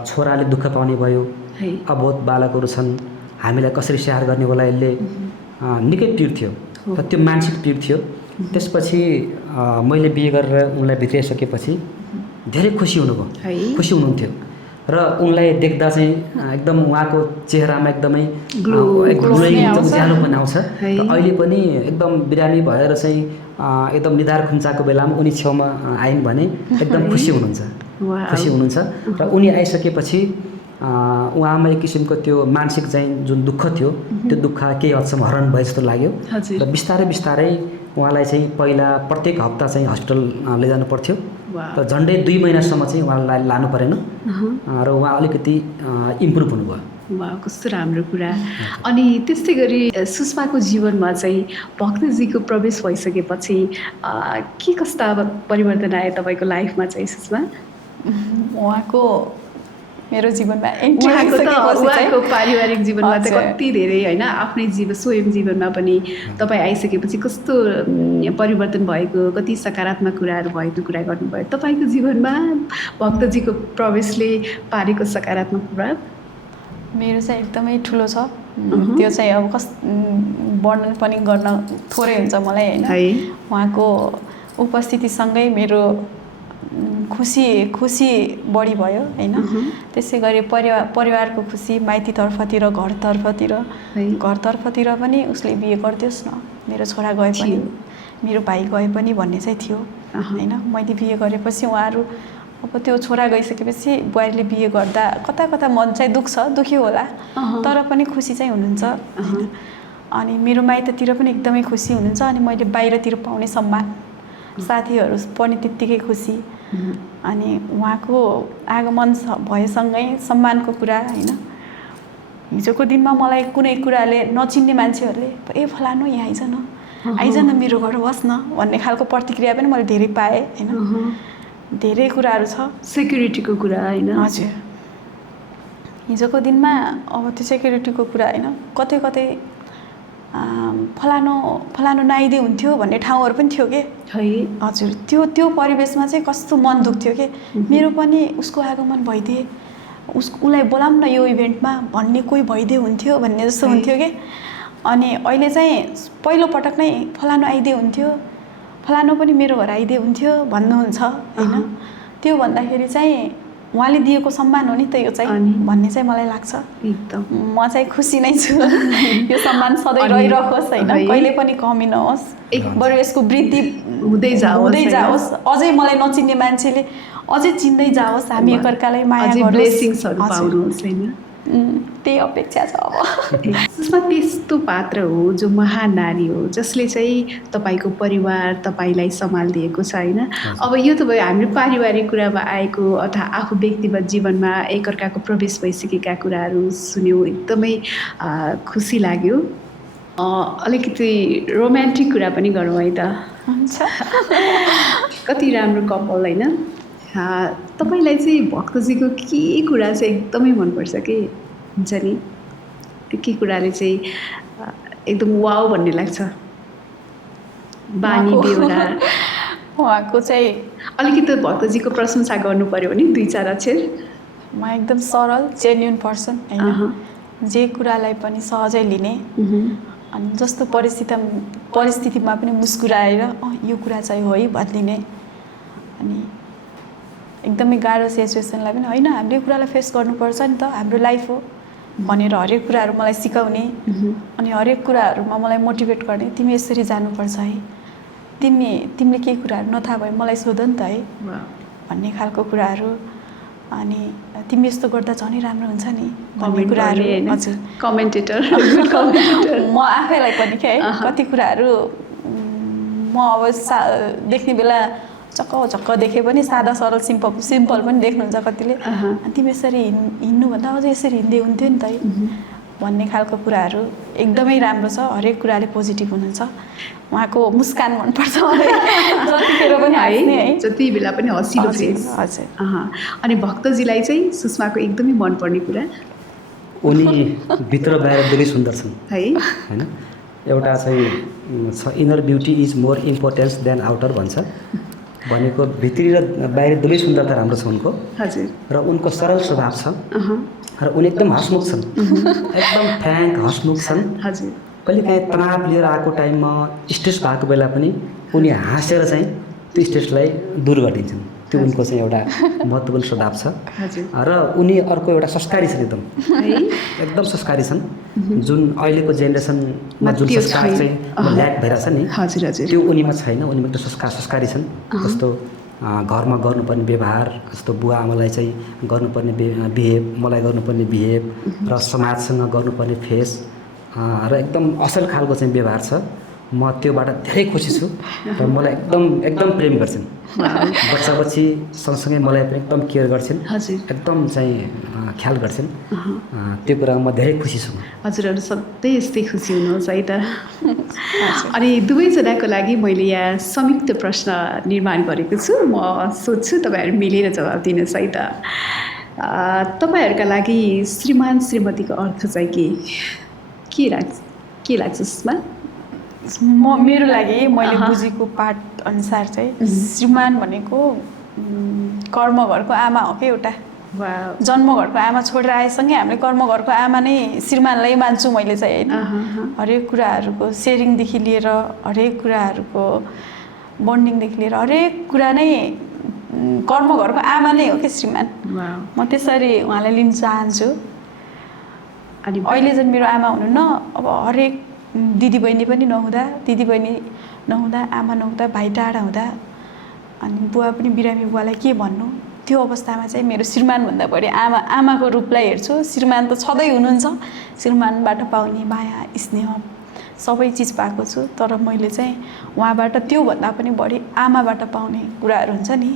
छोराले दुःख पाउने भयो, अबोध बालकहरू छन्, हामीलाई कसरी स्याहार गर्ने होला, यसले निकै पीड थियो र त्यो मानसिक पीड थियो। त्यसपछि मैले बिहे गरेर उनलाई भित्राइसकेपछि धेरै खुसी हुनुहुन्थ्यो र उनलाई देख्दा चाहिँ एकदम उहाँको चेहरामा एकदमै उज्यालोपन आउँछ। र अहिले पनि एकदम बिरामी भएर चाहिँ एकदम निधार खुम्चाको बेलामा उनी छेउमा आइन् भने एकदम खुसी हुनुहुन्छ। र उनी आइसकेपछि उहाँमा एक किसिमको त्यो मानसिक चाहिँ जुन दुःख थियो त्यो दुःख केही हदसम्म हरण भए जस्तो लाग्यो। र बिस्तारै उहाँलाई चाहिँ पहिला प्रत्येक हप्ता चाहिँ हस्पिटल लैजानु पर्थ्यो र झन्डै 2 महिनासम्म चाहिँ उहाँलाई लानु परेन र उहाँ अलिकति इम्प्रुभ हुनुभयो। कस्तो राम्रो कुरा। अनि त्यस्तै गरी सुषमाको जीवनमा चाहिँ भक्तजीको प्रवेश भइसकेपछि के कस्ता परिवर्तन आयो तपाईँको लाइफमा चाहिँ सुषमा? उहाँको मेरो जीवनमा उहाँको पारिवारिक जीवनमा चाहिँ कति धेरै होइन, आफ्नै स्वयं जीवनमा पनि तपाईँ आइसकेपछि कस्तो परिवर्तन भएको, कति सकारात्मक कुराहरू भएको कुरा गर्नुभयो। तपाईँको जीवनमा भक्तजीको प्रवेशले पारेको सकारात्मक कुरा? मेरो चाहिँ एकदमै ठुलो छ। त्यो चाहिँ अब वर्णन पनि गर्न थोरै हुन्छ मलाई होइन। उहाँको उपस्थितिसँगै मेरो खुसी बढी भयो होइन। त्यसै गरी परिवारको खुसी माइतीतर्फतिर घरतर्फतिर पनि उसले बिहे गरिदियोस् न, मेरो छोरा गए पनि मेरो भाइ गए पनि भन्ने चाहिँ थियो होइन। मैले बिहे गरेपछि उहाँहरू अब त्यो छोरा गइसकेपछि बुहारीले बिहे गर्दा कता मन चाहिँ दुख्यो होला, तर पनि खुसी चाहिँ हुनुहुन्छ होइन। अनि मेरो माइततिर पनि एकदमै खुसी हुनुहुन्छ। अनि मैले बाहिरतिर पाउने सम्मान, साथीहरू पनि त्यत्तिकै खुसी। अनि उहाँको आगमन भएसँगै सम्मानको कुरा होइन। हिजोको दिनमा मलाई कुनै कुराले नचिन्ने मान्छेहरूले ए फलानु यहाँ आइज न मेरो घर बस् न भन्ने खालको प्रतिक्रिया पनि मैले धेरै पाएँ होइन। धेरै कुराहरू छ, सेक्युरिटीको कुरा होइन। हजुर, हिजोको दिनमा अब त्यो सेक्युरिटीको कुरा होइन, कतै कतै फलानो नआइदिए हुन्थ्यो भन्ने ठाउँहरू पनि थियो के। है हजुर, त्यो परिवेशमा चाहिँ कस्तो मन दुख्थ्यो के। मेरो पनि उसको आगमन भइदिए, उसलाई बोलाऊँ न यो इभेन्टमा भन्ने कोही भइदिए हुन्थ्यो भन्ने जस्तो हुन्थ्यो के। अनि अहिले चाहिँ पहिलोपटक नै फलानो आइदिए हुन्थ्यो, फलानो पनि मेरो घर आइदिए हुन्थ्यो भन्नुहुन्छ होइन। त्यो भन्दाखेरि चाहिँ उहाँले दिएको सम्मान हो नि त यो चाहिँ भन्ने चाहिँ मलाई लाग्छ। एकदम म चाहिँ खुसी नै छु। यो सम्मान सधैँ रहिरहोस् होइन, कहिले पनि कमी नहोस्, बरु यसको वृद्धि हुँदै जाओस्। अझै मलाई नचिन्ने मान्छेले अझै चिन्दै जाओस्, हामी एकअर्कालाई माया गरोस्, ब्लेसिङ्सहरू पाउनुहोस् होइन। त्यही अपेक्षा छ। अब सुषमा त्यस्तो पात्र हो जो महान नारी हो जसले चाहिँ तपाईँको परिवार तपाईँलाई सम्हालिदिएको छ होइन। अब यो त भयो हाम्रो पारिवारिक कुरामा आएको अथवा आफू व्यक्तिगत जीवनमा एकअर्काको प्रवेश भइसकेका कुराहरू सुन्यौँ, एकदमै खुसी लाग्यो। अलिकति रोमान्टिक कुरा पनि गरौँ है त। हुन्छ। कति राम्रो कपाल होइन। तपाईँलाई चाहिँ भक्तजीको के कुरा चाहिँ एकदमै मनपर्छ कि हुन्छ नि, त्यो के कुराले चाहिँ एकदम वाउ भन्ने लाग्छ? बानी बेहोरा उहाँको चाहिँ अलिकति भक्तजीको प्रशंसा गर्नु पर्यो भने 2-4 अक्षर। म एकदम सरल जेन्युन पर्सन होइन, जे कुरालाई पनि सहजै लिने अनि जस्तो परिस्थितिमा पनि मुस्कुराएर यो कुरा चाहिँ हो है भनिदिने। अनि एकदमै गाह्रो सिचुएसनलाई पनि होइन हामीले यो कुरालाई फेस गर्नुपर्छ नि त, हाम्रो लाइफ हो भनेर हरेक कुराहरू मलाई सिकाउने अनि हरेक कुराहरूमा मलाई मोटिभेट गर्ने। तिमी यसरी जानुपर्छ है, तिमीले केही कुराहरू नथाहा भए मलाई सोध नि त है भन्ने खालको कुराहरू। अनि तिमी यस्तो गर्दा झनै राम्रो हुन्छ नि भन्ने कुराहरू। हजुर, कमेन्टेटर म आफैलाई पनि के है कति कुराहरू म अब देख्ने बेला झक्क देखे पनि सादा सरल सिम्पल पनि देख्नुहुन्छ कतिले। तिमी यसरी हिँड्नुभन्दा अझै यसरी हिँड्दै हुन्थ्यो नि त है भन्ने खालको कुराहरू एकदमै राम्रो छ। हरेक कुराले पोजिटिभ हुनुहुन्छ। उहाँको मुस्कान मनपर्छ जतिखेर पनि हाँस्ने है, जति बेला पनि हँसिलो फेस। हजुर। अनि भक्तजीलाई चाहिँ सुषमाको एकदमै मनपर्ने कुरा? उनी भित्र बाहिर दुवै सुन्दर छन् है होइन। एउटा चाहिँ छ inner beauty is more importance than outer भन्छ, भनेको भित्री र बाहिर दुवै सुन्दरता राम्रो छ उनको। हजुर। र उनको सरल स्वभाव छ र उनी एकदम हँसमुख छन्, एकदम फ्याङ्क हँसमुख छन्। हजुर। कहिलेकाहीँ तनाव लिएर आएको टाइममा स्ट्रेस भएको बेला पनि उनी हाँसेर चाहिँ त्यो स्ट्रेसलाई दूर गरिदिन्छन्। त्यो उनको चाहिँ एउटा महत्त्वपूर्ण स्वभाव छ। र उनी अर्को एउटा संस्कारी छन्, एकदम संस्कारी छन्। जुन अहिलेको जेनेरेसनमा जुन संस्कार चाहिँ ल्याक भइरहेछ नि, त्यो उनीमा छैन। उनीमा एकदम संस्कारी छन्। जस्तो घरमा गर्नुपर्ने व्यवहार, जस्तो बुवा आमालाई चाहिँ गर्नुपर्ने बिहेभ, मलाई गर्नुपर्ने बिहेभ र समाजसँग गर्नुपर्ने फेस र एकदम असल खालको चाहिँ व्यवहार छ। म त्योबाट धेरै खुसी छु र मलाई एकदम प्रेम गर्छन्। बच्चा बच्ची सँगसँगै मलाई पनि एकदम केयर गर्छन्, एकदम चाहिँ ख्याल गर्छन्। त्यो कुरामा म धेरै खुसी छु। हजुरहरू सधैँ यस्तै खुसी हुनुहुन्छ है त। अनि दुवैजनाको लागि मैले यहाँ संयुक्त प्रश्न निर्माण गरेको छु, म सोध्छु तपाईँहरू मिलेर जवाब दिनुहोस् है त। तपाईँहरूका लागि श्रीमान श्रीमतीको अर्थ चाहिँ के लाग्छ सुषमा? मेरो लागि मैले बुझेको पाठ अनुसार चाहिँ श्रीमान भनेको कर्म घरको आमा हो कि एउटा। जन्म घरको आमा छोडेर आएसँगै हामीले कर्म घरको आमा नै श्रीमानलाई मान्छु मैले चाहिँ होइन। हरेक कुराहरूको सेयरिङदेखि लिएर हरेक कुराहरूको बन्डिङदेखि लिएर हरेक कुरा नै कर्म घरको आमा नै हो कि श्रीमान। म त्यसरी उहाँलाई लिन चाहन्छु। अनि अहिले चाहिँ मेरो आमा हुनुहुन्न, अब हरेक दिदीबहिनी पनि नहुँदा, दिदीबहिनी नहुँदा, आमा नहुँदा, भाइ टाढा हुँदा, अनि बुवा पनि बिरामी बुवालाई के भन्नु, त्यो अवस्थामा चाहिँ मेरो श्रीमानभन्दा बढी आमाको रूपलाई हेर्छु। श्रीमान त छँदै हुनुहुन्छ, श्रीमानबाट पाउने माया स्नेह सबै चिज पाएको छु। तर मैले चाहिँ उहाँबाट त्योभन्दा पनि बढी आमाबाट पाउने कुराहरू हुन्छ नि,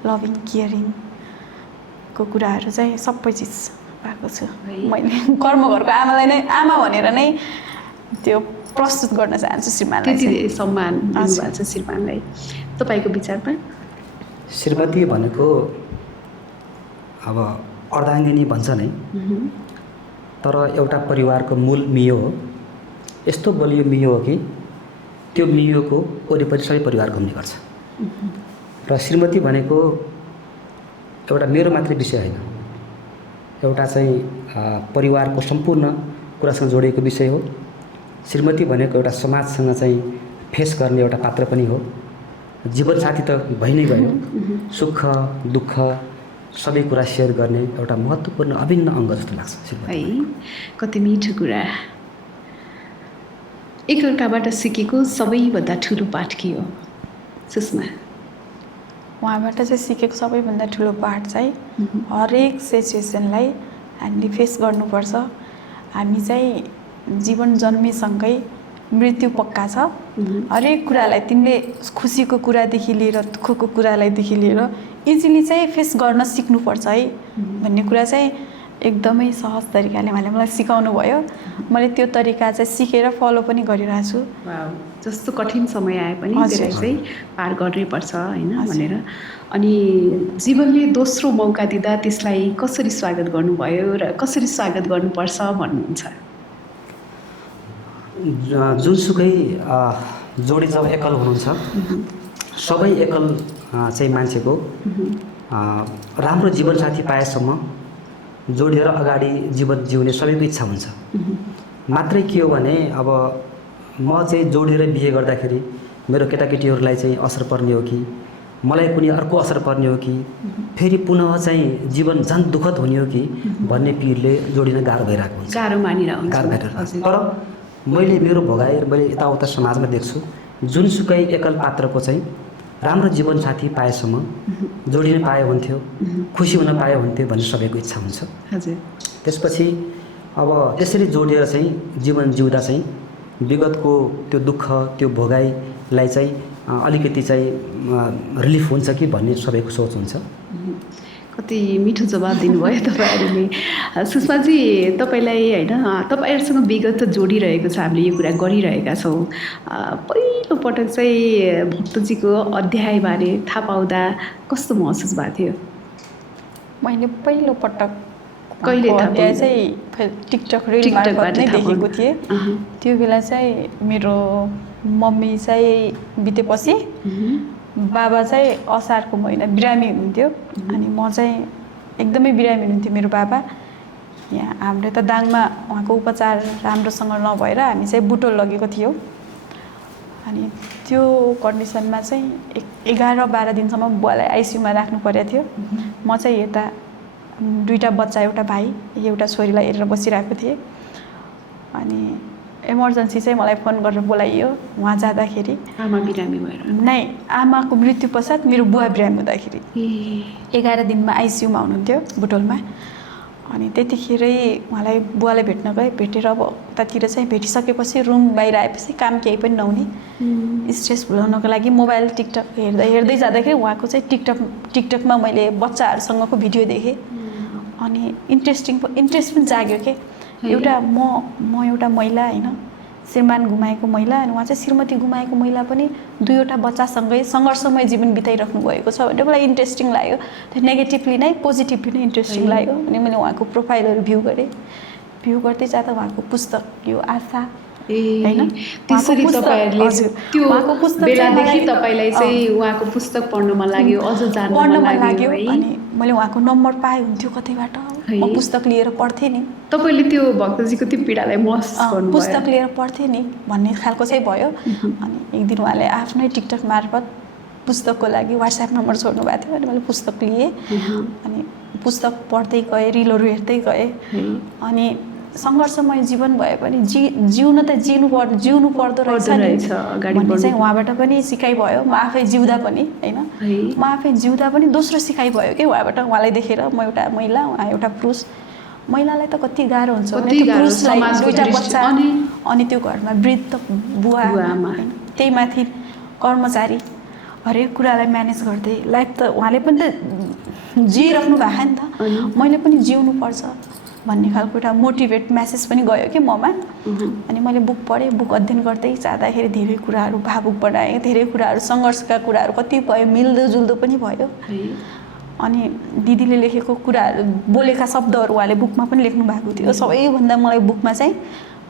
लभिङ केयरिङको कुराहरू चाहिँ सबै चिज पाएको छु मैले। कर्म घरको आमालाई नै आमा भनेर नै त्यो प्रस्तुत गर्न चाहन्छु श्रीमानलाई। त्यति धेरै सम्मान दिनुभएको छ श्रीमानलाई। तपाईँको विचारमा? श्रीमती भनेको अब अर्धाङ्गिनी भन्छ नै, तर एउटा परिवारको मूल मियो हो। यस्तो बलियो मियो हो कि त्यो मियोको वरिपरि सबै परिवार घुम्ने गर्छ। र श्रीमती भनेको एउटा मेरो मात्रै विषय होइन, एउटा चाहिँ परिवारको सम्पूर्ण कुरासँग जोडिएको विषय हो। श्रीमती भनेको एउटा समाजसँग चाहिँ फेस गर्ने एउटा पात्र पनि हो। जीवनसाथी त भइ नै गयो, सुख दुःख सबै कुरा सेयर गर्ने एउटा महत्त्वपूर्ण अभिन्न अङ्ग जस्तो लाग्छ श्रीमती। है, कति मिठो कुरा। एकअर्काबाट सिकेको सबैभन्दा ठुलो पाठ के हो सुषमा? उहाँबाट चाहिँ सिकेको सबैभन्दा ठुलो पाठ चाहिँ हरेक सिचुएसनलाई हामीले फेस गर्नुपर्छ। हामी चाहिँ जीवन जन्मेसँगै मृत्यु पक्का छ। हरेक कुरालाई तिमीले खुसीको कुरादेखि लिएर दुःखको कुरालाईदेखि लिएर इजिली चाहिँ फेस गर्न सिक्नुपर्छ है भन्ने कुरा चाहिँ एकदमै सहज तरिकाले उहाँले मलाई सिकाउनु भयो। मैले त्यो तरिका चाहिँ सिकेर फलो पनि गरिरहेको छु। जस्तो कठिन समय आए पनि त्यसलाई चाहिँ पार गर्नैपर्छ होइन भनेर। अनि जीवनले दोस्रो मौका दिँदा त्यसलाई कसरी स्वागत गर्नुभयो र कसरी स्वागत गर्नुपर्छ भन्नुहुन्छ? जुनसुकै जोडी जब एकल हुनुहुन्छ, सबै एकल चाहिँ मान्छेको राम्रो जीवनसाथी पाएसम्म जोडिएर अगाडि जीवन जिउने सबैको इच्छा हुन्छ। मात्रै के हो भने अब म चाहिँ जोडेर बिहे गर्दाखेरि मेरो केटाकेटीहरूलाई चाहिँ असर पर्ने हो कि मलाई कुनै अर्को असर पर्ने हो कि फेरि पुनः चाहिँ जीवन झन् दुःखद हुने हो कि भन्ने पिरले जोडिन गाह्रो भइरहेको हुन्छ, गाह्रो मानिरहेको हुन्छ। तर मैले मेरो भोगाइ मैले यताउता समाजमा देख्छु, जुनसुकै एकल पात्रको चाहिँ राम्रो जीवनसाथी पाएसम्म जोडिन पाए हुन्थ्यो, खुसी हुन पाए हुन्थ्यो भन्ने सबैको इच्छा हुन्छ। हजुर। त्यसपछि अब त्यसरी जोडिएर चाहिँ जीवन जिउँदा चाहिँ विगतको त्यो दुःख त्यो भोगाइलाई चाहिँ अलिकति चाहिँ रिलिफ हुन्छ कि भन्ने सबैको सोच हुन्छ। कति मिठो जवाब दिनुभयो तपाईँहरूले। सुषमाजी, तपाईँलाई होइन तपाईँहरूसँग विगत जोडिरहेको छ, हामीले यो कुरा गरिरहेका छौँ। पहिलो पटक चाहिँ भक्तजीको अध्यायबारे थाहा पाउँदा कस्तो महसुस भएको थियो? मैले पहिलो पटक कहिले अध्याय चाहिँ टिकटक रिल मार्फत नै देखेको थिएँ। त्यो बेला चाहिँ मेरो मम्मी चाहिँ बितेपछि बाबा चाहिँ असारको महिना बिरामी हुनुहुन्थ्यो। अनि म चाहिँ एकदमै बिरामी हुनुहुन्थ्यो मेरो बाबा। यहाँ हाम्रो त दाङमा उहाँको उपचार राम्रोसँग नभएर हामी चाहिँ बुटोल लगेको थियौँ। अनि त्यो कन्डिसनमा चाहिँ 11-12 दिनसम्म बुवालाई आइसियुमा राख्नु परेको थियो। म चाहिँ यता 2टा बच्चा, एउटा भाइ एउटा छोरीलाई हेरेर बसिरहेको थिएँ। अनि इमर्जेन्सी चाहिँ मलाई फोन गरेर बोलाइयो। उहाँ जाँदाखेरि आमा बिरामी भएर नै, आमाको मृत्यु पश्चात मेरो बुवा बिरामी हुँदाखेरि 11 दिनमा आइसियुमा हुनुहुन्थ्यो बुटोलमा। अनि त्यतिखेरै उहाँलाई बुवालाई भेट्न गएँ। भेटेर अब उतातिर चाहिँ भेटिसकेपछि रुम बाहिर आएपछि काम केही पनि नहुने, स्ट्रेस भुलाउनको लागि मोबाइल टिकटक हेर्दै जाँदाखेरि उहाँको चाहिँ टिकटकमा मैले बच्चाहरूसँगको भिडियो देखेँ। अनि इन्ट्रेस्ट पनि जाग्यो के। एउटा म एउटा महिला होइन, श्रीमान गुमाएको महिला, अनि उहाँ चाहिँ श्रीमती गुमाएको महिला पनि 2वटा बच्चासँगै सङ्घर्षमय जीवन बिताइराख्नु भएको छ भनेर मलाई इन्ट्रेस्टिङ लाग्यो। त्यो नेगेटिभली नै पोजिटिभली नै इन्ट्रेस्टिङ लाग्यो। अनि मैले उहाँको प्रोफाइलहरू भ्यू गरेँ। भ्यू गर्दै जाँदा उहाँको पुस्तक यो आशा होइन, त्यसरी तपाईँहरूले त्यो बेलादेखि तपाईँलाई चाहिँ उहाँको पुस्तक पढ्न मन लाग्यो, अझ जान्न मन लाग्यो। अनि मैले उहाँको नम्बर पाएँ हुन्थ्यो कतैबाट, म पुस्तक लिएर पढ्थेँ नि। तपाईँले त्यो भक्तजीको त्यो पीडालाई महसुस गर्नुभयो? पुस्तक लिएर पढ्थेँ नि भन्ने खालको चाहिँ भयो। अनि एक दिन उहाँले आफ्नै टिकटक मार्फत पुस्तकको लागि व्हाट्सएप नम्बर छोड्नु भएको थियो। अनि मैले पुस्तक लिएँ। अनि पुस्तक पढ्दै गएँ, रिलहरू हेर्दै गएँ। अनि सङ्घर्षमय जीवन भए पनि जिउन त जिउनु पर्दो रहेछ भन्ने चाहिँ उहाँबाट पनि सिकाइ भयो। म आफै जिउँदा पनि होइन, म आफै जिउँदा पनि दोस्रो सिकाइ भयो कि उहाँबाट। उहाँलाई देखेर म एउटा महिला, उहाँ एउटा पुरुष। महिलालाई त कति गाह्रो हुन्छ भने त्यो पुरुषलाई 2टा बच्चा अनि त्यो घरमा वृद्ध बुवा आमा, त्यही माथि कर्मचारी, हरेक कुरालाई म्यानेज गर्दै लाइफ त उहाँले पनि त जिइराख्नु भएको नि त, मैले पनि जिउनु पर्छ भन्ने खालको एउटा मोटिभेट मेसेज पनि गयो कि ममा। अनि मैले बुक पढेँ। बुक अध्ययन गर्दै जाँदाखेरि धेरै कुराहरू भावुक बनाएँ। धेरै कुराहरू सङ्घर्षका कुराहरू कतिपय मिल्दोजुल्दो पनि भयो। अनि दिदीले लेखेको कुराहरू बोलेका शब्दहरू उहाँले बुकमा पनि लेख्नु भएको थियो। सबैभन्दा मलाई बुकमा चाहिँ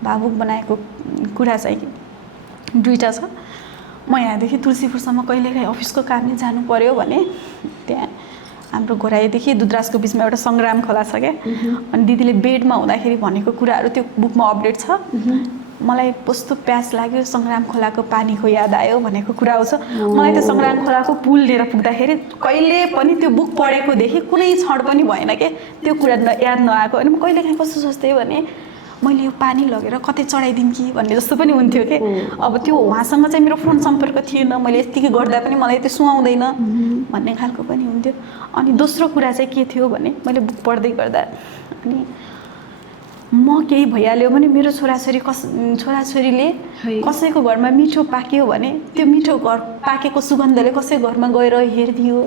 भावुक बनाएको कुरा चाहिँ दुईवटा छ। म यहाँदेखि तुलसीपुरसम्म कहिलेकाहीँ अफिसको कामले जानु पर्यो भने त्यहाँ हाम्रो घोराईदेखि दुधराजको बिचमा एउटा सङ्ग्राम खोला छ क्या, अनि दिदीले बेडमा हुँदाखेरि भनेको कुराहरू त्यो बुकमा अपडेट छ। मलाई कस्तो प्यास लाग्यो, सङ्ग्राम खोलाको पानीको याद आयो भनेको कुरा आउँछ। मलाई त्यो सङ्ग्राम खोलाको पुल लिएर पुग्दाखेरि कहिले पनि त्यो बुक पढेकोदेखि कुनै क्षण पनि भएन के त्यो कुरा याद नआएको। अनि म कहिलेकाहीँ कस्तो सोच्थेँ भने मैले यो पानी लगेर कतै चढाइदिउँ कि भन्ने जस्तो पनि हुन्थ्यो कि। अब त्यो उहाँसँग चाहिँ मेरो फोन सम्पर्क थिएन, मैले यतिकै गर्दा पनि मलाई त्यो सुहाउँदैन भन्ने खालको पनि हुन्थ्यो। अनि दोस्रो कुरा चाहिँ के थियो भने मैले बुक पढ्दै गर्दा अनि म केही भइहाल्यो भने मेरो छोराछोरीले कसैको घरमा मिठो पाक्यो भने त्यो मिठो घर पाकेको सुगन्धले कसैको घरमा गएर हेरिदियो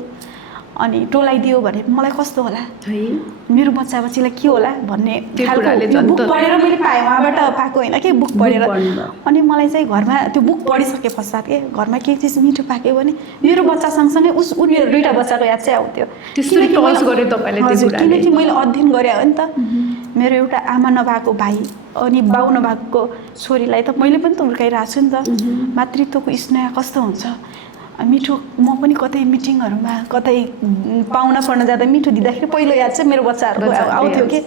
अनि टोलाइदियो भने मलाई कस्तो होला है, मेरो बच्चा बच्चीलाई के होला भन्ने बुक पढेर मैले पाएँ, उहाँबाट पाएको होइन कि बुक पढेर। अनि मलाई चाहिँ घरमा त्यो बुक पढिसके पश्चात के घरमा केही चिज मिठो पाक्यो भने मेरो बच्चा सँगसँगै उनीहरू दुईवटा बच्चाको याद चाहिँ आउँथ्यो। किनकि मैले अध्ययन गरेँ हो नि त। मेरो एउटा आमा नभएको भाइ अनि बाउ नभएको छोरीलाई त मैले पनि त हुर्काइरहेको छु नि त। मातृत्वको स्नेह कस्तो हुन्छ, मिठो म पनि कतै मिटिङहरूमा कतै पाहुना पर्न जाँदा मिठो दिँदाखेरि पहिलो याद चाहिँ मेरो बच्चाहरूको आउँथ्यो कि।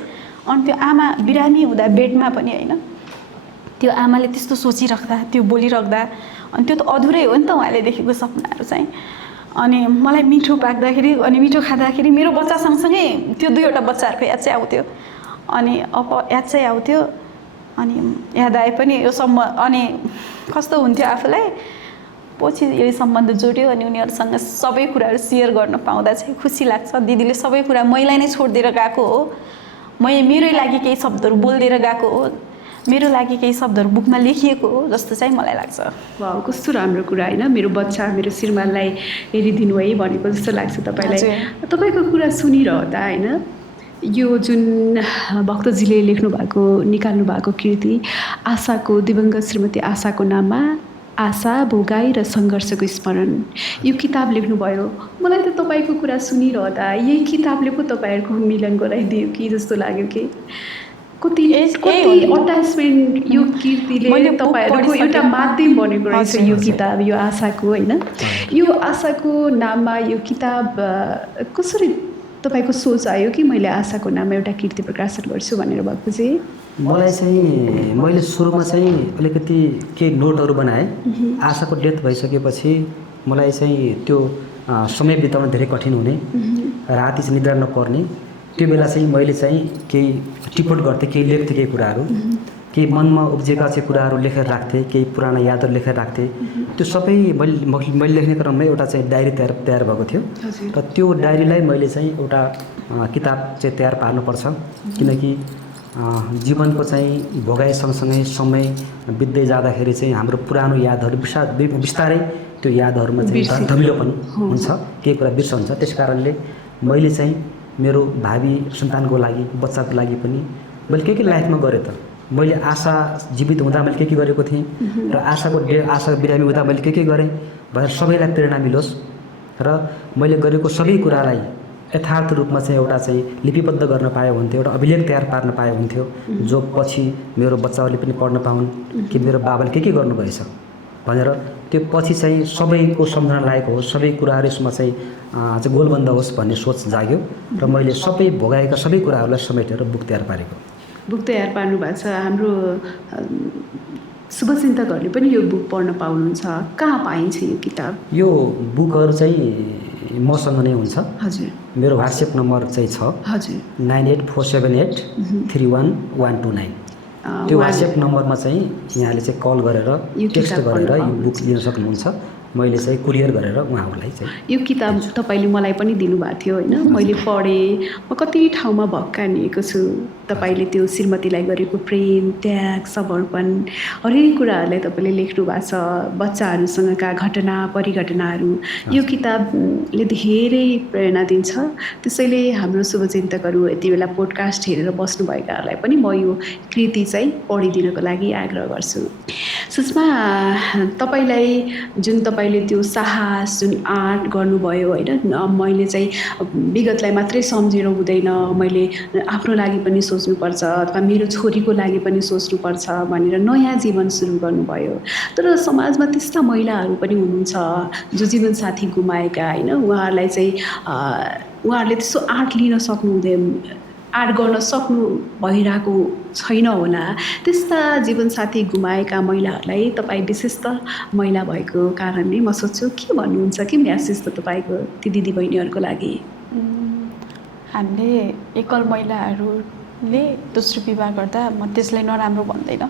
अनि त्यो आमा बिरामी हुँदा बेडमा पनि होइन त्यो आमाले त्यस्तो सोचिराख्दा त्यो बोलिराख्दा अनि त्यो त अधुरै हो नि त उहाँले देखेको सपनाहरू चाहिँ। अनि मलाई मिठो पाक्दाखेरि अनि मिठो खाँदाखेरि मेरो बच्चा सँगसँगै त्यो दुईवटा बच्चाहरूको याद चाहिँ आउँथ्यो। अनि अब याद चाहिँ आउँथ्यो अनि याद आए पनि यो अनि कस्तो हुन्थ्यो आफूलाई पछि यही सम्बन्ध जोड्यो अनि उनीहरूसँग सबै कुराहरू सेयर गर्न पाउँदा चाहिँ खुसी लाग्छ। दिदीले सबै कुरा मैलाई नै छोडिदिएर गएको हो, मेरै लागि केही शब्दहरू बोलिदिएर गएको हो, मेरो लागि केही शब्दहरू बुकमा लेखिएको हो जस्तो चाहिँ मलाई लाग्छ। वाह, कस्तो राम्रो कुरा होइन, मेरो बच्चा मेरो श्रीमानलाई हेरिदिनु है भनेको जस्तो लाग्छ तपाईँलाई। तपाईँको कुरा सुनिरहँदा होइन यो जुन भक्तजीले लेख्नु भएको निकाल्नु भएको कृति आशाको दिवंगत श्रीमती आशाको नाममा आशा भोगाई र सङ्घर्षको स्मरण यो किताब लेख्नुभयो। मलाई त तपाईँको कुरा सुनिरहँदा यही किताबले पो तपाईँहरूको मिलन गराइदियो कि जस्तो लाग्यो कि कति अट्याचमेन्ट यो कृतिले तपाईँहरूको एउटा माध्यम बनेको रहेछ यो किताब, यो आशाको होइन। यो आशाको नाममा यो किताब कसरी तपाईँको सोच आयो कि मैले आशाको नाममा एउटा कृति प्रकाशन गर्छु भनेर भएको चाहिँ? मलाई चाहिँ मैले सुरुमा चाहिँ अलिकति केही नोटहरू बनाएँ। आशाको डेथ भइसकेपछि मलाई चाहिँ त्यो समय बिताउन धेरै कठिन हुने, राति चाहिँ निद्रा नपर्ने, त्यो बेला चाहिँ मैले चाहिँ केही टिपोट गर्थेँ, केही लेख्थेँ, केही कुराहरू केही मनमा उब्जेका चाहिँ कुराहरू लेखेर राख्थेँ, केही पुराना यादहरू लेखेर राख्थेँ। त्यो सबै मैले लेख्ने क्रममा एउटा चाहिँ डायरी तयार भएको थियो र त्यो डायरीलाई मैले चाहिँ एउटा किताब चाहिँ तयार पार्नुपर्छ। किनकि जीवनको चाहिँ भोगाइ सँगसँगै समय बित्दै जाँदाखेरि चाहिँ हाम्रो पुरानो यादहरू बिस्तारै त्यो यादहरूमा चाहिँ धमिलोपन हुन्छ, केही कुरा बिर्सन्छ। त्यस कारणले मैले चाहिँ मेरो भावी सन्तानको लागि बच्चाको लागि पनि मैले के लाइफमा गरेँ त, मैले आशा जीवित हुँदा मैले के गरेको थिएँ र आशा बिरामी हुँदा मैले के गरेँ भनेर सबैलाई प्रेरणा मिलोस् र मैले गरेको सबै कुरालाई यथार्थ रूपमा चाहिँ एउटा चाहिँ लिपिबद्ध गर्न पायो हुन्थ्यो, एउटा अभिलेख तयार पार्न पायो हुन्थ्यो, जो पछि मेरो बच्चाहरूले पनि पढ्न पाउन् कि मेरो बाबाले के गर्नुभएछ भनेर त्यो पछि चाहिँ सबैको सम्झना लायक होस्, सबै कुराहरू यसमा चाहिँ गोलबन्द होस् भन्ने सोच जाग्यो र मैले सबै भोगाएका सबै कुराहरूलाई समेटेर बुक तयार पारेको। बुक तयार पार्नु भएको छ। हाम्रो शुभचिन्तकहरूले पनि यो बुक पढ्न पाउनुहुन्छ। कहाँ पाइन्छ यो किताब? यो बुकहरू चाहिँ मसँग नै हुन्छ। हजुर, मेरो व्हाट्सएप नम्बर चाहिँ छ। हजुर, 9847831129। त्यो व्हाट्सएप नम्बरमा चाहिँ यहाँले चाहिँ कल गरेर टेक्स्ट गरेर यो बुक लिन सक्नुहुन्छ। मैले चाहिँ कुरियर गरेर उहाँहरूलाई चाहिँ यो किताब तपाईँले मलाई पनि दिनुभएको थियो होइन, मैले पढेँ। म कति ठाउँमा भक्कानिएको छु। तपाईँले त्यो श्रीमतीलाई गरेको प्रेम, त्याग, समर्पण हरेक कुराहरूलाई तपाईँले लेख्नु भएको छ, बच्चाहरूसँगका घटना परिघटनाहरू। यो किताबले धेरै प्रेरणा दिन्छ। त्यसैले हाम्रो शुभचिन्तकहरू यति बेला पोडकास्ट हेरेर बस्नुभएकाहरूलाई पनि म यो कृति चाहिँ पढिदिनको लागि आग्रह गर्छु। सुषमा, तपाईँलाई जुन तपाईँले त्यो साहस जुन आँट गर्नुभयो होइन, मैले चाहिँ विगतलाई मात्रै सम्झेर हुँदैन, मैले आफ्नो लागि पनि सोच्नुपर्छ अथवा मेरो छोरीको लागि पनि सोच्नुपर्छ भनेर नयाँ जीवन सुरु गर्नुभयो। तर समाजमा त्यस्ता महिलाहरू पनि हुनुहुन्छ जो जीवनसाथी गुमाएका होइन, उहाँहरूलाई चाहिँ उहाँहरूले त्यस्तो आँट लिन सक्नुहुँदैन, आँट गर्न सक्नु भइरहेको छैन होला। त्यस्ता जीवनसाथी गुमाएका महिलाहरूलाई तपाईँ विशेष त महिला भएको कारणले म सोध्छु के भन्नुहुन्छ, के म्यासेज त तपाईँको ती दिदीबहिनीहरूको लागि? हामीले एकल महिलाहरूले दोस्रो विवाह गर्दा म त्यसलाई नराम्रो भन्दैन।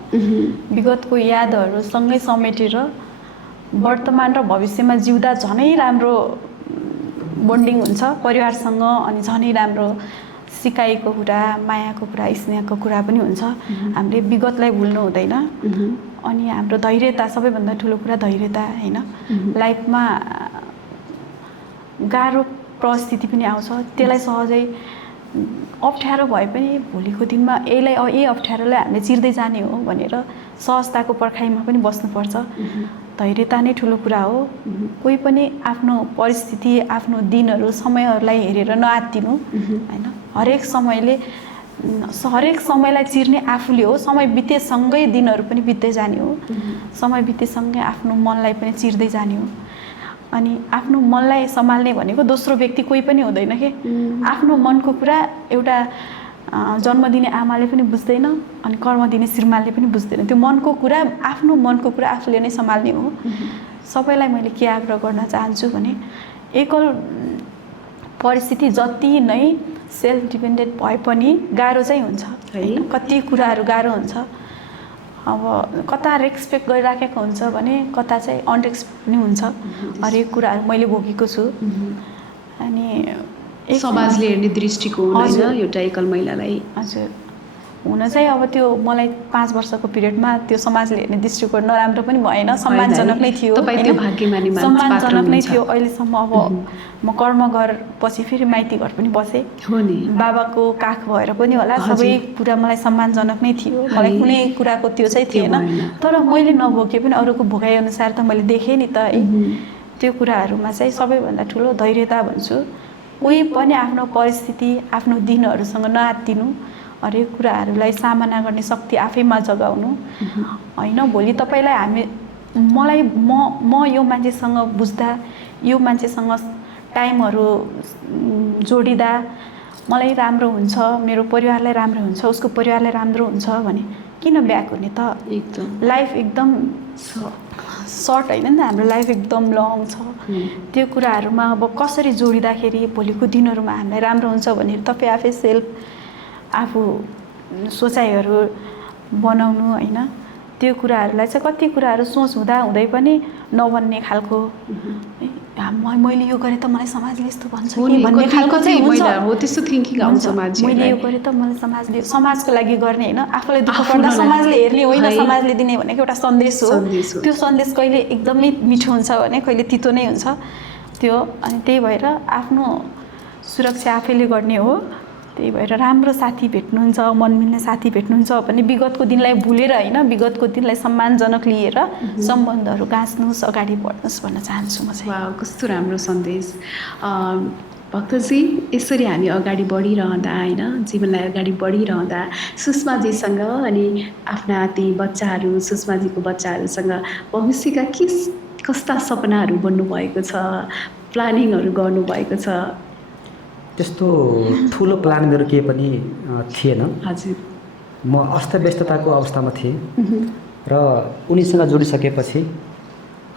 विगतको यादहरू सँगै समेटेर वर्तमान र भविष्यमा जिउँदा झनै राम्रो बोन्डिङ हुन्छ परिवारसँग, अनि झनै राम्रो सिकाइको कुरा, मायाको कुरा, स्नेहको कुरा पनि हुन्छ। हामीले विगतलाई भुल्नु हुँदैन। अनि हाम्रो धैर्यता, सबैभन्दा ठुलो कुरा धैर्यता होइन। लाइफमा गाह्रो परिस्थिति पनि आउँछ, त्यसलाई सहजै अप्ठ्यारो भए पनि भोलिको दिनमा यही अप्ठ्यारोलाई हामीले चिर्दै जाने हो भनेर सहजताको पर्खाइमा पनि बस्नुपर्छ। धैर्यता नै ठुलो कुरा हो। कोही पनि आफ्नो परिस्थिति, आफ्नो दिनहरू, समयहरूलाई हेरेर नआत्तिनु होइन। हरेक समयलाई चिर्ने आफूले हो। समय बितेसँगै दिनहरू पनि बित्दै जाने हो। समय बितेसँगै आफ्नो मनलाई पनि चिर्दै जाने हो। अनि आफ्नो मनलाई सम्हाल्ने भनेको दोस्रो व्यक्ति कोही पनि हुँदैन के। आफ्नो मनको कुरा एउटा जन्म दिने आमाले पनि बुझ्दैन, अनि कर्म दिने श्रीमानले पनि बुझ्दैन। त्यो मनको कुरा, आफ्नो मनको कुरा आफूले नै सम्हाल्ने हो। सबैलाई मैले के आग्रह गर्न चाहन्छु भने एकल परिस्थिति जति नै सेल्फ डिपेन्डेन्ट भए पनि गाह्रो चाहिँ हुन्छ है। कति कुराहरू गाह्रो हुन्छ। अब कता रेस्पेक्ट गरिराखेको हुन्छ भने कता चाहिँ अनरेस्पेक्ट पनि हुन्छ। हरेक कुराहरू मैले भोगेको छु। अनि समाजले हेर्ने दृष्टिकोण होइन एउटा एकल महिलालाई। हजुर, हुन चाहिँ अब त्यो मलाई 5 वर्षको पिरियडमा त्यो समाजले हेर्ने दृष्टिकोण नराम्रो पनि भएन, सम्मानजनक नै थियो। सम्मानजनक नै थियो। अहिलेसम्म अब म कर्म घर पछि फेरि माइती घर पनि बसेँ, बाबाको काख भएर पनि होला। सबै कुरा मलाई सम्मानजनक नै थियो। मलाई कुनै कुराको त्यो चाहिँ थिएन। तर मैले नभोगे पनि अरूको भोगाइअनुसार त मैले देखेँ नि त है। त्यो कुराहरूमा चाहिँ सबैभन्दा ठुलो धैर्यता भन्छु। कोही पनि आफ्नो परिस्थिति, आफ्नो दिनहरूसँग नआत्तिनु। हरेक कुराहरूलाई सामना गर्ने शक्ति आफैमा जगाउनु होइन। भोलि तपाईँलाई म यो मान्छेसँग बुझ्दा, यो मान्छेसँग टाइमहरू जोडिँदा मलाई राम्रो हुन्छ, मेरो परिवारलाई राम्रो हुन्छ, उसको परिवारलाई राम्रो हुन्छ भने किन ब्याक हुने त? एकदम लाइफ एकदम सर्ट होइन नि त, हाम्रो लाइफ एकदम लङ छ। त्यो कुराहरूमा अब कसरी जोडिँदाखेरि भोलिको दिनहरूमा हामीलाई राम्रो हुन्छ भनेर तपाईँ आफै आफू सोचाइहरू बनाउनु होइन। त्यो कुराहरूलाई चाहिँ कति कुराहरू सोच हुँदै पनि नबन्ने खालको, मैले यो गरेँ त मलाई समाजले यस्तो भन्छ कि भन्ने खालको चाहिँ हुन्छ। हो त्यस्तो थिङ्किङ आउँछ मान्छे। मैले यो गरेँ त मलाई समाजको लागि गर्ने होइन, आफूलाई दुःख पर्दा समाजले हेर्ने होइन, समाजले दिने भनेको एउटा सन्देश हो। त्यो सन्देश कहिले एकदमै मिठो हुन्छ भने कहिले तितो नै हुन्छ त्यो। अनि त्यही भएर आफ्नो सुरक्षा आफैले गर्ने हो। त्यही भएर राम्रो साथी भेट्नुहुन्छ, मन मिल्ने साथी भेट्नुहुन्छ भने विगतको दिनलाई भुलेर होइन, विगतको दिनलाई सम्मानजनक लिएर सम्बन्धहरू गाँच्नुहोस्, अगाडि बढ्नुहोस् भन्न चाहन्छु म चाहिँ। वाह, कस्तो राम्रो सन्देश भक्तजी। यसरी हामी अगाडि बढिरहँदा होइन, जीवनलाई अगाडि बढिरहँदा सुषमाजीसँग अनि आफ्ना ती बच्चाहरू, सुषमाजीको बच्चाहरूसँग भविष्यका कस्ता सपनाहरू बन्नुभएको छ, प्लानिङहरू गर्नुभएको छ? त्यस्तो ठुलो प्लान मेरो केही पनि थिएन। हजुर, म अस्तव्यस्तताको अवस्थामा थिएँ र उनीसँग जोडिसकेपछि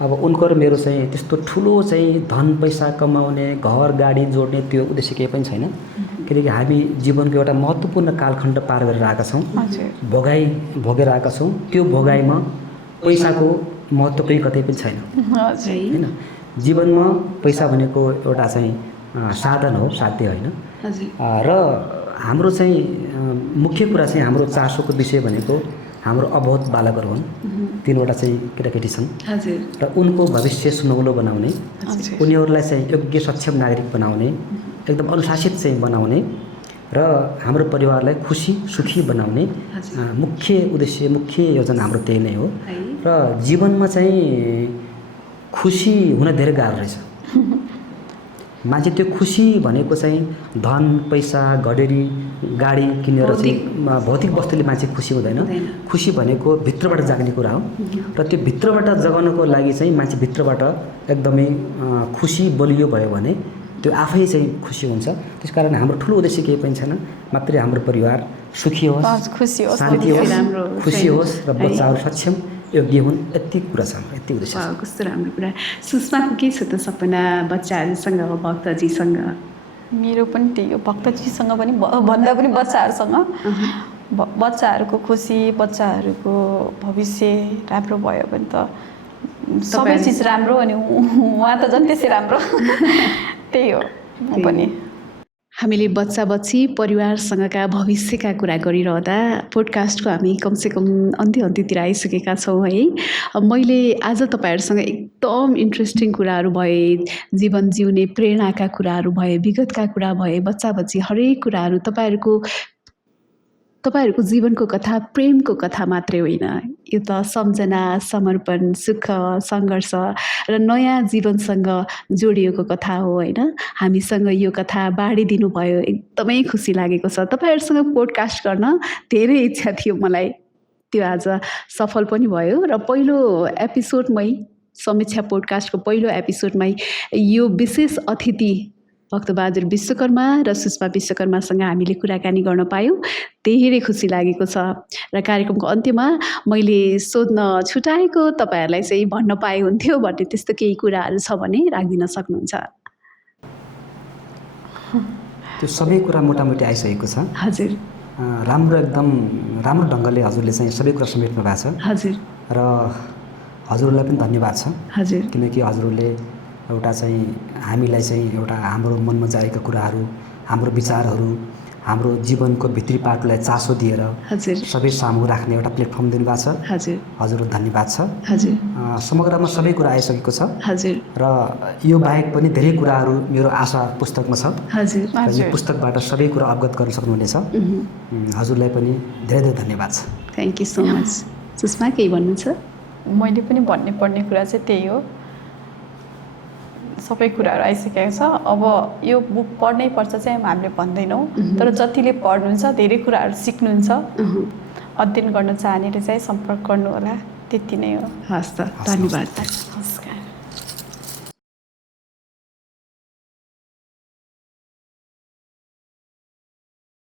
अब उनको र मेरो चाहिँ त्यस्तो ठुलो चाहिँ धन पैसा कमाउने, घर गाडी जोड्ने त्यो उद्देश्य केही पनि छैन। किनकि हामी जीवनको एउटा महत्त्वपूर्ण कालखण्ड पार गरेर आएका छौँ, भोगेर आएका छौँ। त्यो भोगाइमा पैसाको महत्त्व पनि कतै पनि छैन होइन। जीवनमा पैसा भनेको एउटा चाहिँ साधन हो, साध्य होइन। र हाम्रो चाहिँ मुख्य कुरा चाहिँ हाम्रो चासोको विषय भनेको हाम्रो अबोध बालकहरू हुन्। 3वटा चाहिँ केटाकेटी छन् र उनको भविष्य सुनौलो बनाउने, उनीहरूलाई चाहिँ योग्य सक्षम नागरिक बनाउने, एकदम अनुशासित चाहिँ बनाउने र हाम्रो परिवारलाई खुसी सुखी बनाउने मुख्य उद्देश्य, मुख्य योजना हाम्रो त्यही नै हो। र जीवनमा चाहिँ खुसी हुन धेरै गाह्रो रहेछ। मान्छे त्यो खुसी भनेको चाहिँ धन पैसा घडेरी गाडी किनेर चाहिँ भौतिक वस्तुले मान्छे खुसी हुँदैन। खुसी भनेको भित्रबाट जाग्ने कुरा हो र त्यो भित्रबाट जगाउनको लागि चाहिँ मान्छे भित्रबाट एकदमै खुसी बलियो भयो भने त्यो आफै चाहिँ खुसी हुन्छ। त्यसकारण हाम्रो ठुलो उद्देश्य केही पनि छैन, मात्रै हाम्रो परिवार सुखी होस्, शान्ति होस्, खुसी होस् र बच्चाहरू सक्षम योग्य हुन्, यति कुरा छ, यति उद्देश्य छ। कस्तो राम्रो कुरा। सुषमाको के छ त सपना बच्चाहरूसँग, भक्तजीसँग? मेरो पनि त्यही हो, भक्तजीसँग पनि भन्दा पनि बच्चाहरूसँग। बच्चाहरूको खुसी, बच्चाहरूको भविष्य राम्रो भयो भने त सबै चिज राम्रो, अनि उहाँ त झन् त्यसै राम्रो। त्यही हो म पनि। हामीले बच्चा बच्ची परिवारसँगका भविष्यका कुरा गरिरहँदा पोडकास्टको हामी कमसेकम अन्त्यतिर आइसकेका छौँ है। मैले आज तपाईँहरूसँग एकदम इन्ट्रेस्टिङ कुराहरू भए, जीवन जिउने प्रेरणाका कुराहरू भए, विगतका कुरा भए, बच्चा बच्ची हरेक कुराहरू, तपाईँहरूको जीवनको कथा प्रेमको कथा मात्रै होइन, यो त सम्झना, समर्पण, सुख, सङ्घर्ष र नयाँ जीवनसँग जोडिएको कथा हो होइन। हामीसँग यो कथा बाँडिदिनु भयो, एकदमै खुसी लागेको छ। तपाईँहरूसँग पोडकास्ट गर्न धेरै इच्छा थियो मलाई, त्यो आज सफल पनि भयो। र पहिलो एपिसोडमै, समीक्षा पोडकास्टको पहिलो एपिसोडमै यो विशेष अतिथि भक्तबहादुर विश्वकर्मा र सुषमा विश्वकर्मासँग हामीले कुराकानी गर्न पायौँ, धेरै खुसी लागेको छ। र कार्यक्रमको अन्त्यमा मैले सोध्न छुटाएको तपाईँहरूलाई चाहिँ भन्न पाए हुन्थ्यो भन्ने त्यस्तो केही कुराहरू छ भने राखिदिन सक्नुहुन्छ? त्यो सबै कुरा मोटामोटी आइसकेको छ। हजुर। एकदम राम्रो ढङ्गले हजुरले चाहिँ सबै कुरा समेट्नु भएको छ। हजुर। र हजुरलाई पनि धन्यवाद छ। हजुर। किनकि हजुरले एउटा चाहिँ हामीलाई चाहिँ एउटा हाम्रो मनमा जागेका कुराहरू, हाम्रो विचारहरू, हाम्रो जीवनको भित्री पाटोलाई चासो दिएर सबै सामु राख्ने एउटा प्लेटफर्म दिनुभएको छ। हजुर। हजुरको धन्यवाद छ। हजुर। समग्रमा सबै कुरा आइसकेको छ। हजुर। र यो बाहेक पनि धेरै कुराहरू मेरो आशा पुस्तकमा छ। हजुर। र यो पुस्तकबाट सबै कुरा अवगत गर्न सक्नुहुनेछ। हजुरलाई पनि धेरै धेरै धन्यवाद छ। Thank you so much. Sushma केही भन्नु छ? मैले पनि भन्ने पर्ने कुरा चाहिँ त्यही हो, सबै कुराहरू आइसकेको छ। अब यो बुक पढ्नै पर्छ चाहिँ हामीले भन्दैनौँ, तर जतिले पढ्नुहुन्छ धेरै कुराहरू सिक्नुहुन्छ। अध्ययन गर्न चाहनेले चाहिँ सम्पर्क गर्नु होला, त्यति नै हो। हस् त, धन्यवाद।